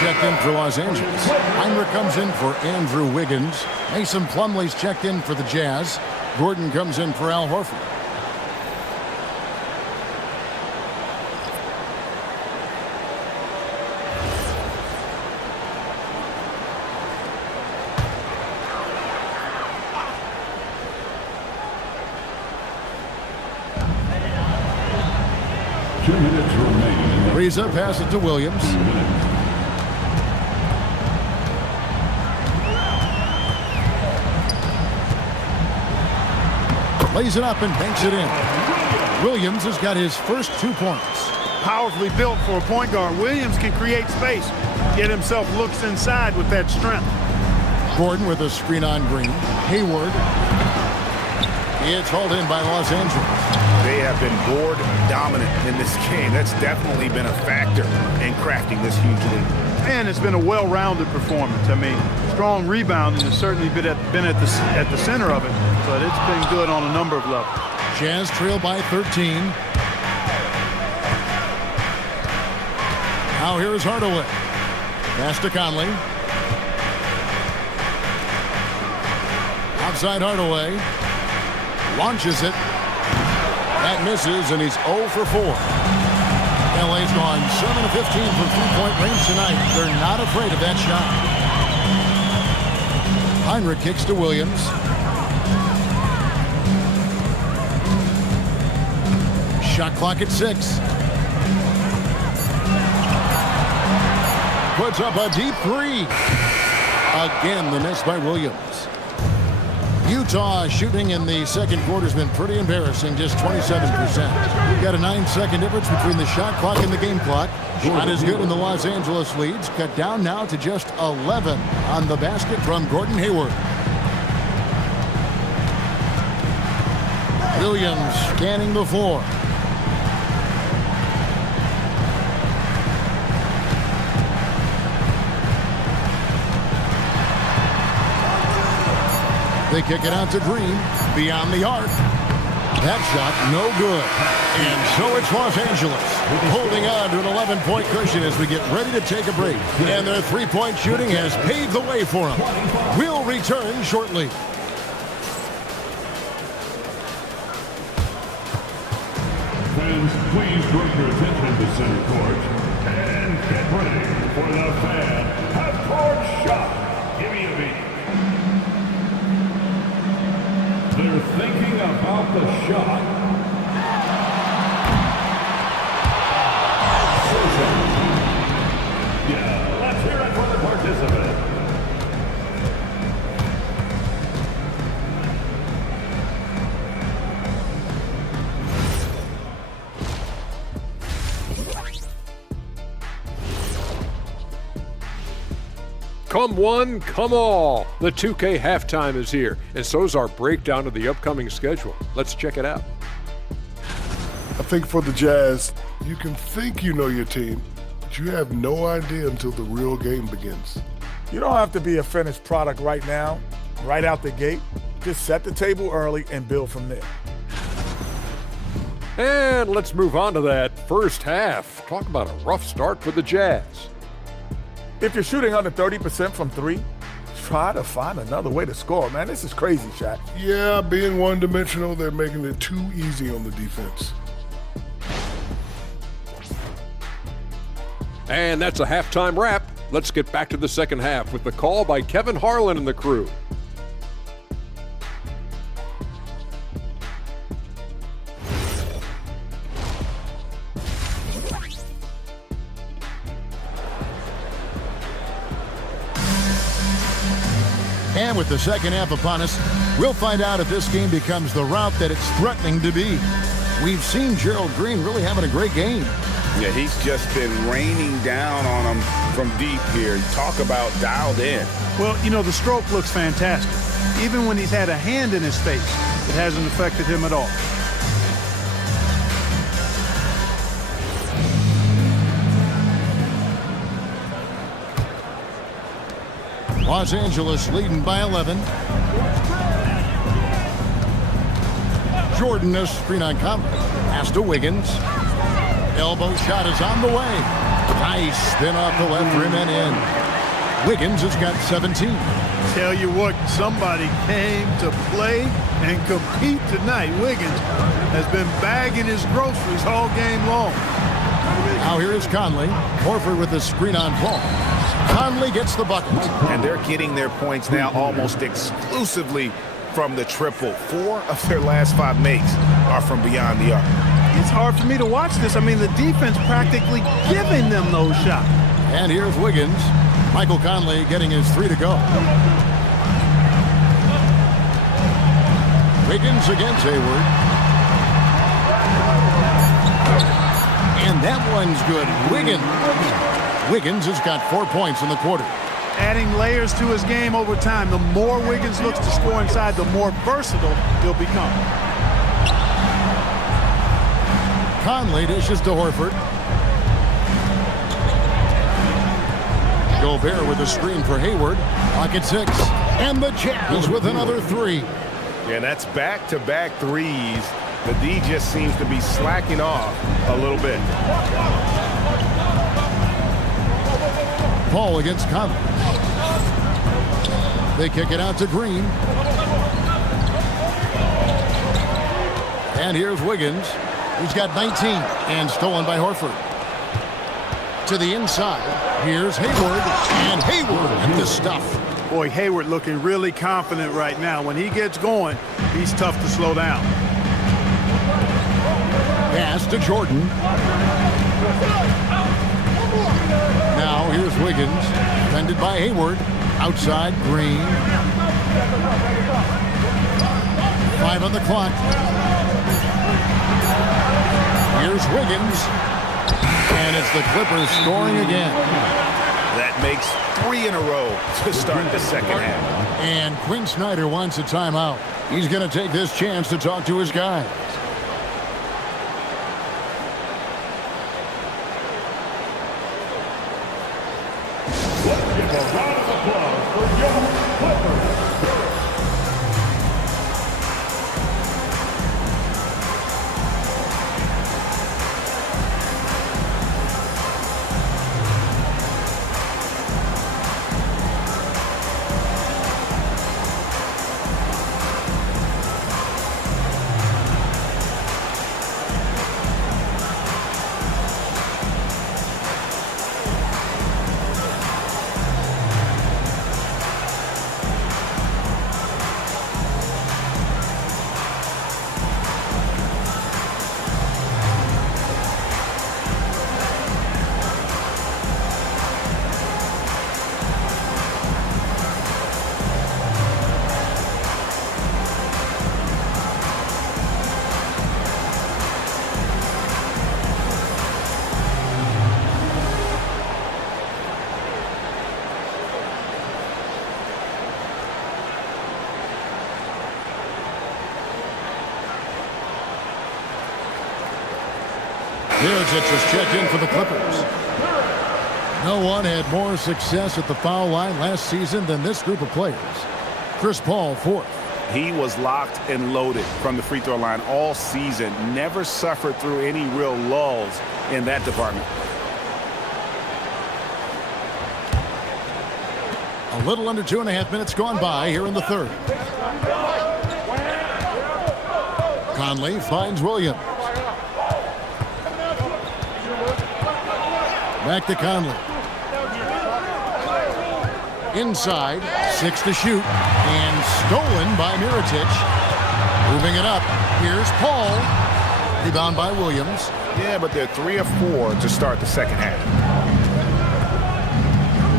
Checked in for Los Angeles. Heinrich comes in for Andrew Wiggins. Mason Plumlee's checked in for the Jazz. Gordon comes in for Al Horford. Reza passes it to Williams. Lays it up and banks it in. Williams has got his first 2 points. Powerfully built for a point guard. Williams can create space, get himself looks inside with that strength. Gordon with a screen on Green. Hayward. It's hauled in by Los Angeles. They have been board dominant in this game. That's definitely been a factor in crafting this huge lead. And it's been a well-rounded performance. I mean, strong rebounding has certainly been at the center of it, but it's been good on a number of levels. Jazz trail by 13. Now here's Hardaway. Pass to Conley. Outside Hardaway. Launches it. That misses, and he's 0 for 4. LA's gone 7 of 15 from three-point range tonight. They're not afraid of that shot. Heinrich kicks to Williams. Shot clock at 6. Puts up a deep three. Again, the miss by Williams. Utah shooting in the second quarter has been pretty embarrassing, just 27%. We've got a 9-second difference between the shot clock and the game clock. Not as good in the Los Angeles leads. Cut down now to just 11 on the basket from Gordon Hayward. Williams scanning the floor. They kick it out to Green, beyond the arc. That shot, no good. And so it's Los Angeles, holding on to an 11-point cushion as we get ready to take a break. And their three-point shooting has paved the way for them. We'll return shortly. Fans, please direct your attention to center court and get ready for the fan half-court shot. Give me a beat. They're thinking about the shot. Yeah, let's hear it for the participant. Come one, come all. The 2K halftime is here, and so is our breakdown of the upcoming schedule. Let's check it out. I think for the Jazz, you can think you know your team, but you have no idea until the real game begins. You don't have to be a finished product right now, right out the gate. Just set the table early and build from there. And let's move on to that first half. Talk about a rough start for the Jazz. If you're shooting under 30% from three, try to find another way to score, man. This is crazy, Shaq. Yeah, being one-dimensional, they're making it too easy on the defense. And that's a halftime wrap. Let's get back to the second half with the call by Kevin Harlan and the crew. And with the second half upon us, we'll find out if this game becomes the route that it's threatening to be. We've seen Gerald Green really having a great game. Yeah, he's just been raining down on them from deep here. Talk about dialed in. Well, you know, the stroke looks fantastic. Even when he's had a hand in his face, it hasn't affected him at all. Los Angeles leading by 11. Jordan, a screen on Conley. Pass to Wiggins. Elbow shot is on the way. Nice spin off the left rim and in. Wiggins has got 17. Tell you what, somebody came to play and compete tonight. Wiggins has been bagging his groceries all game long. Now here is Conley. Horford with the screen on Paul. Conley gets the bucket. And they're getting their points now almost exclusively from the triple. 4 of their last 5 makes are from beyond the arc. It's hard for me to watch this. I mean, the defense practically giving them those shots. And here's Wiggins. Michael Conley getting his 3 to go. Wiggins against Hayward. And that one's good. Wiggins has got 4 points in the quarter. Adding layers to his game over time. The more Wiggins looks to score inside, the more versatile he'll become. Conley dishes to Horford. Gobert with a screen for Hayward. Pocket 6. And the Jazz with another 3. Yeah, that's back-to-back threes. The D just seems to be slacking off a little bit. Paul against Conley. They kick it out to Green. And here's Wiggins. He's got 19 and stolen by Horford. to the inside. Here's Hayward, and Hayward with the stuff. Boy, Hayward looking really confident right now. When he gets going, he's tough to slow down. Pass to Jordan. Now here's Wiggins, defended by Hayward. Outside, Green. 5 on the clock. Here's Wiggins. And it's the Clippers scoring again. That makes 3 in a row to start the second half. And Quinn Snyder wants a timeout. He's going to take this chance to talk to his guys. Give a round of applause for your Clippers. Mirotic was checked in for the Clippers. No one had more success at the foul line last season than this group of players. Chris Paul, 4th. He was locked and loaded from the free throw line all season. Never suffered through any real lulls in that department. A little under 2.5 minutes gone by here in the third. Conley finds Williams. Back to Conley. Inside, 6 to shoot, and stolen by Mirotic. Moving it up, here's Paul. Rebound by Williams. Yeah, but they're 3 of 4 to start the second half.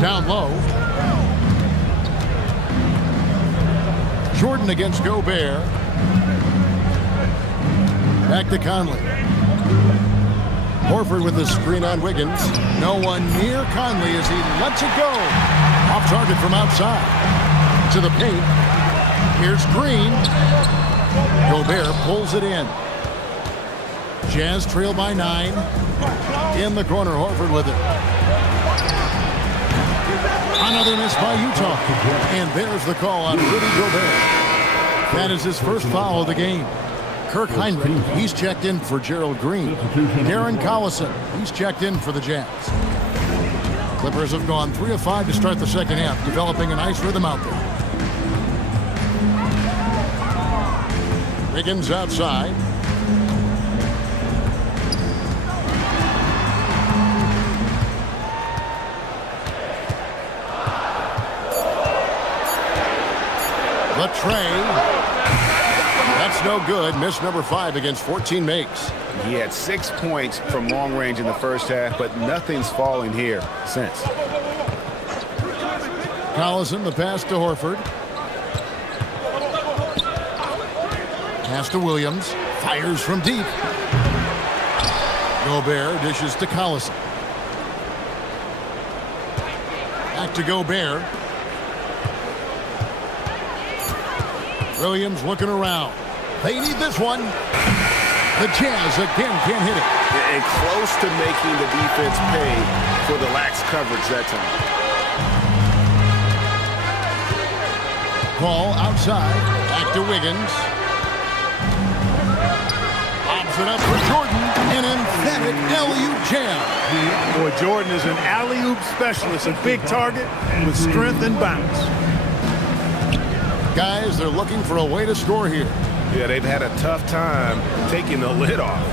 Down low. Jordan against Gobert. Back to Conley. Horford with the screen on Wiggins. No one near Conley as he lets it go. Off target from outside. To the paint. Here's Green. Gobert pulls it in. Jazz trail by 9. In the corner, Horford with it. Another miss by Utah. And there's the call on Rudy Gobert. That is his first foul of the game. Kirk Heinrich, he's checked in for Gerald Green. Darren Collison, he's checked in for the Jazz. Clippers have gone 3 of 5 to start the second half, developing a nice rhythm out there. Wiggins outside. The tray. That's no good. Miss number 5 against 14 makes. He had 6 points from long range in the first half, but nothing's falling here since. Collison, the pass to Horford. Pass to Williams. Fires from deep. Gobert dishes to Collison. Back to Gobert. Williams looking around. They need this one. The Jazz again can't hit it. And close to making the defense pay for the lax coverage that time. Ball outside. Back to Wiggins. Lobs it up for Jordan. An emphatic alley-oop jam. Boy, Jordan is an alley-oop specialist, a big target with strength and bounce. Guys, they're looking for a way to score here. Yeah, they've had a tough time taking the lid off.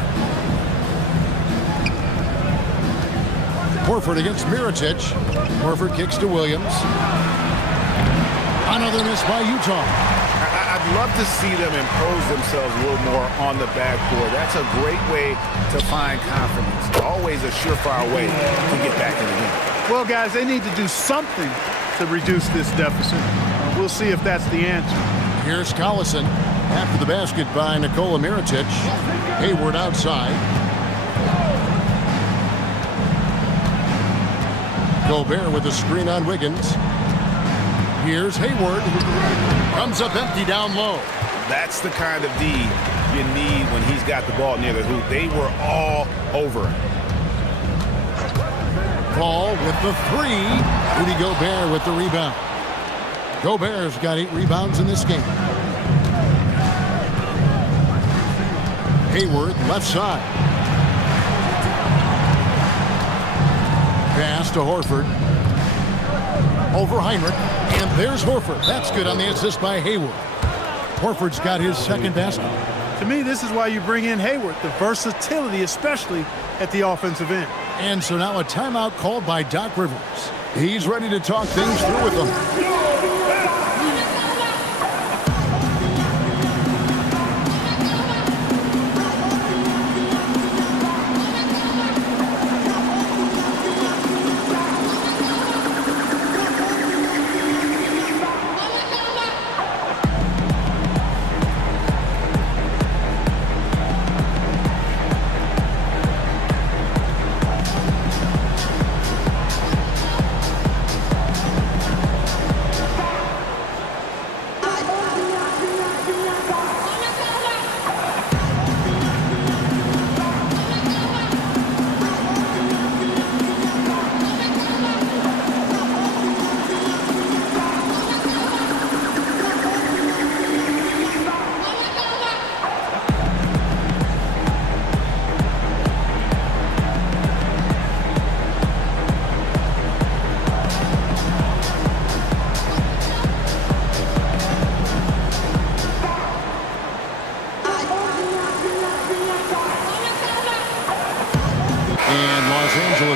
Horford against Mirotic. Horford kicks to Williams. Another miss by Utah. I'd love to see them impose themselves a little more on the backboard. That's a great way to find confidence. Always a surefire way to get back in the game. Well, guys, they need to do something to reduce this deficit. We'll see if that's the answer. Here's Collison after the basket by Nikola Mirotic. Hayward outside. Gobert with a screen on Wiggins. Here's Hayward. Comes up empty down low. That's the kind of D you need when he's got the ball near the hoop. They were all over him. Ball with the three. Rudy Gobert with the rebound. Gobert's got 8 rebounds in this game. Hayward left side. Pass to Horford. Over Heinrich. And there's Horford. That's good on the assist by Hayward. Horford's got his second basket. To me, this is why you bring in Hayward, the versatility, especially at the offensive end. And so now a timeout called by Doc Rivers. He's ready to talk things through with them.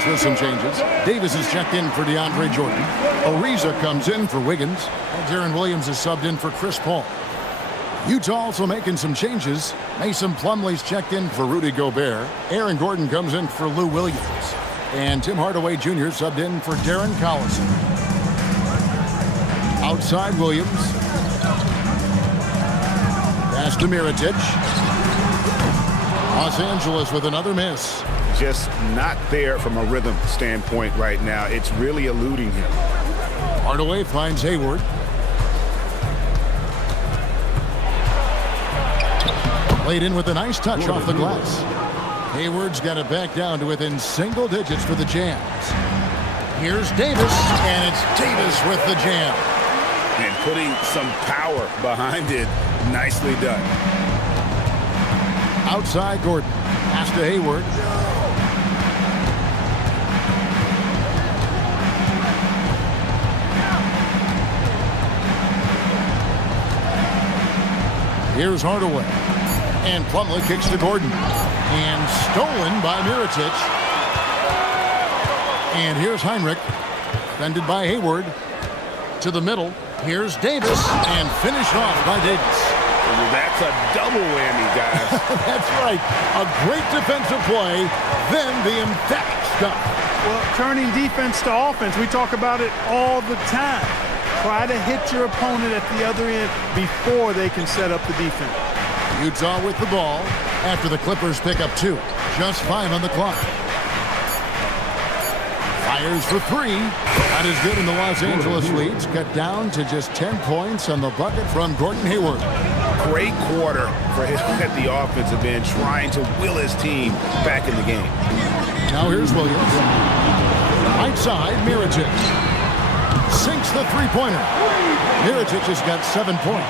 With some changes. Davis is checked in for DeAndre Jordan. Ariza comes in for Wiggins. And Darren Williams is subbed in for Chris Paul. Utah also making some changes. Mason Plumlee's checked in for Rudy Gobert. Aaron Gordon comes in for Lou Williams. And Tim Hardaway Jr. subbed in for Darren Collison. Outside Williams. Pass to Mirotic. Los Angeles with another miss. Just not there from a rhythm standpoint right now. It's really eluding him. Hardaway finds Hayward. Played in with a nice touch off the glass. Hayward's got it back down to within single digits for the Jams. Here's Davis, and it's Davis with the jam. And putting some power behind it. Nicely done. Outside Gordon. Pass to Hayward. Here's Hardaway. And Plumlee kicks to Gordon. And stolen by Mirotic. And here's Heinrich. Defended by Hayward. To the middle. Here's Davis. And finished off by Davis. That's a double whammy, guys. That's right. A great defensive play. Then the emphatic stuff. Well, turning defense to offense, we talk about it all the time. Try to hit your opponent at the other end before they can set up the defense. Utah with the ball after the Clippers pick up 2. Just 5 on the clock. Fires for 3. That is good, and the Los Angeles leads cut down to just 10 points on the bucket from Gordon Hayward. Great quarter for him at the offensive end, trying to will his team back in the game. Now here's Williams. Right side, Mirotic. Sinks the three-pointer. Mirotic has got 7 points.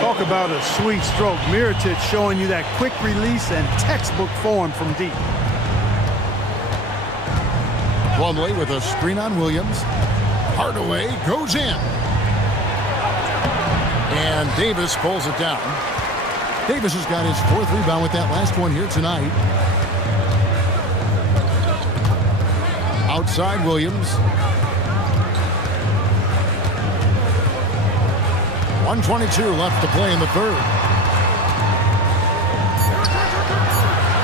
Talk about a sweet stroke. Mirotic showing you that quick release and textbook form from deep. Plumlee with a screen on Williams. Hardaway goes in. And Davis pulls it down. Davis has got his 4th rebound with that last one here tonight. Outside Williams. 1:22 left to play in the third.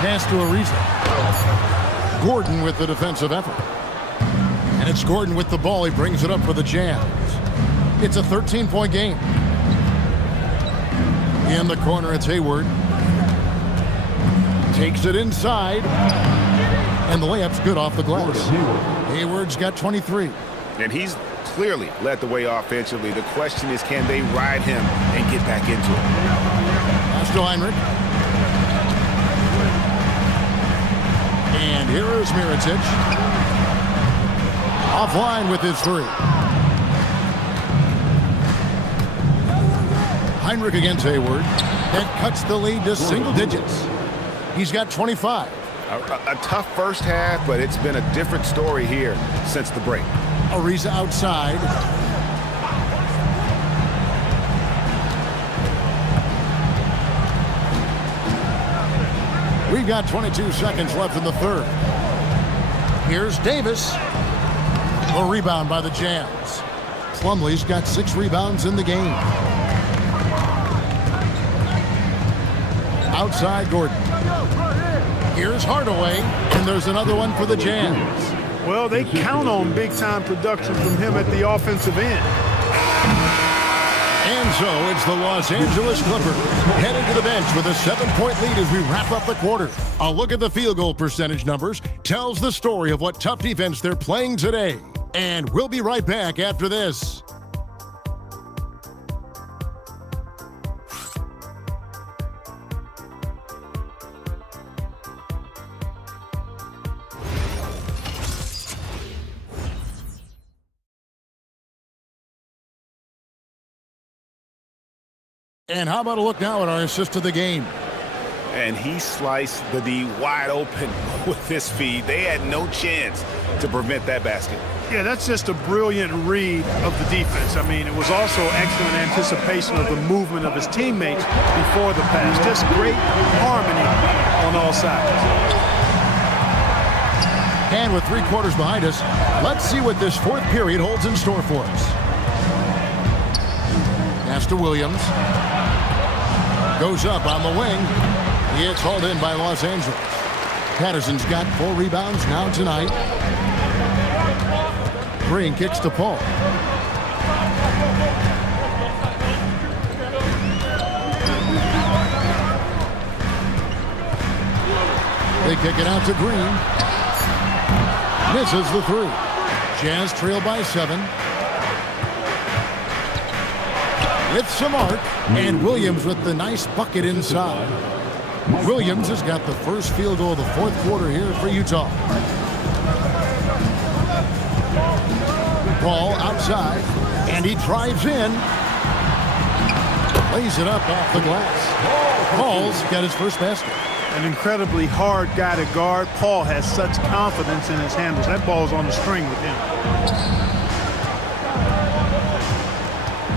Pass to Ariza. Gordon with the defensive effort. And it's Gordon with the ball. He brings it up for the Jazz. It's a 13-point game. In the corner, it's Hayward. Takes it inside. And the layup's good off the glass. Hayward's got 23. And he's clearly led the way offensively. The question is, can they ride him and get back into it? Pass to Heinrich. And here is Mirotic. Offline with his three. Heinrich against Hayward. That cuts the lead to single digits. He's got 25. A tough first half, but it's been a different story here since the break. Ariza outside. We've got 22 seconds left in the third. Here's Davis. A rebound by the Jazz. Plumlee's got 6 rebounds in the game. Outside Gordon. Here's Hardaway, and there's another one for the Jazz. Well, they count on big-time production from him at the offensive end. And so it's the Los Angeles Clippers heading to the bench with a 7-point lead as we wrap up the quarter. A look at the field goal percentage numbers tells the story of what tough defense they're playing today. And we'll be right back after this. And how about a look now at our assist to the game? And he sliced the D wide open with his feed. They had no chance to prevent that basket. Yeah, that's just a brilliant read of the defense. I mean, it was also excellent anticipation of the movement of his teammates before the pass. Just great harmony on all sides. And with 3 quarters behind us, let's see what this fourth period holds in store for us. Pass to Williams. Goes up on the wing. It's hauled in by Los Angeles. Patterson's got 4 rebounds now tonight. Green kicks to Paul. They kick it out to Green. Misses the 3. Jazz trail by 7. With some arc, and Williams with the nice bucket inside. Williams has got the first field goal of the fourth quarter here for Utah. Ball outside, and he drives in. Lays it up off the glass. Paul's got his first basket. An incredibly hard guy to guard. Paul has such confidence in his handles. That ball's on the string with him.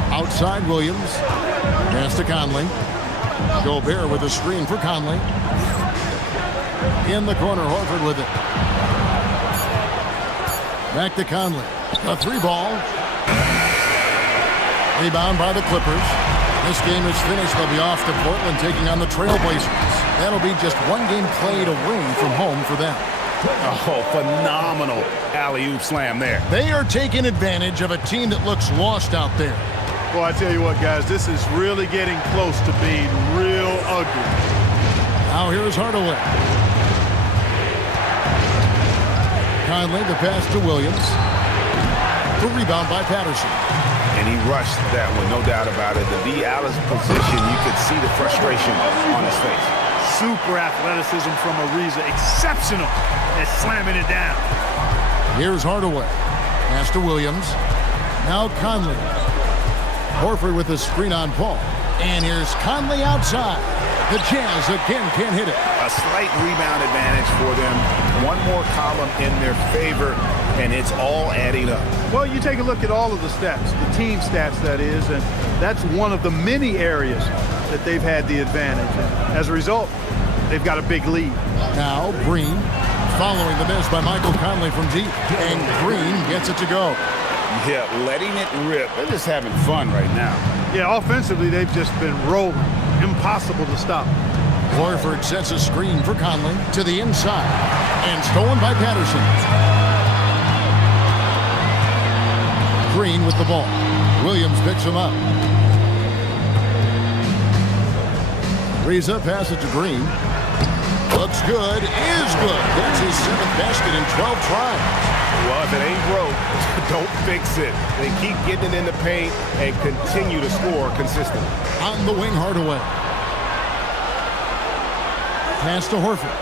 Outside Williams. Pass to Conley. Gobert with a screen for Conley. In the corner, Horford with it. Back to Conley. A 3-ball. Rebound by the Clippers. This game is finished. They'll be off to Portland taking on the Trailblazers. That'll be just 1 game played away from home for them. Oh, phenomenal alley-oop slam there. They are taking advantage of a team that looks lost out there. Well, I tell you what, guys, this is really getting close to being real ugly. Now here's Hardaway. Conley, the pass to Williams. The rebound by Patterson. And he rushed that one, no doubt about it. The D out of position, you could see the frustration on his face. Super athleticism from Ariza. Exceptional at slamming it down. Here's Hardaway. Pass to Williams. Now Conley. Horford with a screen on Paul. And here's Conley outside. The Jazz again can't hit it. A slight rebound advantage for them. 1 more column in their favor, and it's all adding up. Well, you take a look at all of the stats, the team stats that is, and that's one of the many areas that they've had the advantage. And as a result, they've got a big lead. Now Green following the miss by Michael Conley from deep. And Green gets it to go. Yeah, letting it rip. They're just having fun right now. Yeah, offensively, they've just been rolling. Impossible to stop. Horford sets a screen for Conley to the inside. And stolen by Patterson. Green with the ball. Williams picks him up. Reza pass it to Green. Looks good, is good. That's his 7th basket in 12 tries. Well, if it ain't broke, don't fix it. They keep getting it in the paint and continue to score consistently. On the wing, Hardaway. Pass to Horford.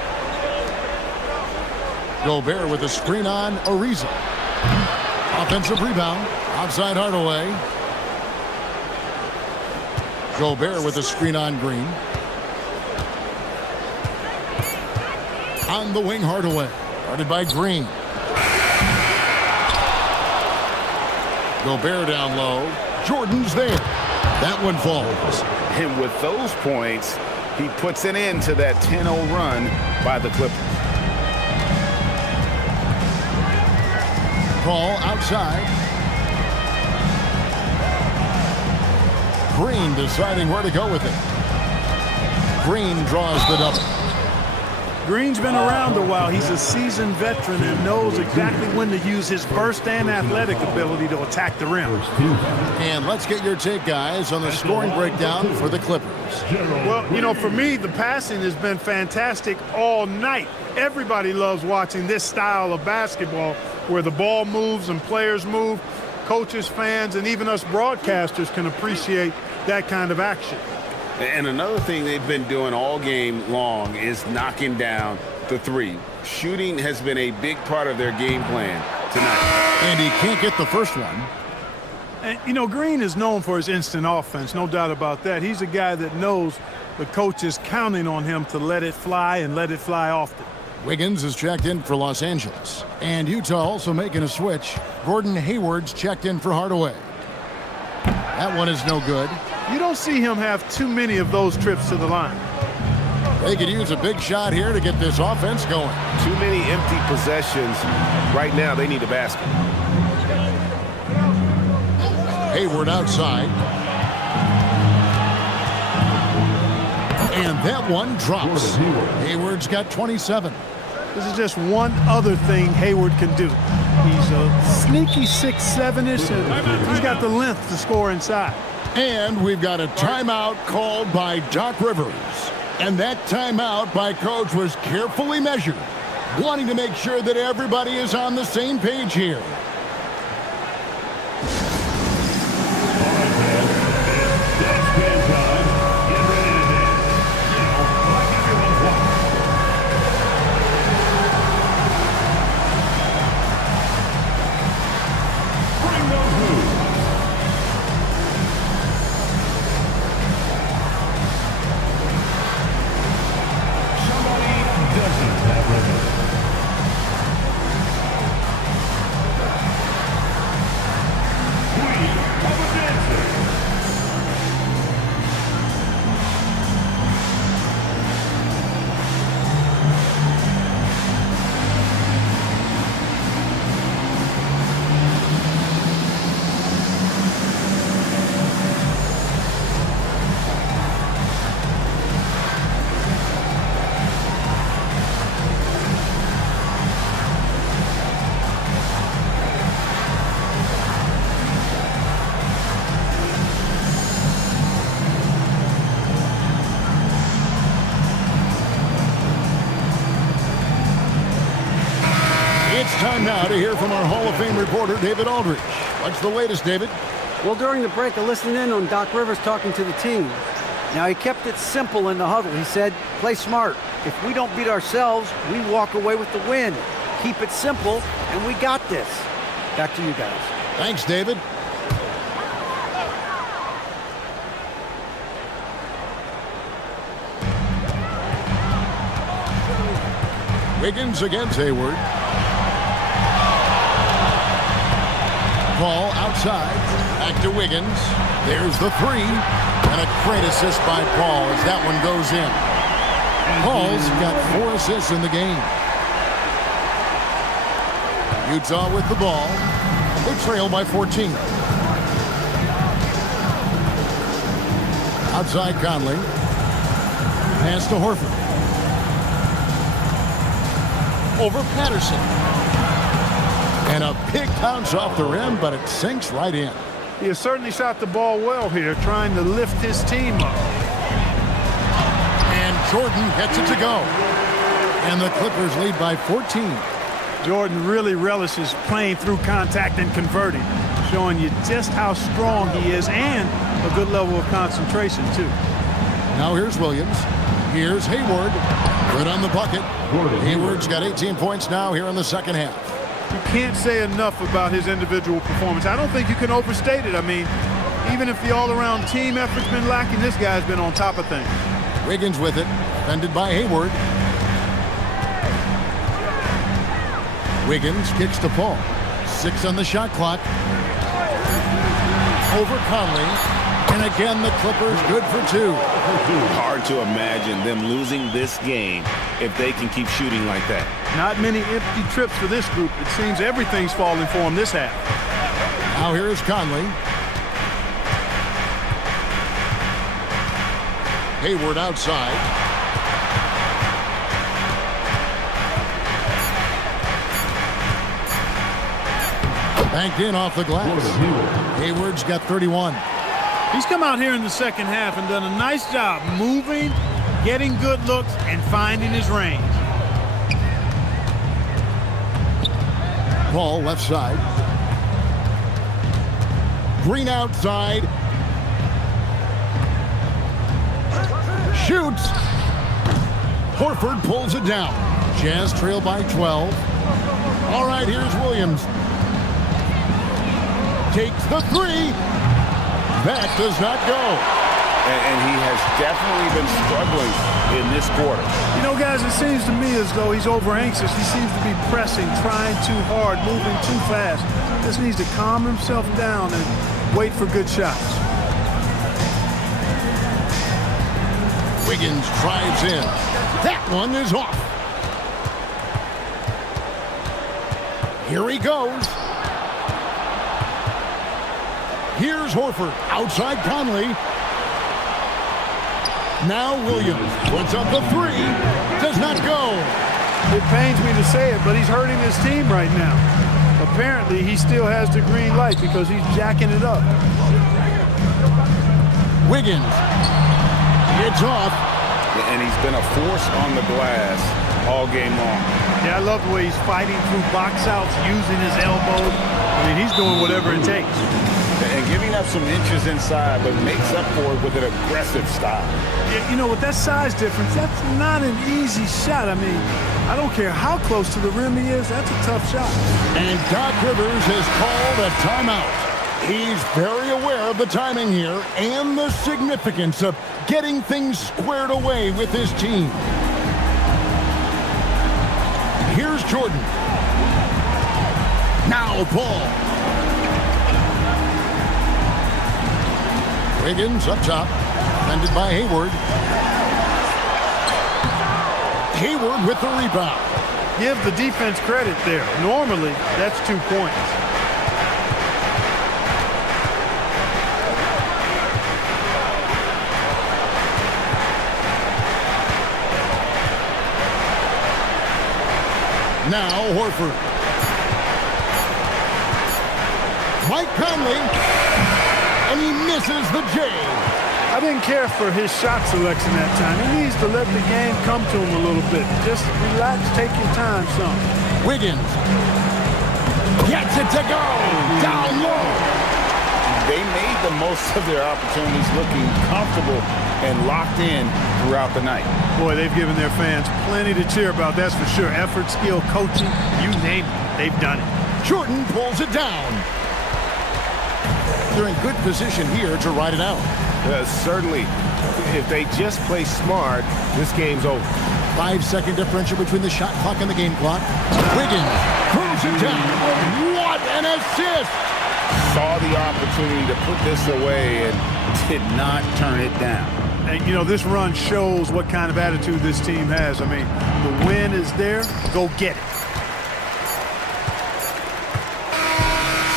Gobert with a screen on Ariza. Offensive rebound. Outside Hardaway. Gobert with a screen on Green. On the wing, Hardaway. Guarded by Green. Gobert down low. Jordan's there. That one falls. And with those points, he puts an end to that 10-0 run by the Clippers. Ball outside. Green deciding where to go with it. Green draws the double. Green's been around a while. He's a seasoned veteran and knows exactly when to use his burst and athletic ability to attack the rim. And let's get your take, guys, on the scoring breakdown for the Clippers. Well, you know, for me, the passing has been fantastic all night. Everybody loves watching this style of basketball where the ball moves and players move. Coaches, fans, and even us broadcasters can appreciate that kind of action. And another thing they've been doing all game long is knocking down the three. Shooting has been a big part of their game plan tonight. And he can't get the first one. And, you know, Green is known for his instant offense, no doubt about that. He's a guy that knows the coach is counting on him to let it fly and let it fly often. Wiggins is checked in for Los Angeles. And Utah also making a switch. Gordon Hayward's checked in for Hardaway. That one is no good. You don't see him have too many of those trips to the line. They could use a big shot here to get this offense going. Too many empty possessions. Right now, they need a basket. Hayward outside. And that one drops. Hayward's got 27. This is just one other thing Hayward can do. He's a sneaky 6'7"ish, and he's got the length to score inside. And we've got a timeout called by Doc Rivers. And that timeout by Coach was carefully measured, wanting to make sure that everybody is on the same page here. It's time now to hear from our Hall of Fame reporter, David Aldridge. What's the latest, David? Well, during the break, I listened in on Doc Rivers talking to the team. Now, he kept it simple in the huddle. He said, play smart. If we don't beat ourselves, we walk away with the win. Keep it simple, and we got this. Back to you guys. Thanks, David. Wiggins against Hayward. Ball outside. Back to Wiggins. There's the three. And a great assist by Paul as that one goes in. Paul's got 4 assists in the game. Utah with the ball. They trail by 14. Outside Conley. Pass to Horford. Over Patterson. And a big bounce off the rim, but it sinks right in. He has certainly shot the ball well here, trying to lift his team up. And Jordan gets it to go. And the Clippers lead by 14. Jordan really relishes playing through contact and converting, showing you just how strong he is and a good level of concentration, too. Now here's Williams. Here's Hayward. Good on the bucket. Hayward's got 18 points now here in the second half. You can't say enough about his individual performance. I don't think you can overstate it. I mean, even if the all-around team effort's been lacking, this guy's been on top of things. Wiggins with it. Defended by Hayward. Wiggins kicks to Paul. 6 on the shot clock. Over Conley. And again, the Clippers good for 2. Hard to imagine them losing this game if they can keep shooting like that. Not many empty trips for this group. It seems everything's falling for them this half. Now here's Conley. Hayward outside. Banked in off the glass. Hayward's got 31. He's come out here in the second half and done a nice job moving, getting good looks, and finding his range. Paul left side. Green outside. Shoots. Horford pulls it down. Jazz trail by 12. All right, here's Williams. Takes the 3. That does not go. And he has definitely been struggling in this quarter. You know, guys, it seems to me as though he's over-anxious. He seems to be pressing, trying too hard, moving too fast. Just needs to calm himself down and wait for good shots. Wiggins drives in. That one is off. Here he goes. Here's Horford. Outside Conley. Now Williams puts up the 3. Does not go. It pains me to say it, but he's hurting his team right now. Apparently, he still has the green light because he's jacking it up. Wiggins. It's off. And he's been a force on the glass all game long. Yeah, I love the way he's fighting through box outs, using his elbows. I mean, he's doing whatever it takes. And giving up some inches inside, but makes up for it with an aggressive style. Yeah, you know, with that size difference, that's not an easy shot. I mean, I don't care how close to the rim he is, that's a tough shot. And Doc Rivers has called a timeout. He's very aware of the timing here and the significance of getting things squared away with his team. Here's Jordan. Now Paul. Wiggins up top, defended by Hayward. Hayward with the rebound. Give the defense credit there. Normally, that's 2 points. Now Horford. Mike Conley. And he misses the J. I didn't care for his shot selection that time. He needs to let the game come to him a little bit. Just relax, take your time some. Wiggins gets it to go. Down low. They made the most of their opportunities, looking comfortable and locked in throughout the night. Boy, they've given their fans plenty to cheer about, that's for sure. Effort, skill, coaching, you name it, they've done it. Jordan pulls it down. They're in good position here to ride it out. Certainly, if they just play smart, this game's over. 5-second differential between the shot clock and the game clock. Wiggins throws it down. What an assist! Saw the opportunity to put this away and did not turn it down. And, you know, this run shows what kind of attitude this team has. I mean, the win is there. Go get it.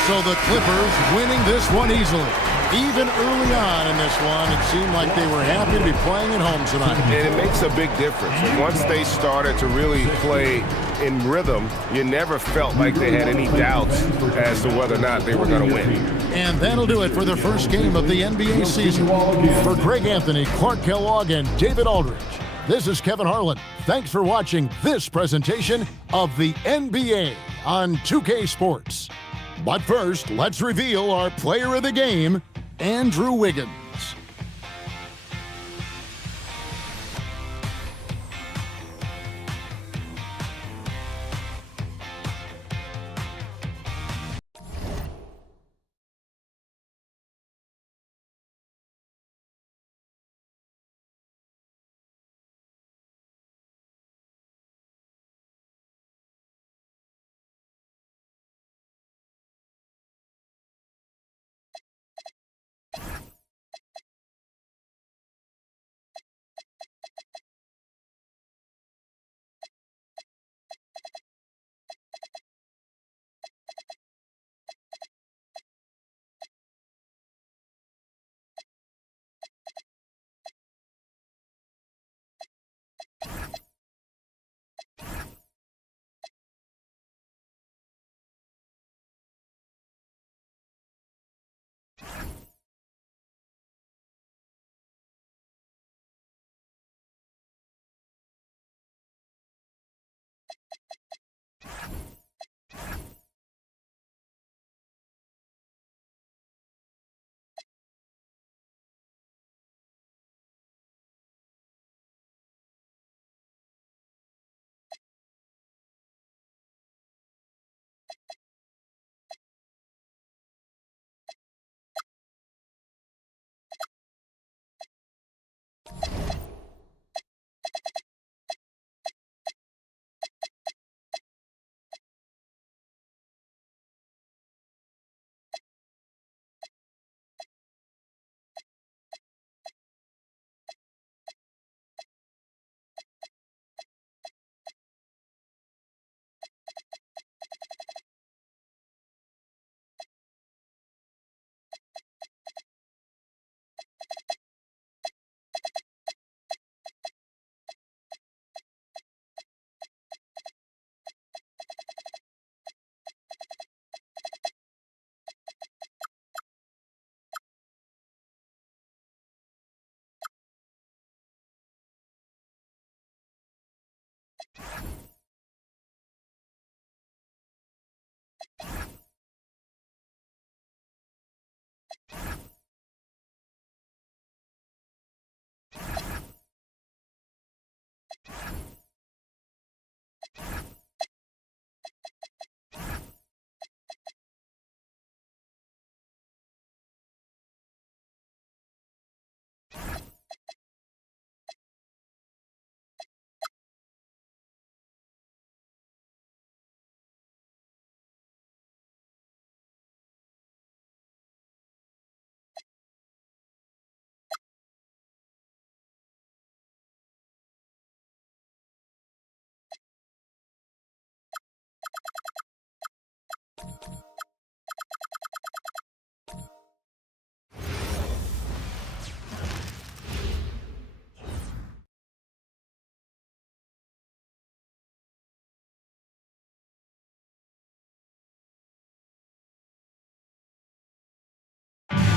So the Clippers winning this one easily. Even early on in this one, it seemed like they were happy to be playing at home tonight. And it makes a big difference. Once they started to really play in rhythm, you never felt like they had any doubts as to whether or not they were going to win. And that'll do it for the first game of the NBA season. For Greg Anthony, Clark Kellogg, and David Aldridge, this is Kevin Harlan. Thanks for watching this presentation of the NBA on 2K Sports. But first, let's reveal our player of the game, Andrew Wiggins.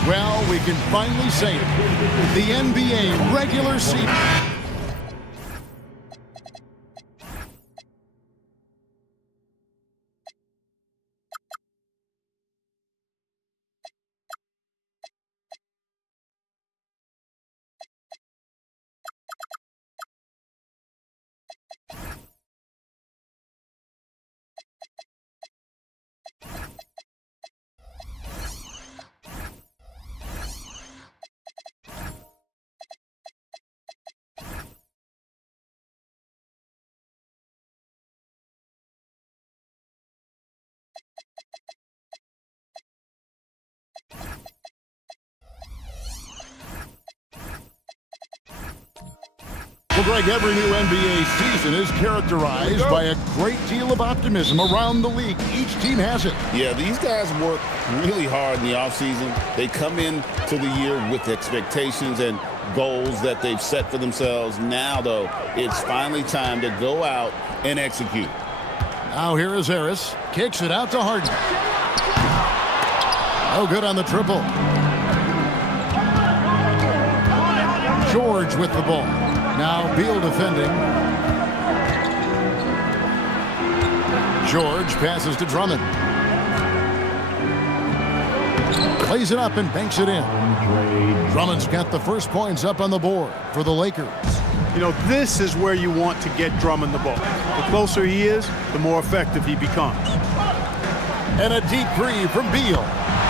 Well, we can finally say it. The NBA regular season. Well, Greg, every new NBA season is characterized by a great deal of optimism around the league. Each team has it. Yeah, these guys work really hard in the offseason. They come into the year with expectations and goals that they've set for themselves. Now, though, it's finally time to go out and execute. Now here is Harris. Kicks it out to Harden. No good on the triple. George with the ball. Now Beal defending. George passes to Drummond. Plays it up and banks it in. Drummond's got the first points up on the board for the Lakers. You know, this is where you want to get Drummond the ball. The closer he is, the more effective he becomes. And a deep three from Beal.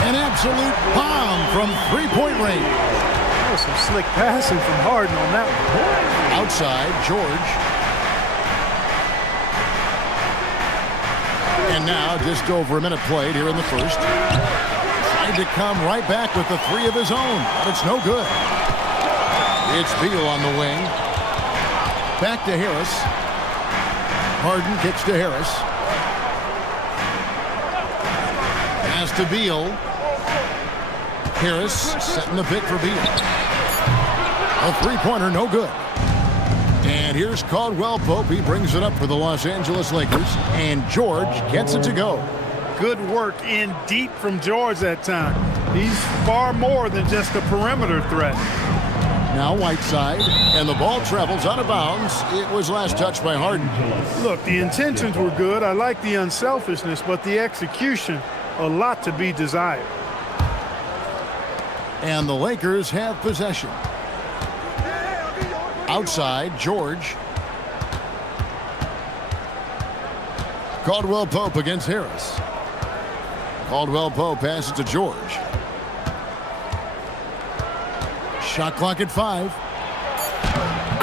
An absolute bomb from three-point range. That was some slick passing from Harden on that one. Outside, George. And now just over a minute played here in the first. Tried to come right back with the three of his own, but it's no good. It's Beal on the wing. Back to Harris. Harden kicks to Harris. Pass to Beal. Harris setting the pick for Beal. A three-pointer, no good. And here's Caldwell Pope. He brings it up for the Los Angeles Lakers. And George gets it to go. Good work in deep from George that time. He's far more than just a perimeter threat. Now Whiteside, and the ball travels out of bounds. It was last touched by Harden. Look, the intentions were good. I like the unselfishness, but the execution, a lot to be desired. And the Lakers have possession. Outside, George. Caldwell Pope against Harris. Caldwell Pope passes to George. Shot clock at 5.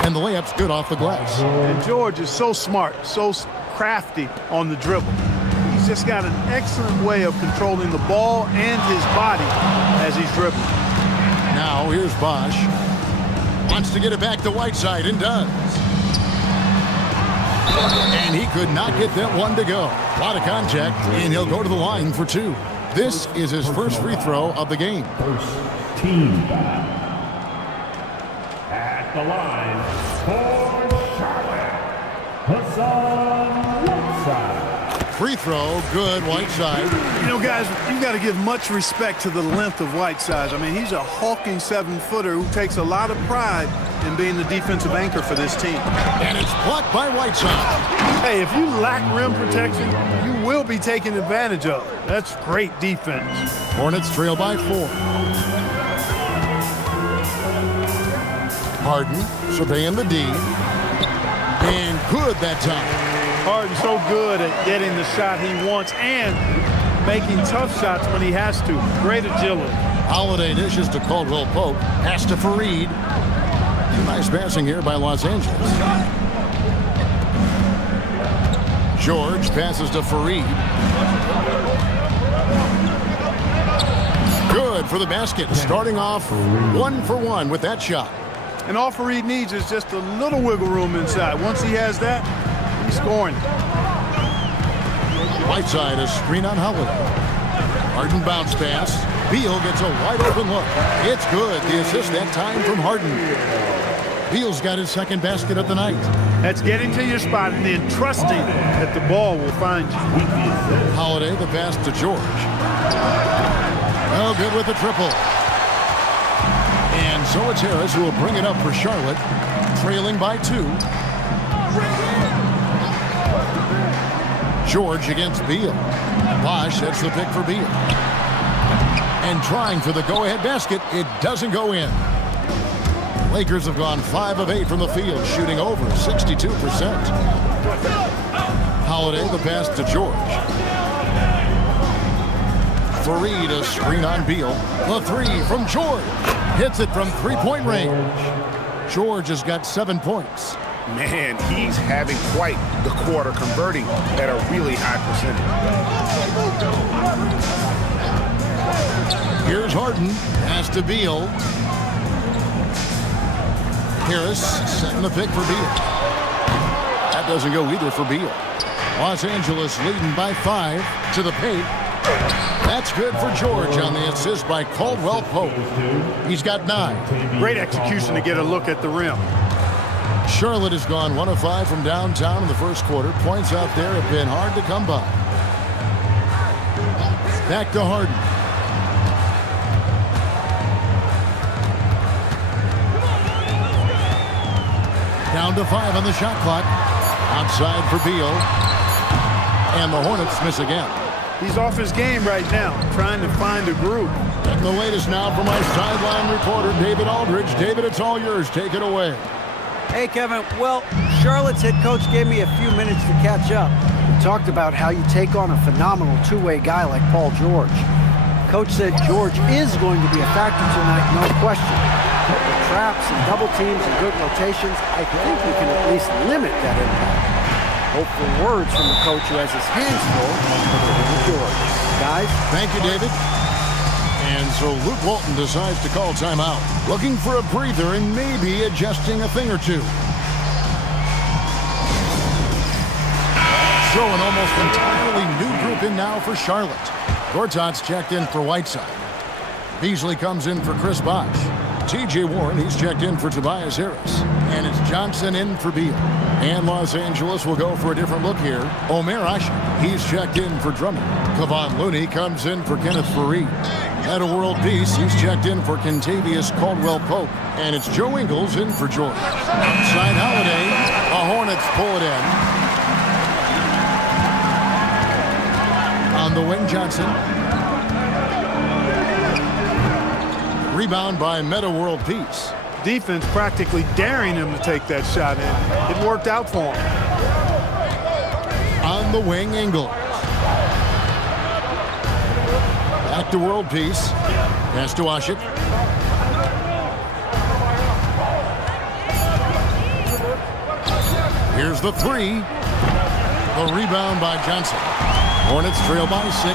And the layup's good off the glass. And George is so smart, so crafty on the dribble. He's just got an excellent way of controlling the ball and his body as he's dribbling. Now here's Bosch. Wants to get it back to Whiteside and does. And he could not get that one to go. A lot of contact, and he'll go to the line for 2. This is his first free throw of the game. First team at the line for Charlotte, Hassan Whiteside. Free throw, good, Whiteside. You know, guys, you got to give much respect to the length of Whiteside. I mean, he's a hulking 7-footer who takes a lot of pride in being the defensive anchor for this team. And it's blocked by Whiteside. Hey, if you lack rim protection, you will be taken advantage of. That's great defense. Hornets trail by 4. Harden surveying the D. And good that time. Harden's so good at getting the shot he wants and making tough shots when he has to. Great agility. Holiday dishes to Caldwell Pope. Pass to Fareed. Nice passing here by Los Angeles. George passes to Fareed. Good for the basket. Starting off 1 for 1 with that shot. And all Fareed needs is just a little wiggle room inside. Once he has that, he's scoring. Whiteside, a screen on Holiday. Harden bounce pass. Beal gets a wide open look. It's good. The assist that time from Harden. Beal's got his second basket of the night. That's getting to your spot and then trusting that the ball will find you. Holiday, the pass to George. No good with the triple. And so it's Harris who will bring it up for Charlotte, trailing by 2. George against Beal. Bosch sets the pick for Beal. And trying for the go-ahead basket, it doesn't go in. Lakers have gone 5 of 8 from the field, shooting over 62%. Holiday, the pass to George. Fareed, a screen on Beal. The 3 from George. Hits it from three-point range. George has got 7 points. Man, he's having quite the quarter, converting at a really high percentage. Here's Harden. Pass to Beal. Harris setting the pick for Beal. That doesn't go either for Beal. Los Angeles leading by 5 to the paint. That's good for George on the assist by Caldwell Pope. He's got 9. Great execution to get a look at the rim. Charlotte has gone 1 of 5 from downtown in the first quarter. Points out there have been hard to come by. Back to Harden. Down to 5 on the shot clock. Outside for Beal. And the Hornets miss again. He's off his game right now, trying to find a groove. And the latest now from our sideline reporter, David Aldridge. David, it's all yours. Take it away. Hey, Kevin. Well, Charlotte's head coach gave me a few minutes to catch up. We talked about how you take on a phenomenal two-way guy like Paul George. Coach said George is going to be a factor tonight, no question. But with traps and double teams and good rotations, I think we can at least limit that impact. Hopeful words from the coach who has his hands full with George. Guys? Thank you, David. And so Luke Walton decides to call timeout, looking for a breather and maybe adjusting a thing or two. So an almost entirely new group in now for Charlotte. Gortat's checked in for Whiteside. Beasley comes in for Chris Bosh. T.J. Warren, he's checked in for Tobias Harris. And it's Johnson in for Beal. And Los Angeles will go for a different look here. Omer Asher, he's checked in for Drummond. Kevon Looney comes in for Kenneth Faried. At a world peace, he's checked in for Kentavious Caldwell-Pope. And it's Joe Ingles in for George. Outside Holiday, the Hornets pull it in. On the wing, Johnson. Rebound by Meta World Peace. Defense practically daring him to take that shot in. It worked out for him. On the wing, Ingles. Back to World Peace. Pass to Ashik. Here's the 3. The rebound by Johnson. Hornets trail by 6.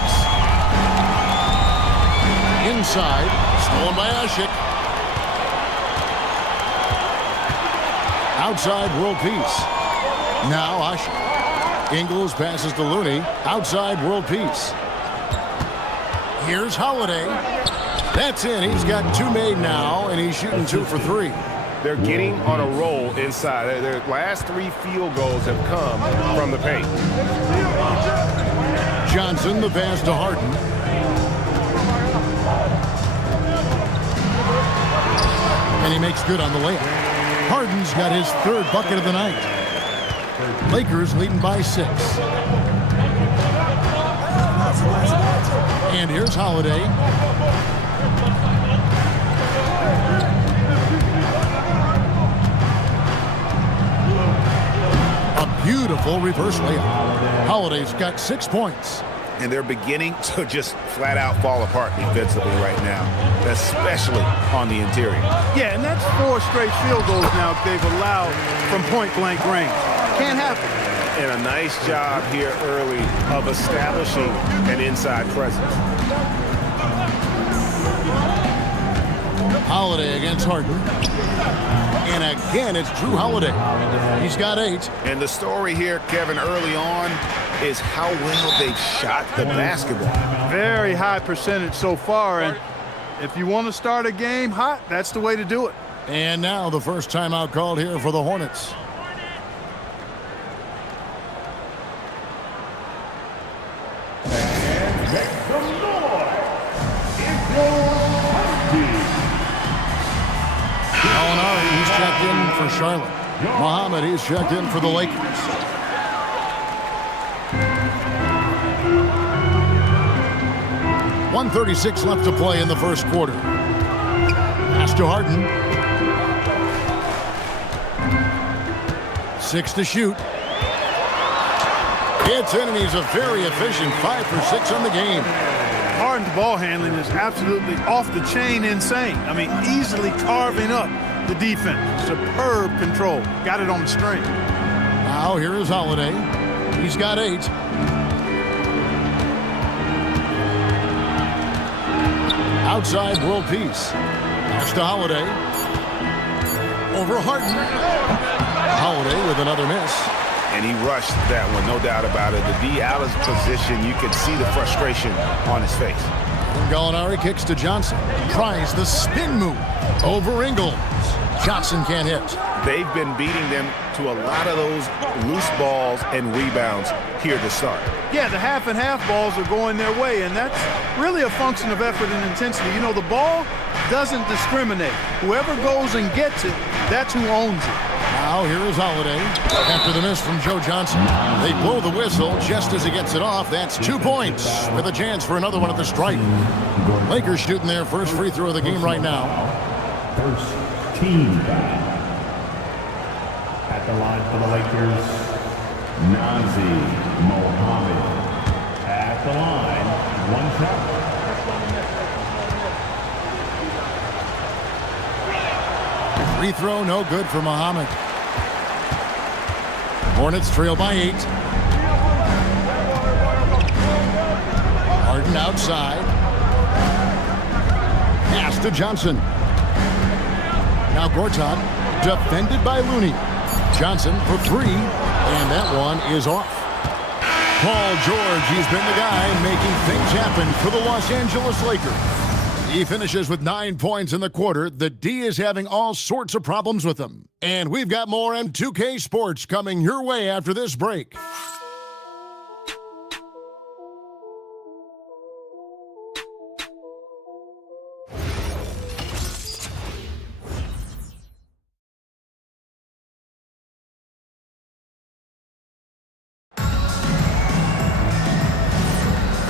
Inside, stolen by Ashik. Outside, World Peace. Now Ashik. Ingles passes to Looney. Outside, World Peace. Here's Holiday. That's in. He's got 2 made now, and he's shooting 2 for 3. They're getting on a roll inside. Their last 3 field goals have come from the paint. Johnson, the pass to Harden. And he makes good on the layup. Harden's got his 3rd bucket of the night. Lakers leading by 6. And here's Holiday. A beautiful reverse layup. Holiday's got 6 points. And they're beginning to just flat out fall apart defensively right now, especially on the interior. Yeah, and that's 4 straight field goals now they've allowed from point-blank range. Can't happen. And a nice job here early of establishing an inside presence. Holiday against Harden. And again, it's Drew Holiday. He's got 8. And the story here, Kevin, early on is how well they've shot the basketball. Very high percentage so far, and if you want to start a game hot, that's the way to do it. And now the first timeout called here for the Hornets. Gallinari, he's checked in for Charlotte. Muhammad, he's checked in for the Lakers. .136 left to play in the first quarter. Pass to Harden. 6 to shoot. It's in, and he's a very efficient 5 for 6 on the game. Harden's ball handling is absolutely off the chain insane. I mean, easily carving up the defense. Superb control. Got it on the string. Now here is Holiday. He's got 8. Outside, World Peace. Pass to Holiday. over Harden. Holiday with another miss. And he rushed that one, no doubt about it. The D out of position, you could see the frustration on his face. And Gallinari kicks to Johnson. Tries the spin move over Ingles. Johnson can't hit. They've been beating them to a lot of those loose balls and rebounds here to start. Yeah, the half and half balls are going their way, and that's really a function of effort and intensity. You know, the ball doesn't discriminate. Whoever goes and gets it, that's who owns it. Now here is Holiday. After the miss from Joe Johnson, they blow the whistle just as he gets it off. That's 2 points with a chance for another one at the stripe. Lakers shooting their first free throw of the game right now. First team foul. At the line for the Lakers, Nazi Mohammed. At the line, one shot. Free throw, no good for Muhammad. Hornets trail by 8. Harden outside. Pass to Johnson. Now Gortat, defended by Looney. Johnson for 3, and that one is off. Paul George, he's been the guy making things happen for the Los Angeles Lakers. He finishes with 9 points in the quarter. The D is having all sorts of problems with him. And we've got more M2K Sports coming your way after this break.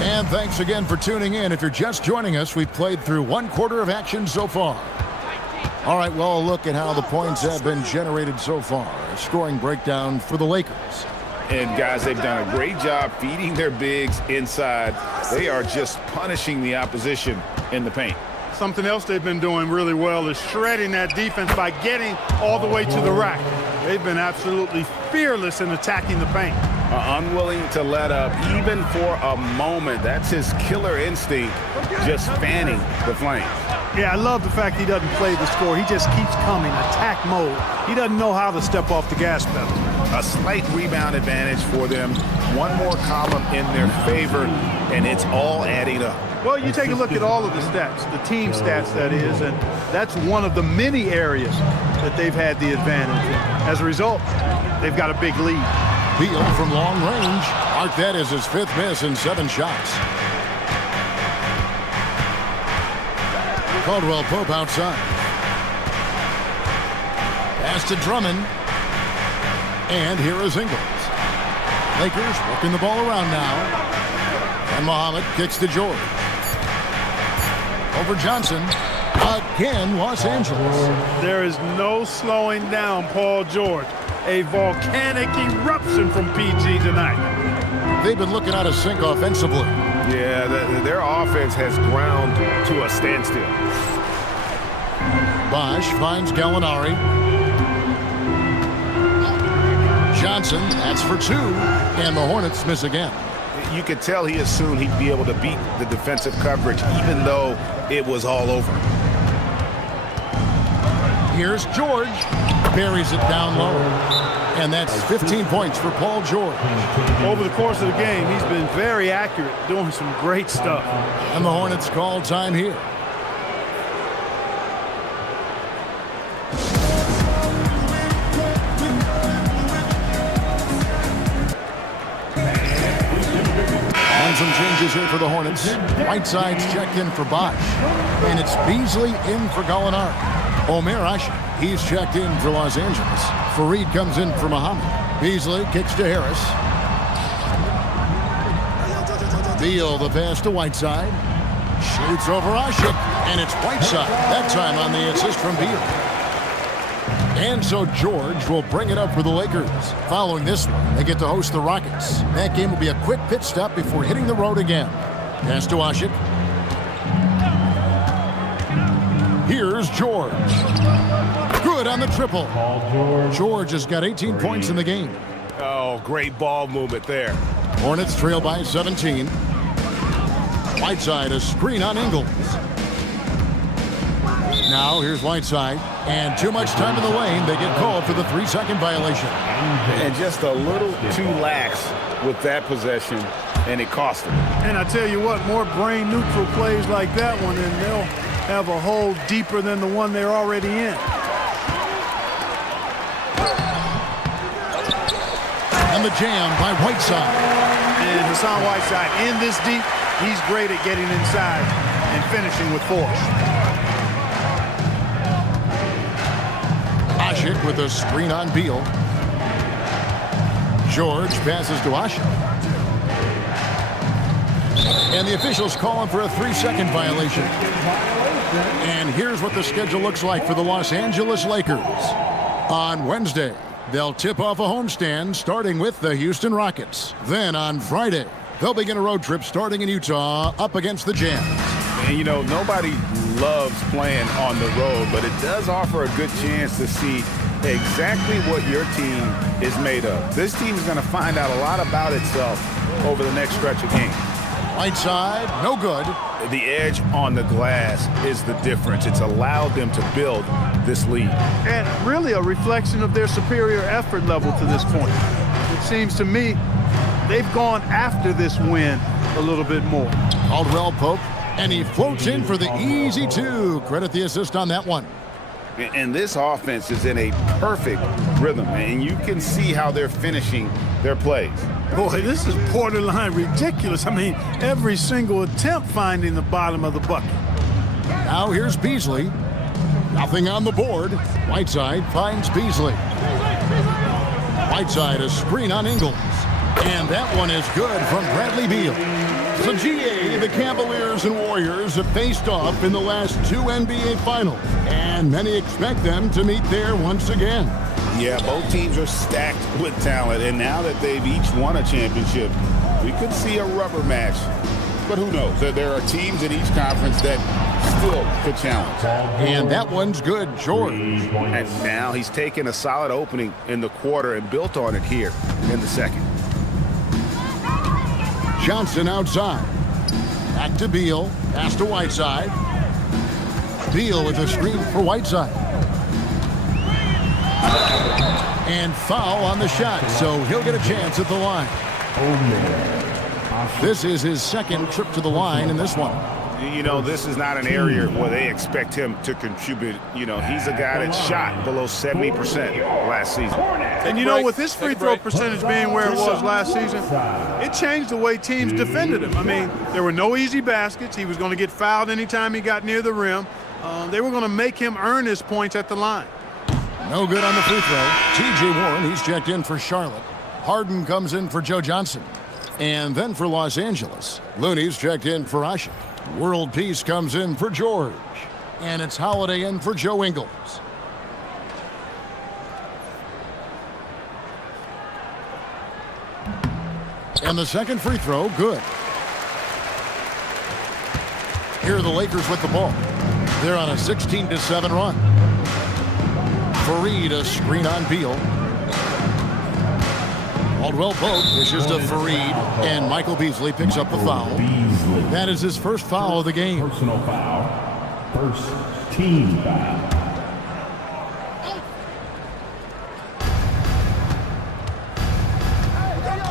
And thanks again for tuning in. If you're just joining us, we've played through 1 quarter of action so far. All right, well, a look at how the points have been generated so far. A scoring breakdown for the Lakers. And guys, they've done a great job feeding their bigs inside. They are just punishing the opposition in the paint. Something else they've been doing really well is shredding that defense by getting all the way to the rack. They've been absolutely fearless in attacking the paint. Unwilling to let up even for a moment. That's his killer instinct, just fanning the flames. Yeah, I love the fact he doesn't play the score. He just keeps coming, attack mode. He doesn't know how to step off the gas pedal. A slight rebound advantage for them. One more column in their favor, and it's all adding up. Well, you take a look at all of the stats, the team stats, that is, and that's one of the many areas that they've had the advantage. And as a result, they've got a big lead. Beal from long range. Mark that as his 5th miss in 7 shots. Caldwell Pope outside. Pass to Drummond. And here is Ingles. Lakers working the ball around now. And Muhammad kicks to George. Over Johnson. Again, Los Angeles. There is no slowing down Paul George. A volcanic eruption from PG tonight. They've been looking out of sync offensively. Yeah, their offense has ground to a standstill. Bosch finds Gallinari. Johnson, that's for 2. And the Hornets miss again. You could tell he assumed he'd be able to beat the defensive coverage, even though it was all over. Here's George. Buries it down low. And that's 15 points for Paul George. Over the course of the game, he's been very accurate, doing some great stuff. And the Hornets call time here. And some changes here for the Hornets. Whiteside's checked in for Bosch. And it's Beasley in for Gallinari. Omer Asher, he's checked in for Los Angeles. Fareed comes in for Muhammad. Beasley kicks to Harris. Beal, the pass to Whiteside. Shoots over Ashik, and it's Whiteside. That time on the assist from Beal. And so George will bring it up for the Lakers. Following this one, they get to host the Rockets. That game will be a quick pit stop before hitting the road again. Pass to Ashik. Here's George. Good on the triple. George has got 18 points in the game. Oh, great ball movement there. Hornets trail by 17. Whiteside, a screen on Ingles. Now here's Whiteside. And too much time in the lane. They get called for the 3-second violation. And just a little too lax with that possession, and it cost them. And I tell you what, more brain-neutral plays like that one, and they'll have a hole deeper than the one they're already in. And the jam by Whiteside. And Hassan Whiteside in this deep, he's great at getting inside and finishing with force. Asik with a screen on Beal. George passes to Asik. And the officials call him for a 3-second violation. And here's what the schedule looks like for the Los Angeles Lakers. On Wednesday, they'll tip off a homestand starting with the Houston Rockets. Then on Friday, they'll begin a road trip starting in Utah up against the Jazz. And, you know, nobody loves playing on the road, but it does offer a good chance to see exactly what your team is made of. This team is going to find out a lot about itself over the next stretch of games. Right side, no good. The edge on the glass is the difference. It's allowed them to build this lead. And really a reflection of their superior effort level to this point. It seems to me they've gone after this win a little bit more. Caldwell Pope, and he floats in for the easy 2. Credit the assist on that one. And this offense is in a perfect rhythm, and you can see how they're finishing their plays. Boy, this is borderline ridiculous. I mean, every single attempt finding the bottom of the bucket. Now here's Beasley. Nothing on the board. Whiteside finds Beasley. Whiteside, a screen on Ingles. And that one is good from Bradley Beal. So GA, the Cavaliers and Warriors have faced off in the last 2 NBA Finals, and many expect them to meet there once again. Yeah, both teams are stacked with talent, and now that they've each won a championship, we could see a rubber match. But who knows? There are teams in each conference that still could challenge. And that one's good, George. And now he's taken a solid opening in the quarter and built on it here in the second. Johnson outside. Back to Beal. Pass to Whiteside. Beal with a screen for Whiteside. And foul on the shot, so he'll get a chance at the line. This is his second trip to the line in this one. You know, this is not an area where they expect him to contribute. You know, he's a guy that shot below 70% last season. And you know, with his free throw percentage being where it was last season, it changed the way teams defended him. I mean, there were no easy baskets. He was going to get fouled anytime he got near the rim. They were going to make him earn his points at the line. No good on the free throw. T.J. Warren, he's checked in for Charlotte. Harden comes in for Joe Johnson. And then for Los Angeles, Looney's checked in for Asik. World Peace comes in for George. And it's Holiday in for Joe Ingles. And the second free throw, good. Here are the Lakers with the ball. They're on a 16-7 run. Fareed, a screen on Beal. Caldwell Pope dishes to Fareed, and Michael Beasley picks up the foul. That is his first foul of the game. Personal foul. First team foul.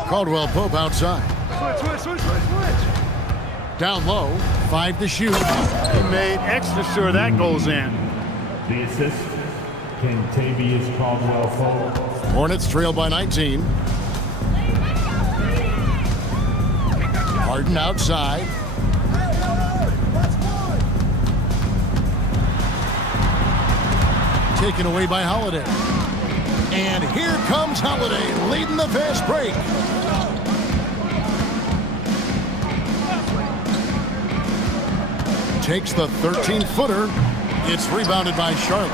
Caldwell Pope outside. Switch. Down low, 5 to shoot. He made extra sure that goes in. The assist, Kentavious Caldwell Pope. Hornets trail by 19. Harden outside. Taken away by Holiday. And here comes Holiday leading the fast break. Takes the 13-footer. It's rebounded by Charlotte.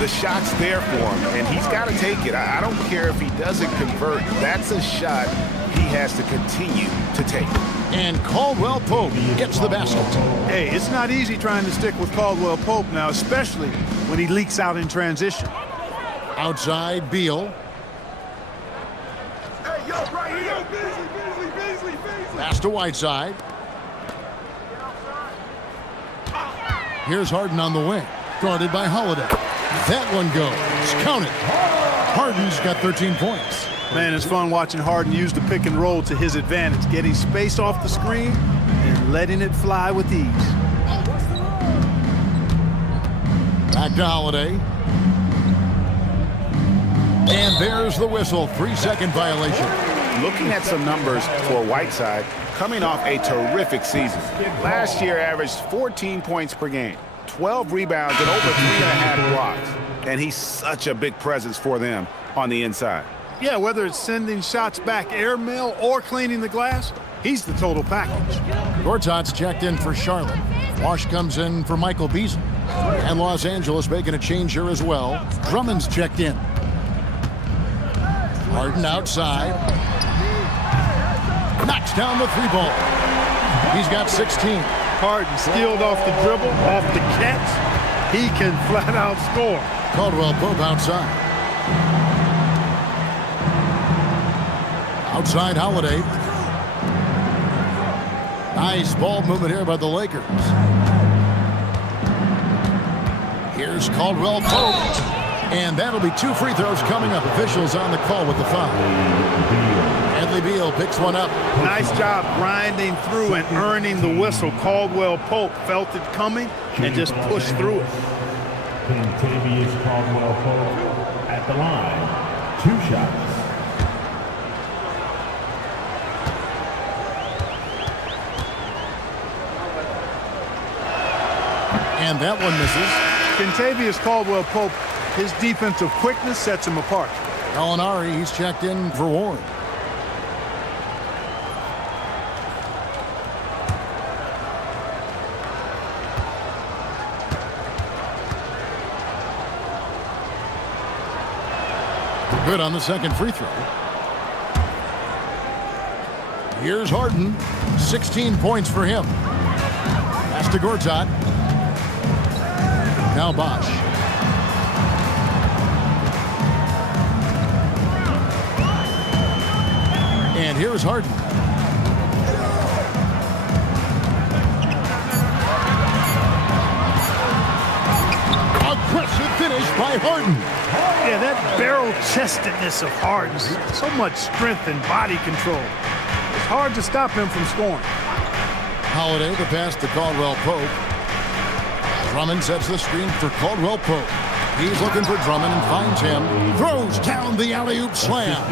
The shot's there for him, and he's got to take it. I don't care if he doesn't convert. That's a shot he has to continue to take. And Caldwell Pope gets the basket. Hey, it's not easy trying to stick with Caldwell Pope now, especially when he leaks out in transition. Outside, Beal. Hey, yo, right here. Beasley. Pass to Whiteside. Here's Harden on the wing, guarded by Holiday. That one goes. Count it. Harden's got 13 points. Man, it's fun watching Harden use the pick and roll to his advantage, getting space off the screen and letting it fly with ease. Back to Holiday. And there's the whistle. 3-second violation. Looking at some numbers for Whiteside, coming off a terrific season. Last year averaged 14 points per game, 12 rebounds, and over 3.5 blocks. And he's such a big presence for them on the inside. Yeah, whether it's sending shots back airmail or cleaning the glass, he's the total package. Gortat's checked in for Charlotte. Wash comes in for Michael Beasley. And Los Angeles making a change here as well. Drummond's checked in. Harden outside. Knocks down the 3-ball. He's got 16. Harden skilled off the dribble, off the catch. He can flat out score. Caldwell Pope outside. Outside Holiday. Nice ball movement here by the Lakers. Here's Caldwell Pope. And that'll be 2 free throws coming up. Officials on the call with the foul. Bradley Beal picks one up. Nice job grinding through and earning the whistle. Caldwell Pope felt it coming and just pushed through it. Contavious Caldwell Pope at the line. 2 shots. And that one misses. Contavious Caldwell Pope, his defensive quickness sets him apart. Gallinari, he's checked in for Warren. Good on the second free throw. Here's Harden. 16 points for him. Pass to Gortat. Now Bosch. And here's Harden. Aggressive finish by Harden. Yeah, that barrel-chestedness of Harden. So much strength and body control. It's hard to stop him from scoring. Holiday, the pass to Caldwell Pope. Drummond sets the screen for Caldwell Pope. He's looking for Drummond and finds him. Throws down the alley-oop slam.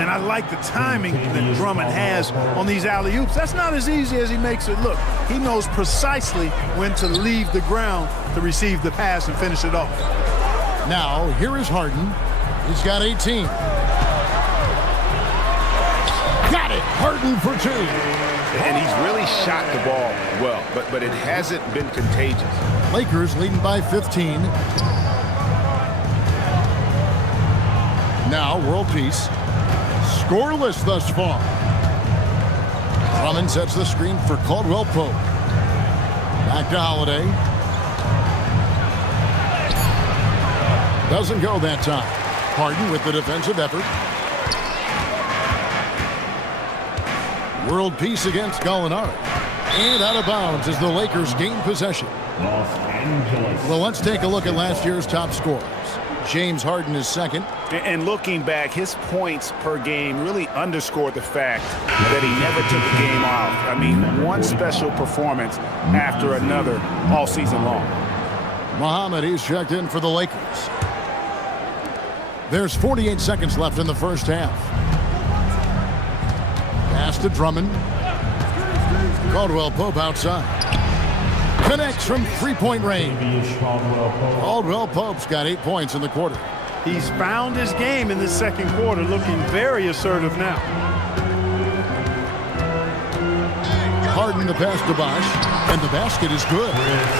And I like the timing that Drummond has on these alley-oops. That's not as easy as he makes it look. He knows precisely when to leave the ground to receive the pass and finish it off. Now, here is Harden. He's got 18. Got it. Harden for 2. And he's really shot the ball well, but it hasn't been contagious. Lakers leading by 15. Now, world peace. Scoreless thus far. Drummond sets the screen for Caldwell Pope. Back to Holiday. Doesn't go that time. Harden with the defensive effort. World peace against Gallinari. And out of bounds as the Lakers gain possession. Los Angeles. Well, let's take a look at last year's top scorers. James Harden is second. And looking back, his points per game really underscored the fact that he never took a game off. I mean, one special performance after another all season long. Muhammad, he's checked in for the Lakers. There's 48 seconds left in the first half. Pass to Drummond. Caldwell Pope outside. Connects from 3-point range. Caldwell Pope's got 8 points in the quarter. He's found his game in the second quarter, looking very assertive now. Harden the pass to Bosch, and the basket is good.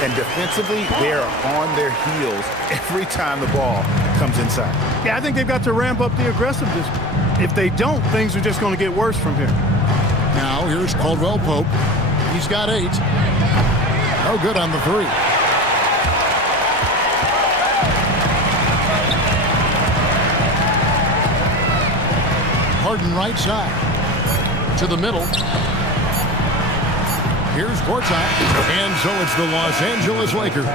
And defensively, they're on their heels every time the ball comes inside. Yeah, I think they've got to ramp up the aggressiveness. If they don't, things are just going to get worse from here. Now, here's Caldwell Pope. He's got 8. No good on the 3. Harden right side. To the middle. Here's courtside. And so it's the Los Angeles Lakers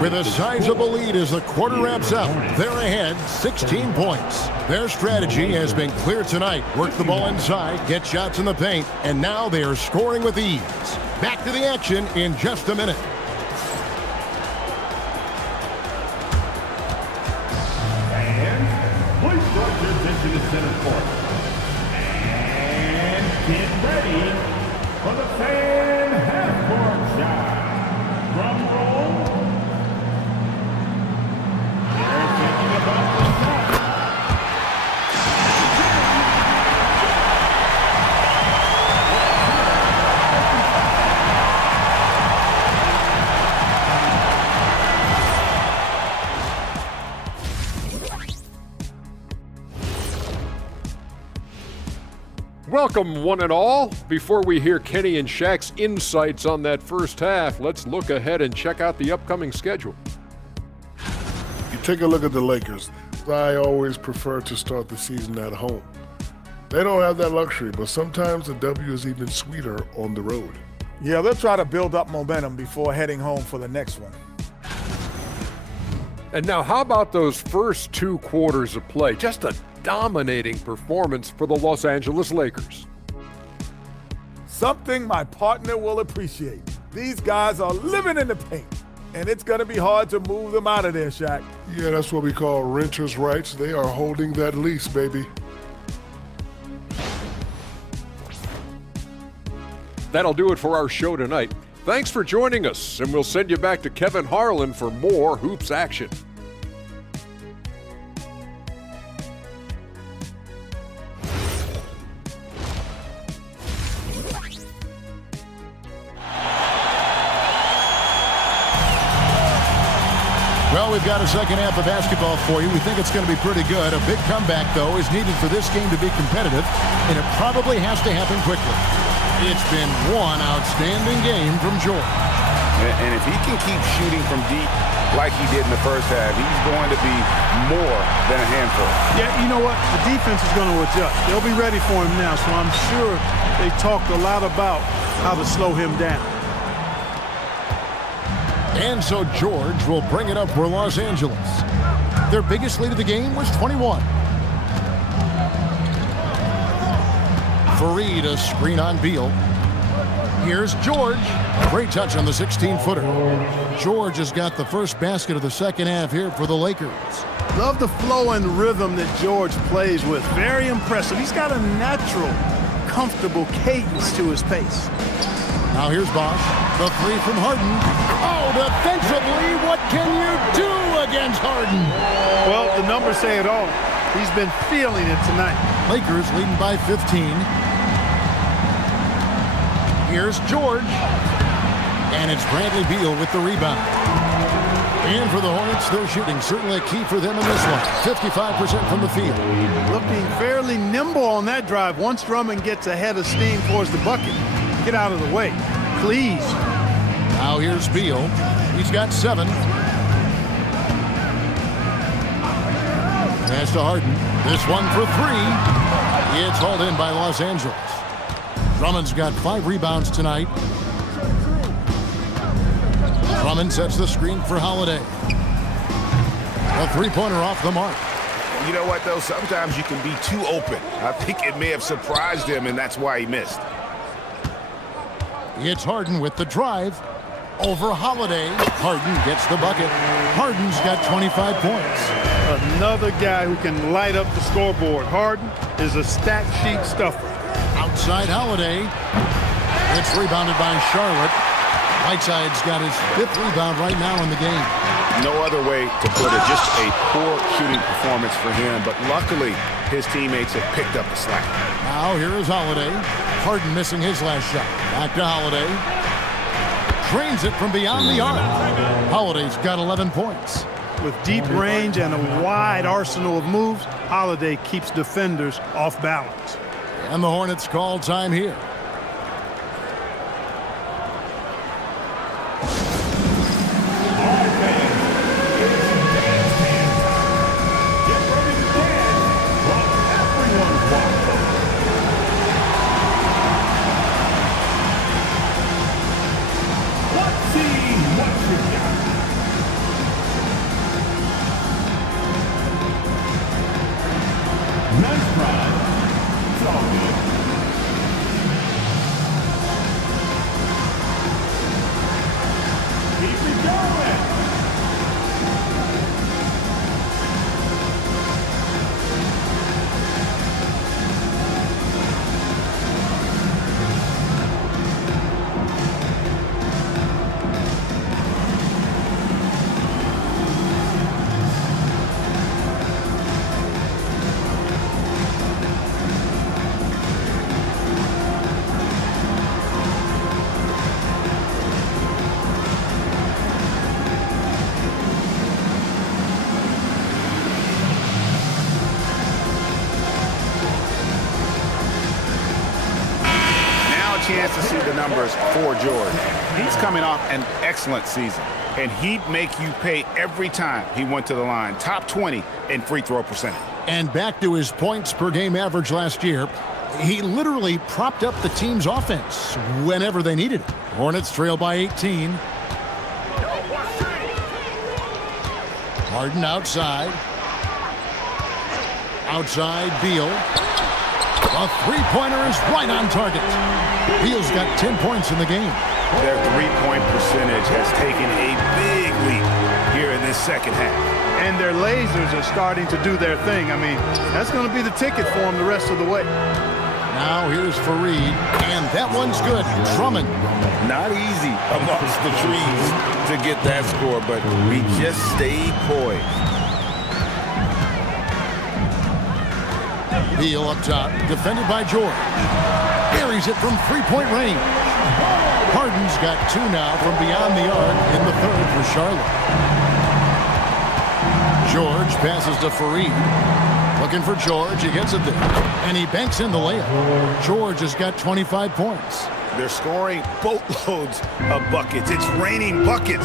with a sizable lead as the quarter wraps up. They're ahead 16 points. Their strategy has been clear tonight. Work the ball inside, get shots in the paint, and now they are scoring with ease. Back to the action in just a minute. And please draw your attention to center court. And get ready for the fan half-court shot. Drum roll. They're thinking about the shot. Welcome, one and all. Before we hear Kenny and Shaq's insights on that first half, let's look ahead and check out the upcoming schedule. You take a look at the Lakers. I always prefer to start the season at home. They don't have that luxury, but sometimes the W is even sweeter on the road. Yeah, they'll try to build up momentum before heading home for the next one. And now, how about those first 2 quarters of play? Just a dominating performance for the Los Angeles Lakers. Something my partner will appreciate. These guys are living in the paint, and it's going to be hard to move them out of there, Shaq. Yeah, that's what we call renters' rights. They are holding that lease, baby. That'll do it for our show tonight. Thanks for joining us, and we'll send you back to Kevin Harlan for more Hoops action. Well, we've got a second half of basketball for you. We think it's going to be pretty good. A big comeback, though, is needed for this game to be competitive, and it probably has to happen quickly. It's been one outstanding game from George. And if he can keep shooting from deep like he did in the first half, he's going to be more than a handful. Yeah, you know what? The defense is going to adjust. They'll be ready for him now, so I'm sure they talked a lot about how to slow him down. And so George will bring it up for Los Angeles. Their biggest lead of the game was 21. Fareed, a screen on Beal. Here's George. Great touch on the 16-footer. George has got the first basket of the second half here for the Lakers. Love the flow and rhythm that George plays with. Very impressive. He's got a natural, comfortable cadence to his pace. Now here's Bosch. The three from Harden. Oh, defensively, what can you do against Harden? Well, the numbers say it all. He's been feeling it tonight. Lakers leading by 15. Here's George. And it's Bradley Beal with the rebound. And for the Hornets, their shooting certainly a key for them in this one. 55% from the field. Looking fairly nimble on that drive. Once Drummond gets ahead of steam towards the bucket, get out of the way, please. Now here's Beal. He's got 7. Pass to Harden. This one for 3. It's hauled in by Los Angeles. Drummond's got 5 rebounds tonight. Drummond sets the screen for Holiday. A three-pointer off the mark. You know what, though? Sometimes you can be too open. I think it may have surprised him, and that's why he missed. It's Harden with the drive. Over Holiday. Harden gets the bucket. Harden's got 25 points. Another guy who can light up the scoreboard. Harden is a stat sheet stuffer. Outside Holiday. It's rebounded by Charlotte. Whiteside's got his 5th rebound right now in the game. No other way to put it. Just a poor shooting performance for him. But luckily, his teammates have picked up the slack. Now here is Holiday. Harden missing his last shot. Back to Holiday. Drains it from beyond the arc. Holiday's got 11 points. With deep range and a wide arsenal of moves, Holiday keeps defenders off balance. And the Hornets call time here. drive. It's all good. Keep it going. Chance to see the numbers for George. He's coming off an excellent season, and he'd make you pay every time he went to the line. Top 20 in free throw percentage. And back to his points per game average last year, he literally propped up the team's offense whenever they needed it. Hornets trail by 18. Harden outside. Outside, Beal. A three-pointer is right on target. Beal's got 10 points in the game. Their three-point percentage has taken a big leap here in this second half. And their lasers are starting to do their thing. I mean, that's going to be the ticket for them the rest of the way. Now here's Fareed, and that one's good. Drummond. Not easy amongst the trees to get that score, but he just stayed poised. Beal up top, defended by George. Buries it from three-point range. Harden's got two now from beyond the arc in the third for Charlotte. George passes to Fareed. Looking for George, he gets it there. And he banks in the layup. George has got 25 points. They're scoring boatloads of buckets. It's raining buckets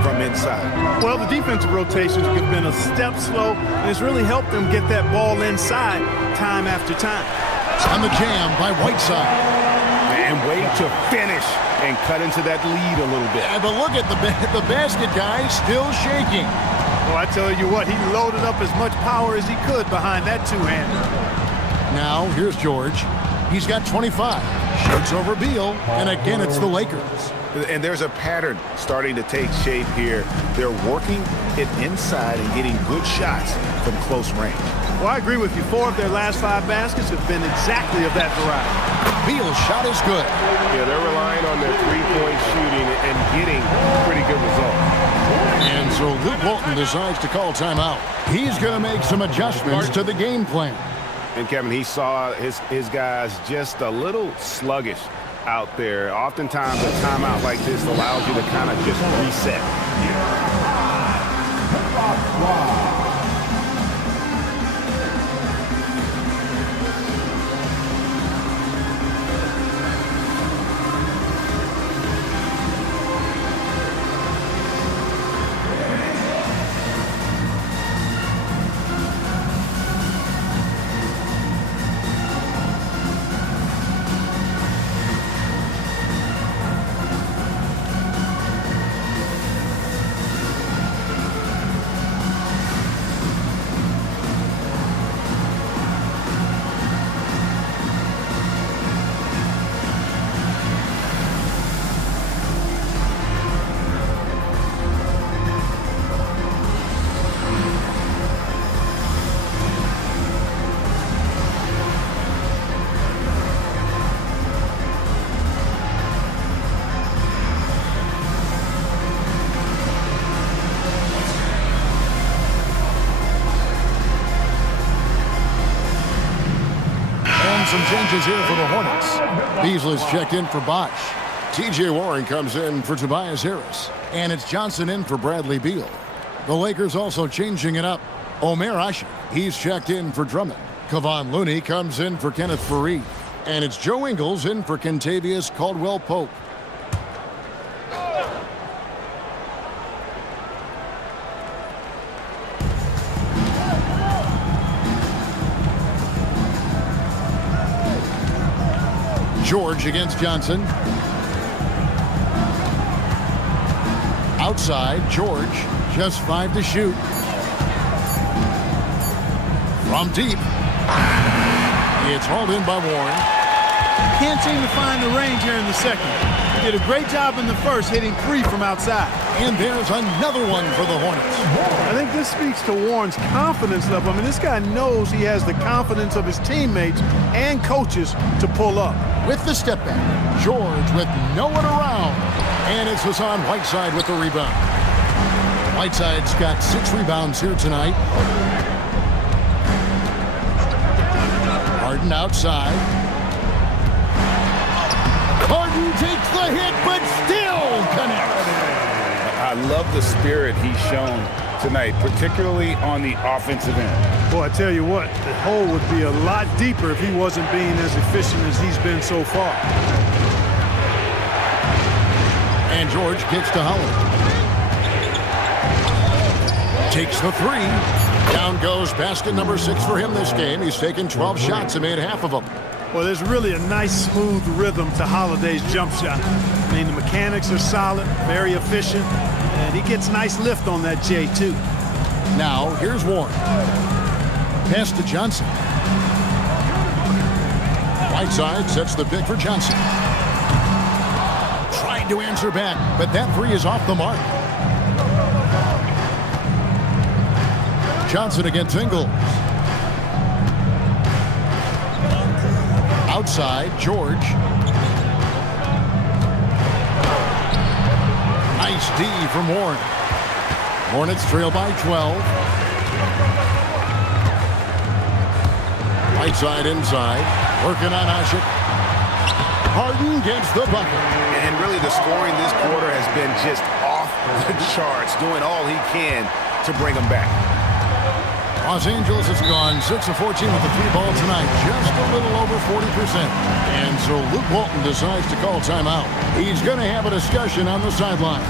from inside. Well, the defensive rotations have been a step slow, and it's really helped them get that ball inside time after time. On the jam by Whiteside. And way to finish and cut into that lead a little bit. But look at the basket guy still shaking. Well, I tell you what, he loaded up as much power as he could behind that two-hander. Now, here's George. He's got 25. Shoots over Beal, and again it's the Lakers. And there's a pattern starting to take shape here. They're working it inside and getting good shots from close range. Well, I agree with you. 4 of their last 5 baskets have been exactly of that variety. Beal's shot is good. Yeah, they're relying on their three-point shooting and getting pretty good results. And so Luke Walton decides to call timeout. He's going to make some adjustments to the game plan. And Kevin, he saw his guys just a little sluggish out there. Oftentimes a timeout like this allows you to kind of just reset. Some changes here for the Hornets. Beasley's checked in for Bosch. T.J. Warren comes in for Tobias Harris. And it's Johnson in for Bradley Beal. The Lakers also changing it up. Omer Asher, he's checked in for Drummond. Kevon Looney comes in for Kenneth Fareed. And it's Joe Ingles in for Kentavious Caldwell-Pope. George against Johnson. Outside, George, just 5 to shoot. From deep, It's hauled in by Warren. Can't seem to find the range here in the second. He did a great job in the first, hitting 3 from outside. And there's another one for the Hornets. I think this speaks to Warren's confidence level. I mean, this guy knows he has the confidence of his teammates and coaches to pull up. With the step back, George with no one around. And it's Hassan Whiteside with the rebound. Whiteside's got 6 rebounds here tonight. Harden outside. Harden takes the hit, but still connects. I love the spirit he's shown tonight, particularly on the offensive end. Boy, I tell you what, the hole would be a lot deeper if he wasn't being as efficient as he's been so far. And George gets to Howard. Takes the 3. Down goes basket number 6 for him this game. He's taken 12 shots and made half of them. Well, there's really a nice, smooth rhythm to Holiday's jump shot. I mean, the mechanics are solid, very efficient, and he gets nice lift on that J, too. Now, here's Warren. Pass to Johnson. Whiteside sets the pick for Johnson. Trying to answer back, but that 3 is off the mark. Johnson against Ingles. Outside, George. Nice D from Warren. Hornets trail by 12. Whiteside inside. Working on Ashik. Harden gets the bucket. And really the scoring this quarter has been just off the charts, doing all he can to bring them back. Los Angeles has gone 6 of 14 with the 3-ball tonight, just a little over 40%. And so Luke Walton decides to call timeout. He's going to have a discussion on the sideline.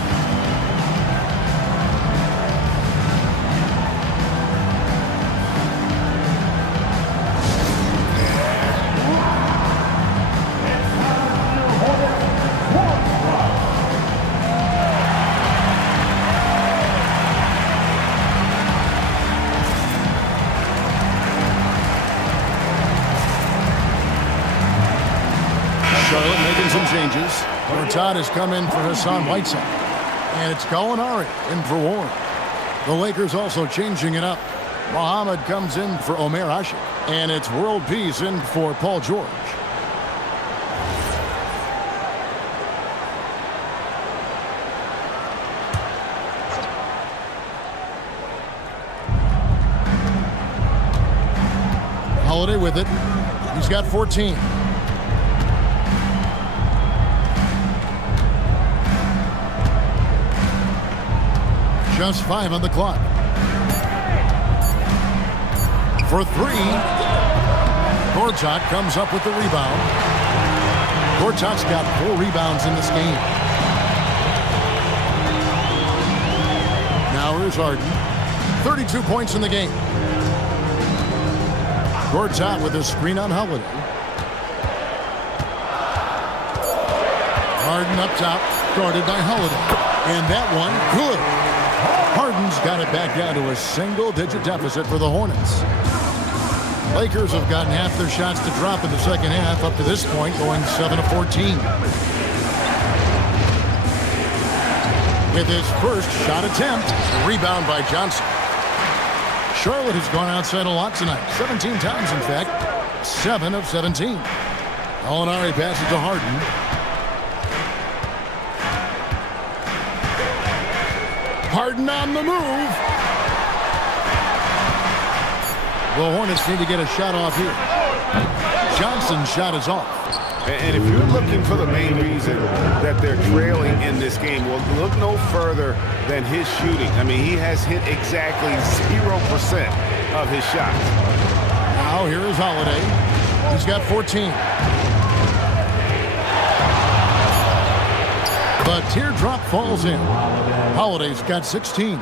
Charlotte making some changes. Todd has come in for Hassan Whiteside. And it's Gallinari in for Warren. The Lakers also changing it up. Muhammad comes in for Omer Ashik. And it's World Peace in for Paul George. Holiday with it. He's got 14. Just 5 on the clock. For 3. Gortat comes up with the rebound. Gortat's got 4 rebounds in this game. Now here's Harden. 32 points in the game. Gortat with a screen on Holiday. Harden up top, guarded by Holiday. And that one, good. Harden's got it back down to a single-digit deficit for the Hornets. Lakers have gotten half their shots to drop in the second half up to this point, going 7 of 14. With his first shot attempt, rebound by Johnson. Charlotte has gone outside a lot tonight, 17 times in fact, 7 of 17. Gallinari passes to Harden. Harden on the move. The Hornets need to get a shot off here. Johnson's shot is off. And if you're looking for the main reason that they're trailing in this game, well, look no further than his shooting. I mean, he has hit exactly 0% of his shots. Now here is Holiday. He's got 14. The teardrop falls in. Holiday's got 16.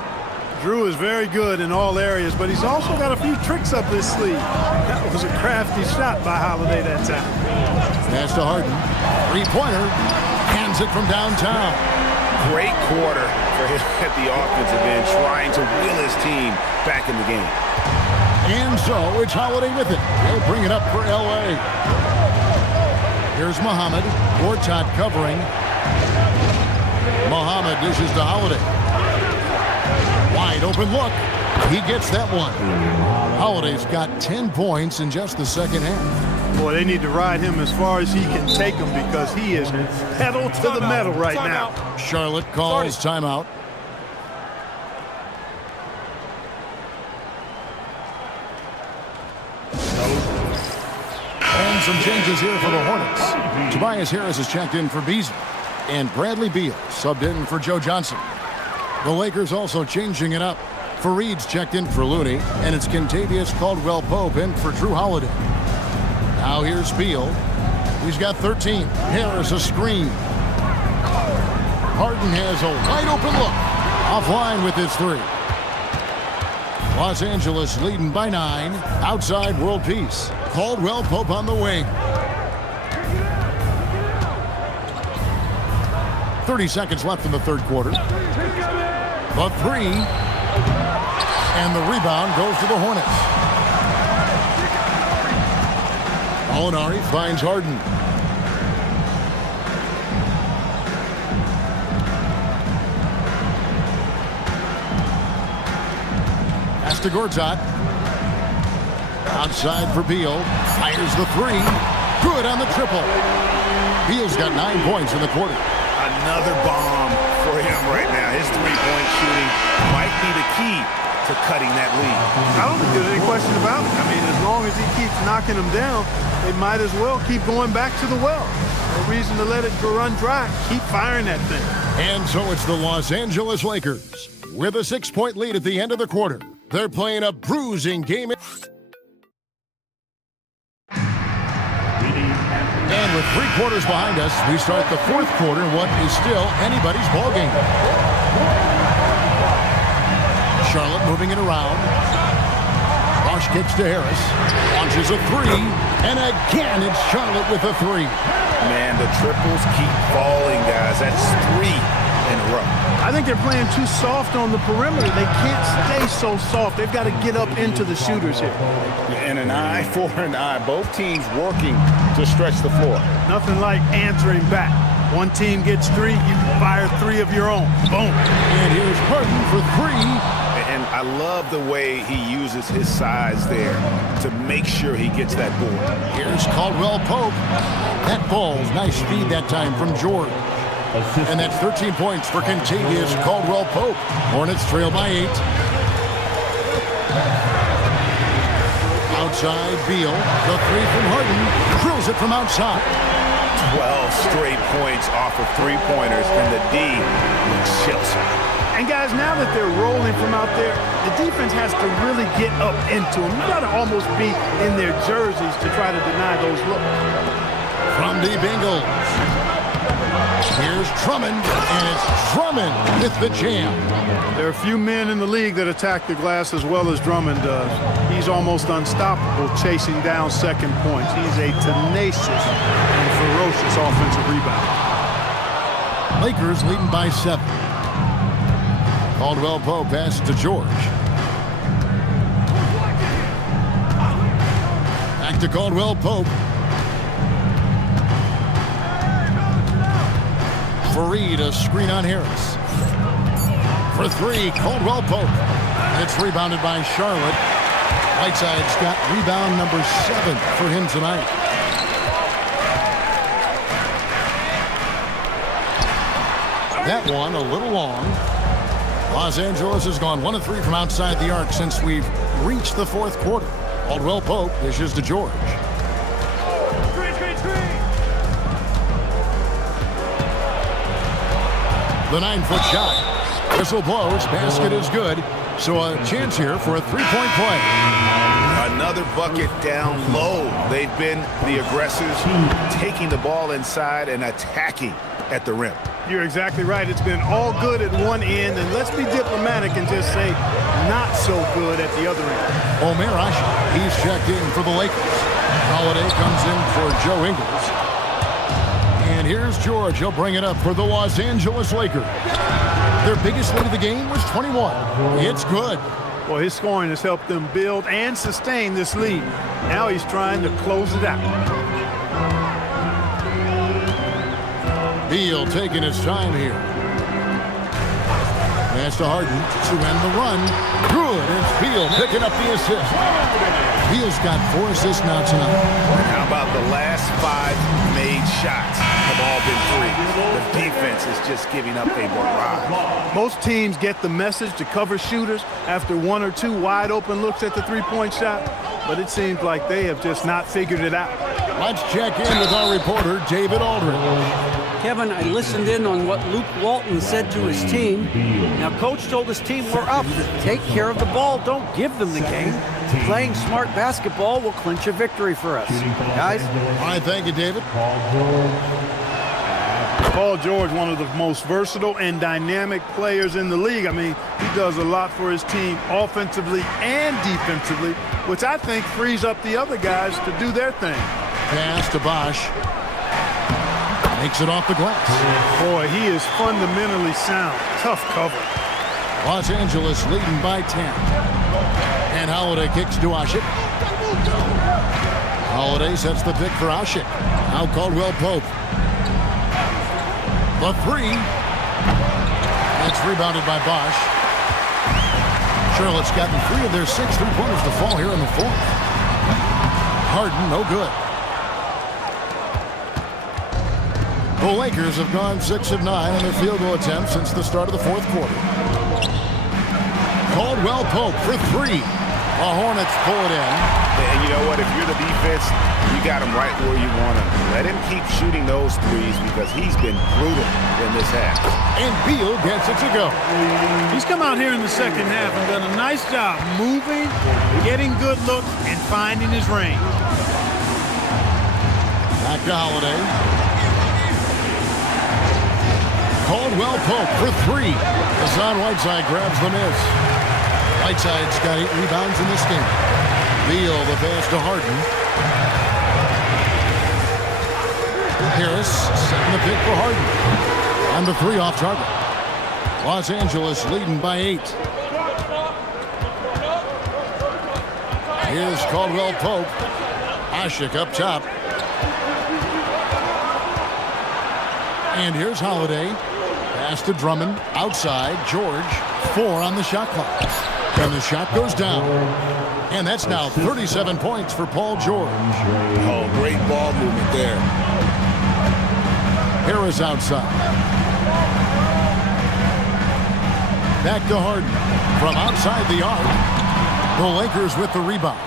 Drew is very good in all areas, but he's also got a few tricks up his sleeve. That was a crafty shot by Holiday that time. Pass to Harden. 3-pointer. Hands it from downtown. Great quarter for him at the offensive end, trying to will his team back in the game. And so it's Holiday with it. He'll bring it up for L.A. Here's Muhammad. Gortat covering. Muhammad dishes to Holiday. Wide open look. He gets that one. Holiday's got 10 points in just the second half. Boy, they need to ride him as far as he can take him because he is pedal to the metal right now. Charlotte calls timeout. And some changes here for the Hornets. Tobias Harris is checked in for Beasley. And Bradley Beal subbed in for Joe Johnson. The Lakers also changing it up. Fareed's checked in for Looney, and it's Kentavious Caldwell-Pope in for Drew Holiday. Now here's Beal. He's got 13. Harris a screen. Harden has a wide open look. Offline with his three. Los Angeles leading by 9. Outside world peace. Caldwell-Pope on the wing. 30 seconds left in the third quarter. The three. And the rebound goes to the Hornets. Molinari finds Harden. Pass to Gortat. Outside for Beal. Fires the three. Good on the triple. Beal's got 9 points in the quarter. Another bomb for him right now. His three-point shooting might be the key to cutting that lead. I don't think there's any question about it. I mean, as long as he keeps knocking them down, they might as well keep going back to the well. No reason to let it run dry. Keep firing that thing. And so it's the Los Angeles Lakers with a 6-point lead at the end of the quarter. They're playing a bruising game. And with 3 quarters behind us, we start the fourth quarter in what is still anybody's ball game. Charlotte moving it around. Bosch kicks to Harris. Launches a three. And again, it's Charlotte with a three. Man, the triples keep falling, guys. That's 3 in a row. I think they're playing too soft on the perimeter. They can't stay so soft. They've got to get up into the shooters here. And an eye for an eye. Both teams working to stretch the floor. Nothing like answering back. One team gets 3, you fire 3 of your own. Boom. And here's Harden for 3. And I love the way he uses his size there to make sure he gets that board. Here's Caldwell-Pope. That ball's nice speed that time from George. And that's 13 points for Kentavious Caldwell-Pope. Hornets trail by 8. Outside, Beal. The three from Harden. Drills it from outside. 12 straight points off of three-pointers, and the D looks shell-shocked. And guys, now that they're rolling from out there, the defense has to really get up into them. You got to almost be in their jerseys to try to deny those looks. From the Bengals. Here's Drummond, and it's Drummond with the jam. There are a few men in the league that attack the glass as well as Drummond does. He's almost unstoppable chasing down second points. He's a tenacious and ferocious offensive rebounder. Lakers leading by 7. Caldwell-Pope passes to George. Back to Caldwell-Pope. Fareed, a screen on Harris. For 3, Caldwell-Pope. It's rebounded by Charlotte. Whiteside's got rebound number 7 for him tonight. That one a little long. Los Angeles has gone 1 of 3 from outside the arc since we've reached the fourth quarter. Caldwell-Pope dishes to George. The 9-foot shot. Whistle blows. Basket is good. So a chance here for a 3-point play. Another bucket down low. They've been the aggressors, taking the ball inside and attacking at the rim. You're exactly right. It's been all good at one end, and let's be diplomatic and just say not so good at the other end. Omer, he's checked in for the Lakers. Holiday comes in for Joe Ingles. And here's George. He'll bring it up for the Los Angeles Lakers. Their biggest lead of the game was 21. It's good. Well, his scoring has helped them build and sustain this lead. Now he's trying to close it out. Beal taking his time here. Pass to Harden to end the run. Good. It's Beal picking up the assist. Beal's got 4 assists now tonight. How about the last 5 made shots have all been threes? The defense is just giving up a barrage. Most teams get the message to cover shooters after 1 or 2 wide open looks at the three-point shot, but it seems like they have just not figured it out. Let's check in with our reporter, David Aldridge. Kevin, I listened in on what Luke Walton said to his team. Now, Coach told his team, we're up. Take care of the ball. Don't give them the game. Playing smart basketball will clinch a victory for us. Guys? All right, thank you, David. Paul George, one of the most versatile and dynamic players in the league. I mean, he does a lot for his team offensively and defensively, which I think frees up the other guys to do their thing. Pass to Bosch. Makes it off the glass. Boy, he is fundamentally sound. Tough cover. Los Angeles leading by 10. And Holiday kicks to Ashik. Holiday sets the pick for Ashik. Now Caldwell Pope. The 3. That's rebounded by Bosch. Charlotte's gotten 3 of their 6 3-pointers to fall here in the 4th. Harden, no good. The Lakers have gone 6 of 9 on their field goal attempts since the start of the 4th quarter. Caldwell Pope for 3. The Hornets pull it in. And you know what? If you're the defense, you got him right where you want him. Let him keep shooting those threes because he's been brutal in this half. And Beal gets it to go. He's come out here in the second half and done a nice job moving, getting good looks, and finding his range. Back to Holiday. Caldwell Pope for 3. Hassan Whiteside grabs the miss. Whiteside's got 8 rebounds in this game. Beal the pass to Harden. Harris setting the pick for Harden. And the 3 off target. Los Angeles leading by 8. Here's Caldwell Pope. Ashik up top. And here's Holiday. Pass to Drummond. Outside. George. 4 on the shot clock. And the shot goes down. And that's now 37 points for Paul George. Oh, great ball movement there. Harris outside. Back to Harden. From outside the arc. The Lakers with the rebound.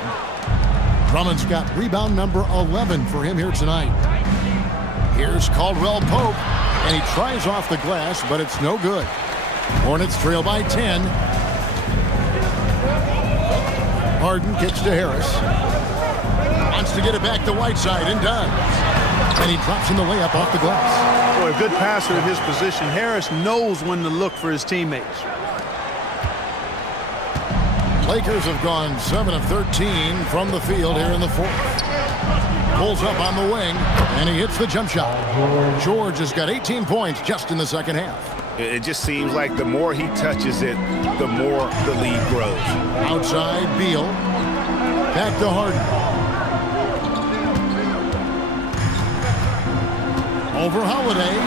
Drummond's got rebound number 11 for him here tonight. Here's Caldwell Pope. And he tries off the glass, but it's no good. Hornets trail by 10. Harden kicks to Harris. Wants to get it back to Whiteside and does. And he drops in the layup off the glass. Boy, a good passer in his position. Harris knows when to look for his teammates. Lakers have gone 7 of 13 from the field here in the 4th. Pulls up on the wing, and he hits the jump shot. George has got 18 points just in the second half. It just seems like the more he touches it, the more the lead grows. Outside, Beal. Back to Harden. Over Holiday.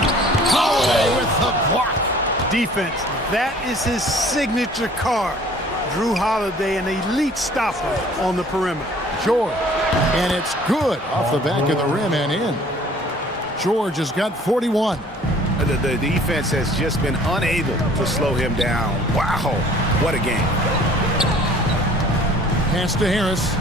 Holiday with the block. Defense, that is his signature card. Drew Holiday, an elite stopper on the perimeter. George. And it's good off the back of the rim and in. George has got 41. The defense has just been unable to slow him down. Wow, what a game. Pass to Harris.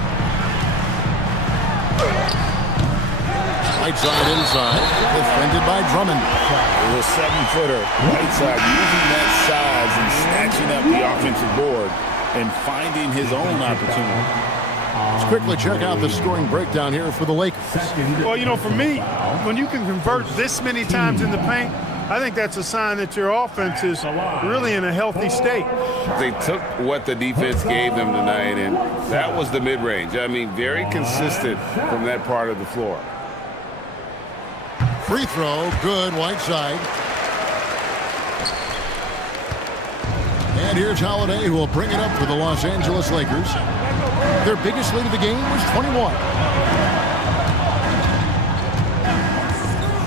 Whiteside inside, defended by Drummond. It was a 7-footer. Whiteside using that size and snatching up the offensive board and finding his own opportunity. Let's quickly check out the scoring breakdown here for the Lakers. Well, you know, for me, when you can convert this many times in the paint, I think that's a sign that your offense is really in a healthy state. They took what the defense gave them tonight, and that was the mid-range. I mean, very consistent from that part of the floor. Free throw, good, Whiteside. And here's Holiday, who will bring it up for the Los Angeles Lakers. Their biggest lead of the game was 21.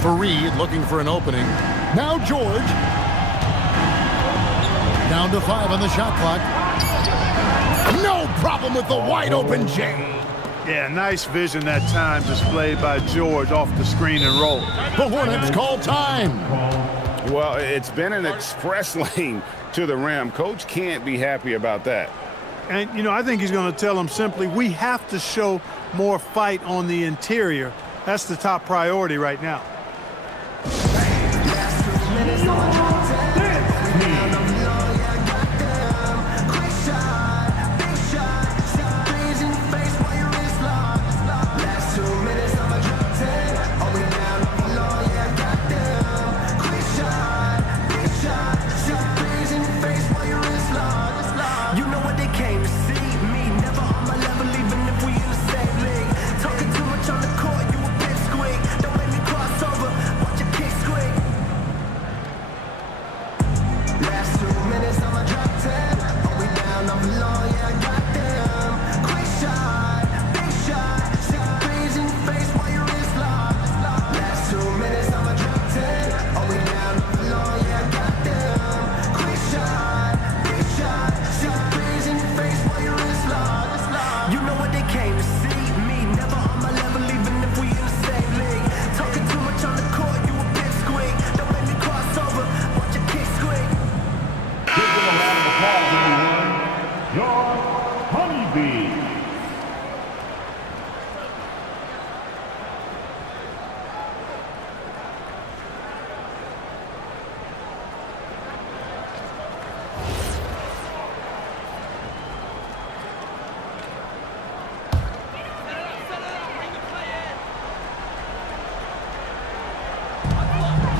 Fareed looking for an opening. Now George. Down to 5 on the shot clock. No problem with the wide open Jay. Yeah, nice vision that time displayed by George off the screen and roll. The Hornets call time. Well, it's been an express lane to the rim. Coach can't be happy about that. And, you know, I think he's going to tell them simply, we have to show more fight on the interior. That's the top priority right now.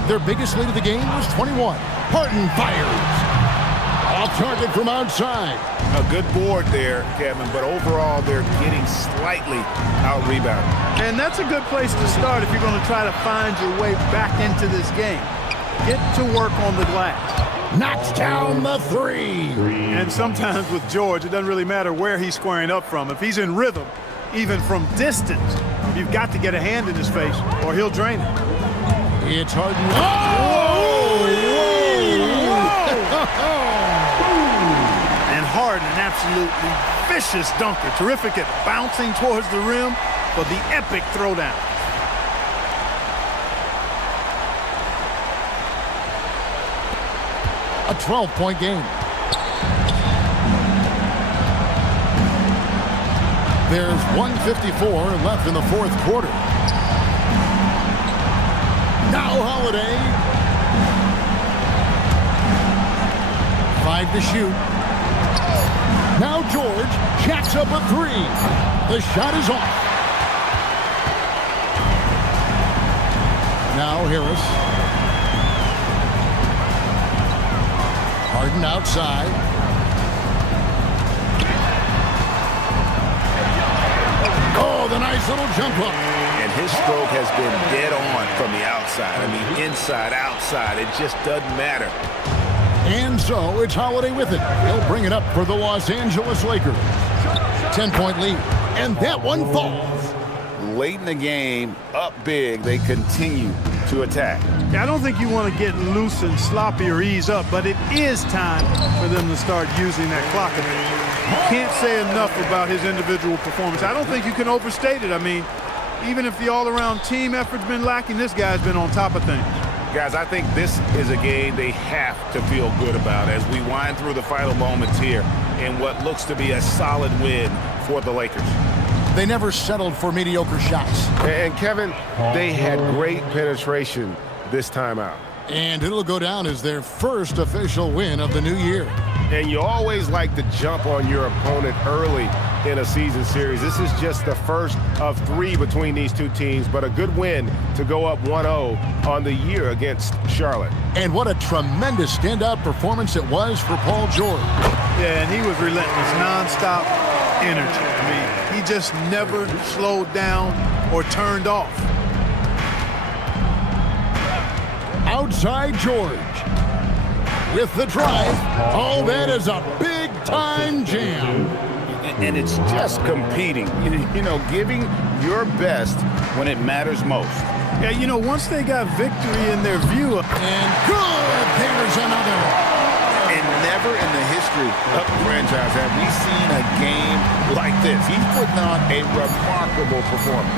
Their biggest lead of the game was 21. Harden fires. Off target from outside. A good board there, Kevin, but overall they're getting slightly out-rebounded. And that's a good place to start if you're going to try to find your way back into this game. Get to work on the glass. Knocks down the 3. And sometimes with George, it doesn't really matter where he's squaring up from. If he's in rhythm, even from distance, you've got to get a hand in his face or he'll drain it. It's Harden. Oh! And Harden, an absolutely vicious dunker. Terrific at bouncing towards the rim for the epic throwdown. A 12-point game. There's 1:54 left in the fourth quarter. Now Holiday. 5 to shoot. Now George jacks up a 3. The shot is off. Now Harris. Harden outside. Oh, the nice little jump hook. And his stroke has been dead on from the outside. I mean, inside, outside, it just doesn't matter. And so it's Holiday with it. He'll bring it up for the Los Angeles Lakers. 10-point lead. And that one falls. Late in the game, up big, they continue to attack. Yeah, I don't think you want to get loose and sloppy or ease up, but it is time for them to start using that clock a bit. You can't say enough about his individual performance. I don't think you can overstate it. I mean, even if the all-around team effort's been lacking, this guy's been on top of things. Guys, I think this is a game they have to feel good about as we wind through the final moments here in what looks to be a solid win for the Lakers. They never settled for mediocre shots. And Kevin, they had great penetration this time out. And it'll go down as their first official win of the new year. And you always like to jump on your opponent early in a season series. This is just the first of 3 between these two teams, but a good win to go up 1-0 on the year against Charlotte. And what a tremendous standout performance it was for Paul George. Yeah, and he was relentless, nonstop energy. I mean, he just never slowed down or turned off. Outside George. with the drive. Oh, that is a big-time jam. And it's just competing, you know, giving your best when it matters most. Yeah, you know, once they got victory in their view. And good, there's another. And never in the history of the franchise have we seen a game like this. He's putting on a remarkable performance.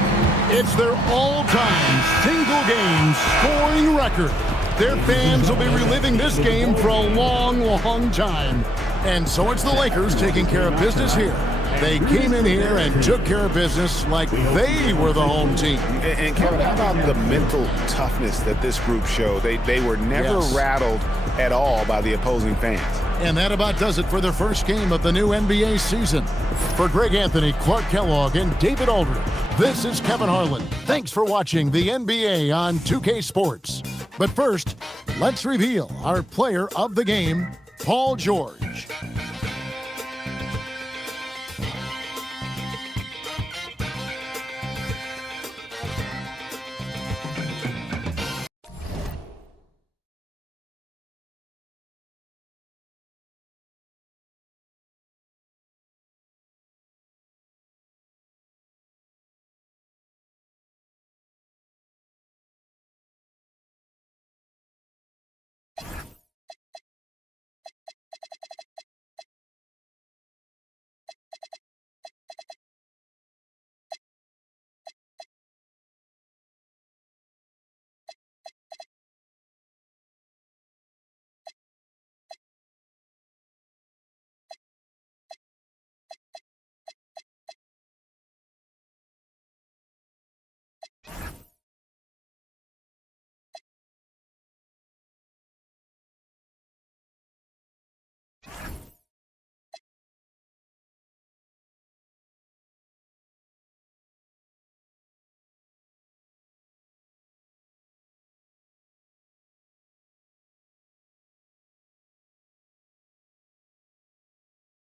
It's their all-time single-game scoring record. Their fans will be reliving this game for a long, long time. And so it's the Lakers taking care of business here. They came in here and took care of business like they were the home team. And Kevin, how about the mental toughness that this group showed? They were never rattled at all by the opposing fans. And that about does it for their first game of the new NBA season. For Greg Anthony, Clark Kellogg, and David Aldridge, this is Kevin Harlan. Thanks for watching the NBA on 2K Sports. But first, let's reveal our player of the game, Paul George.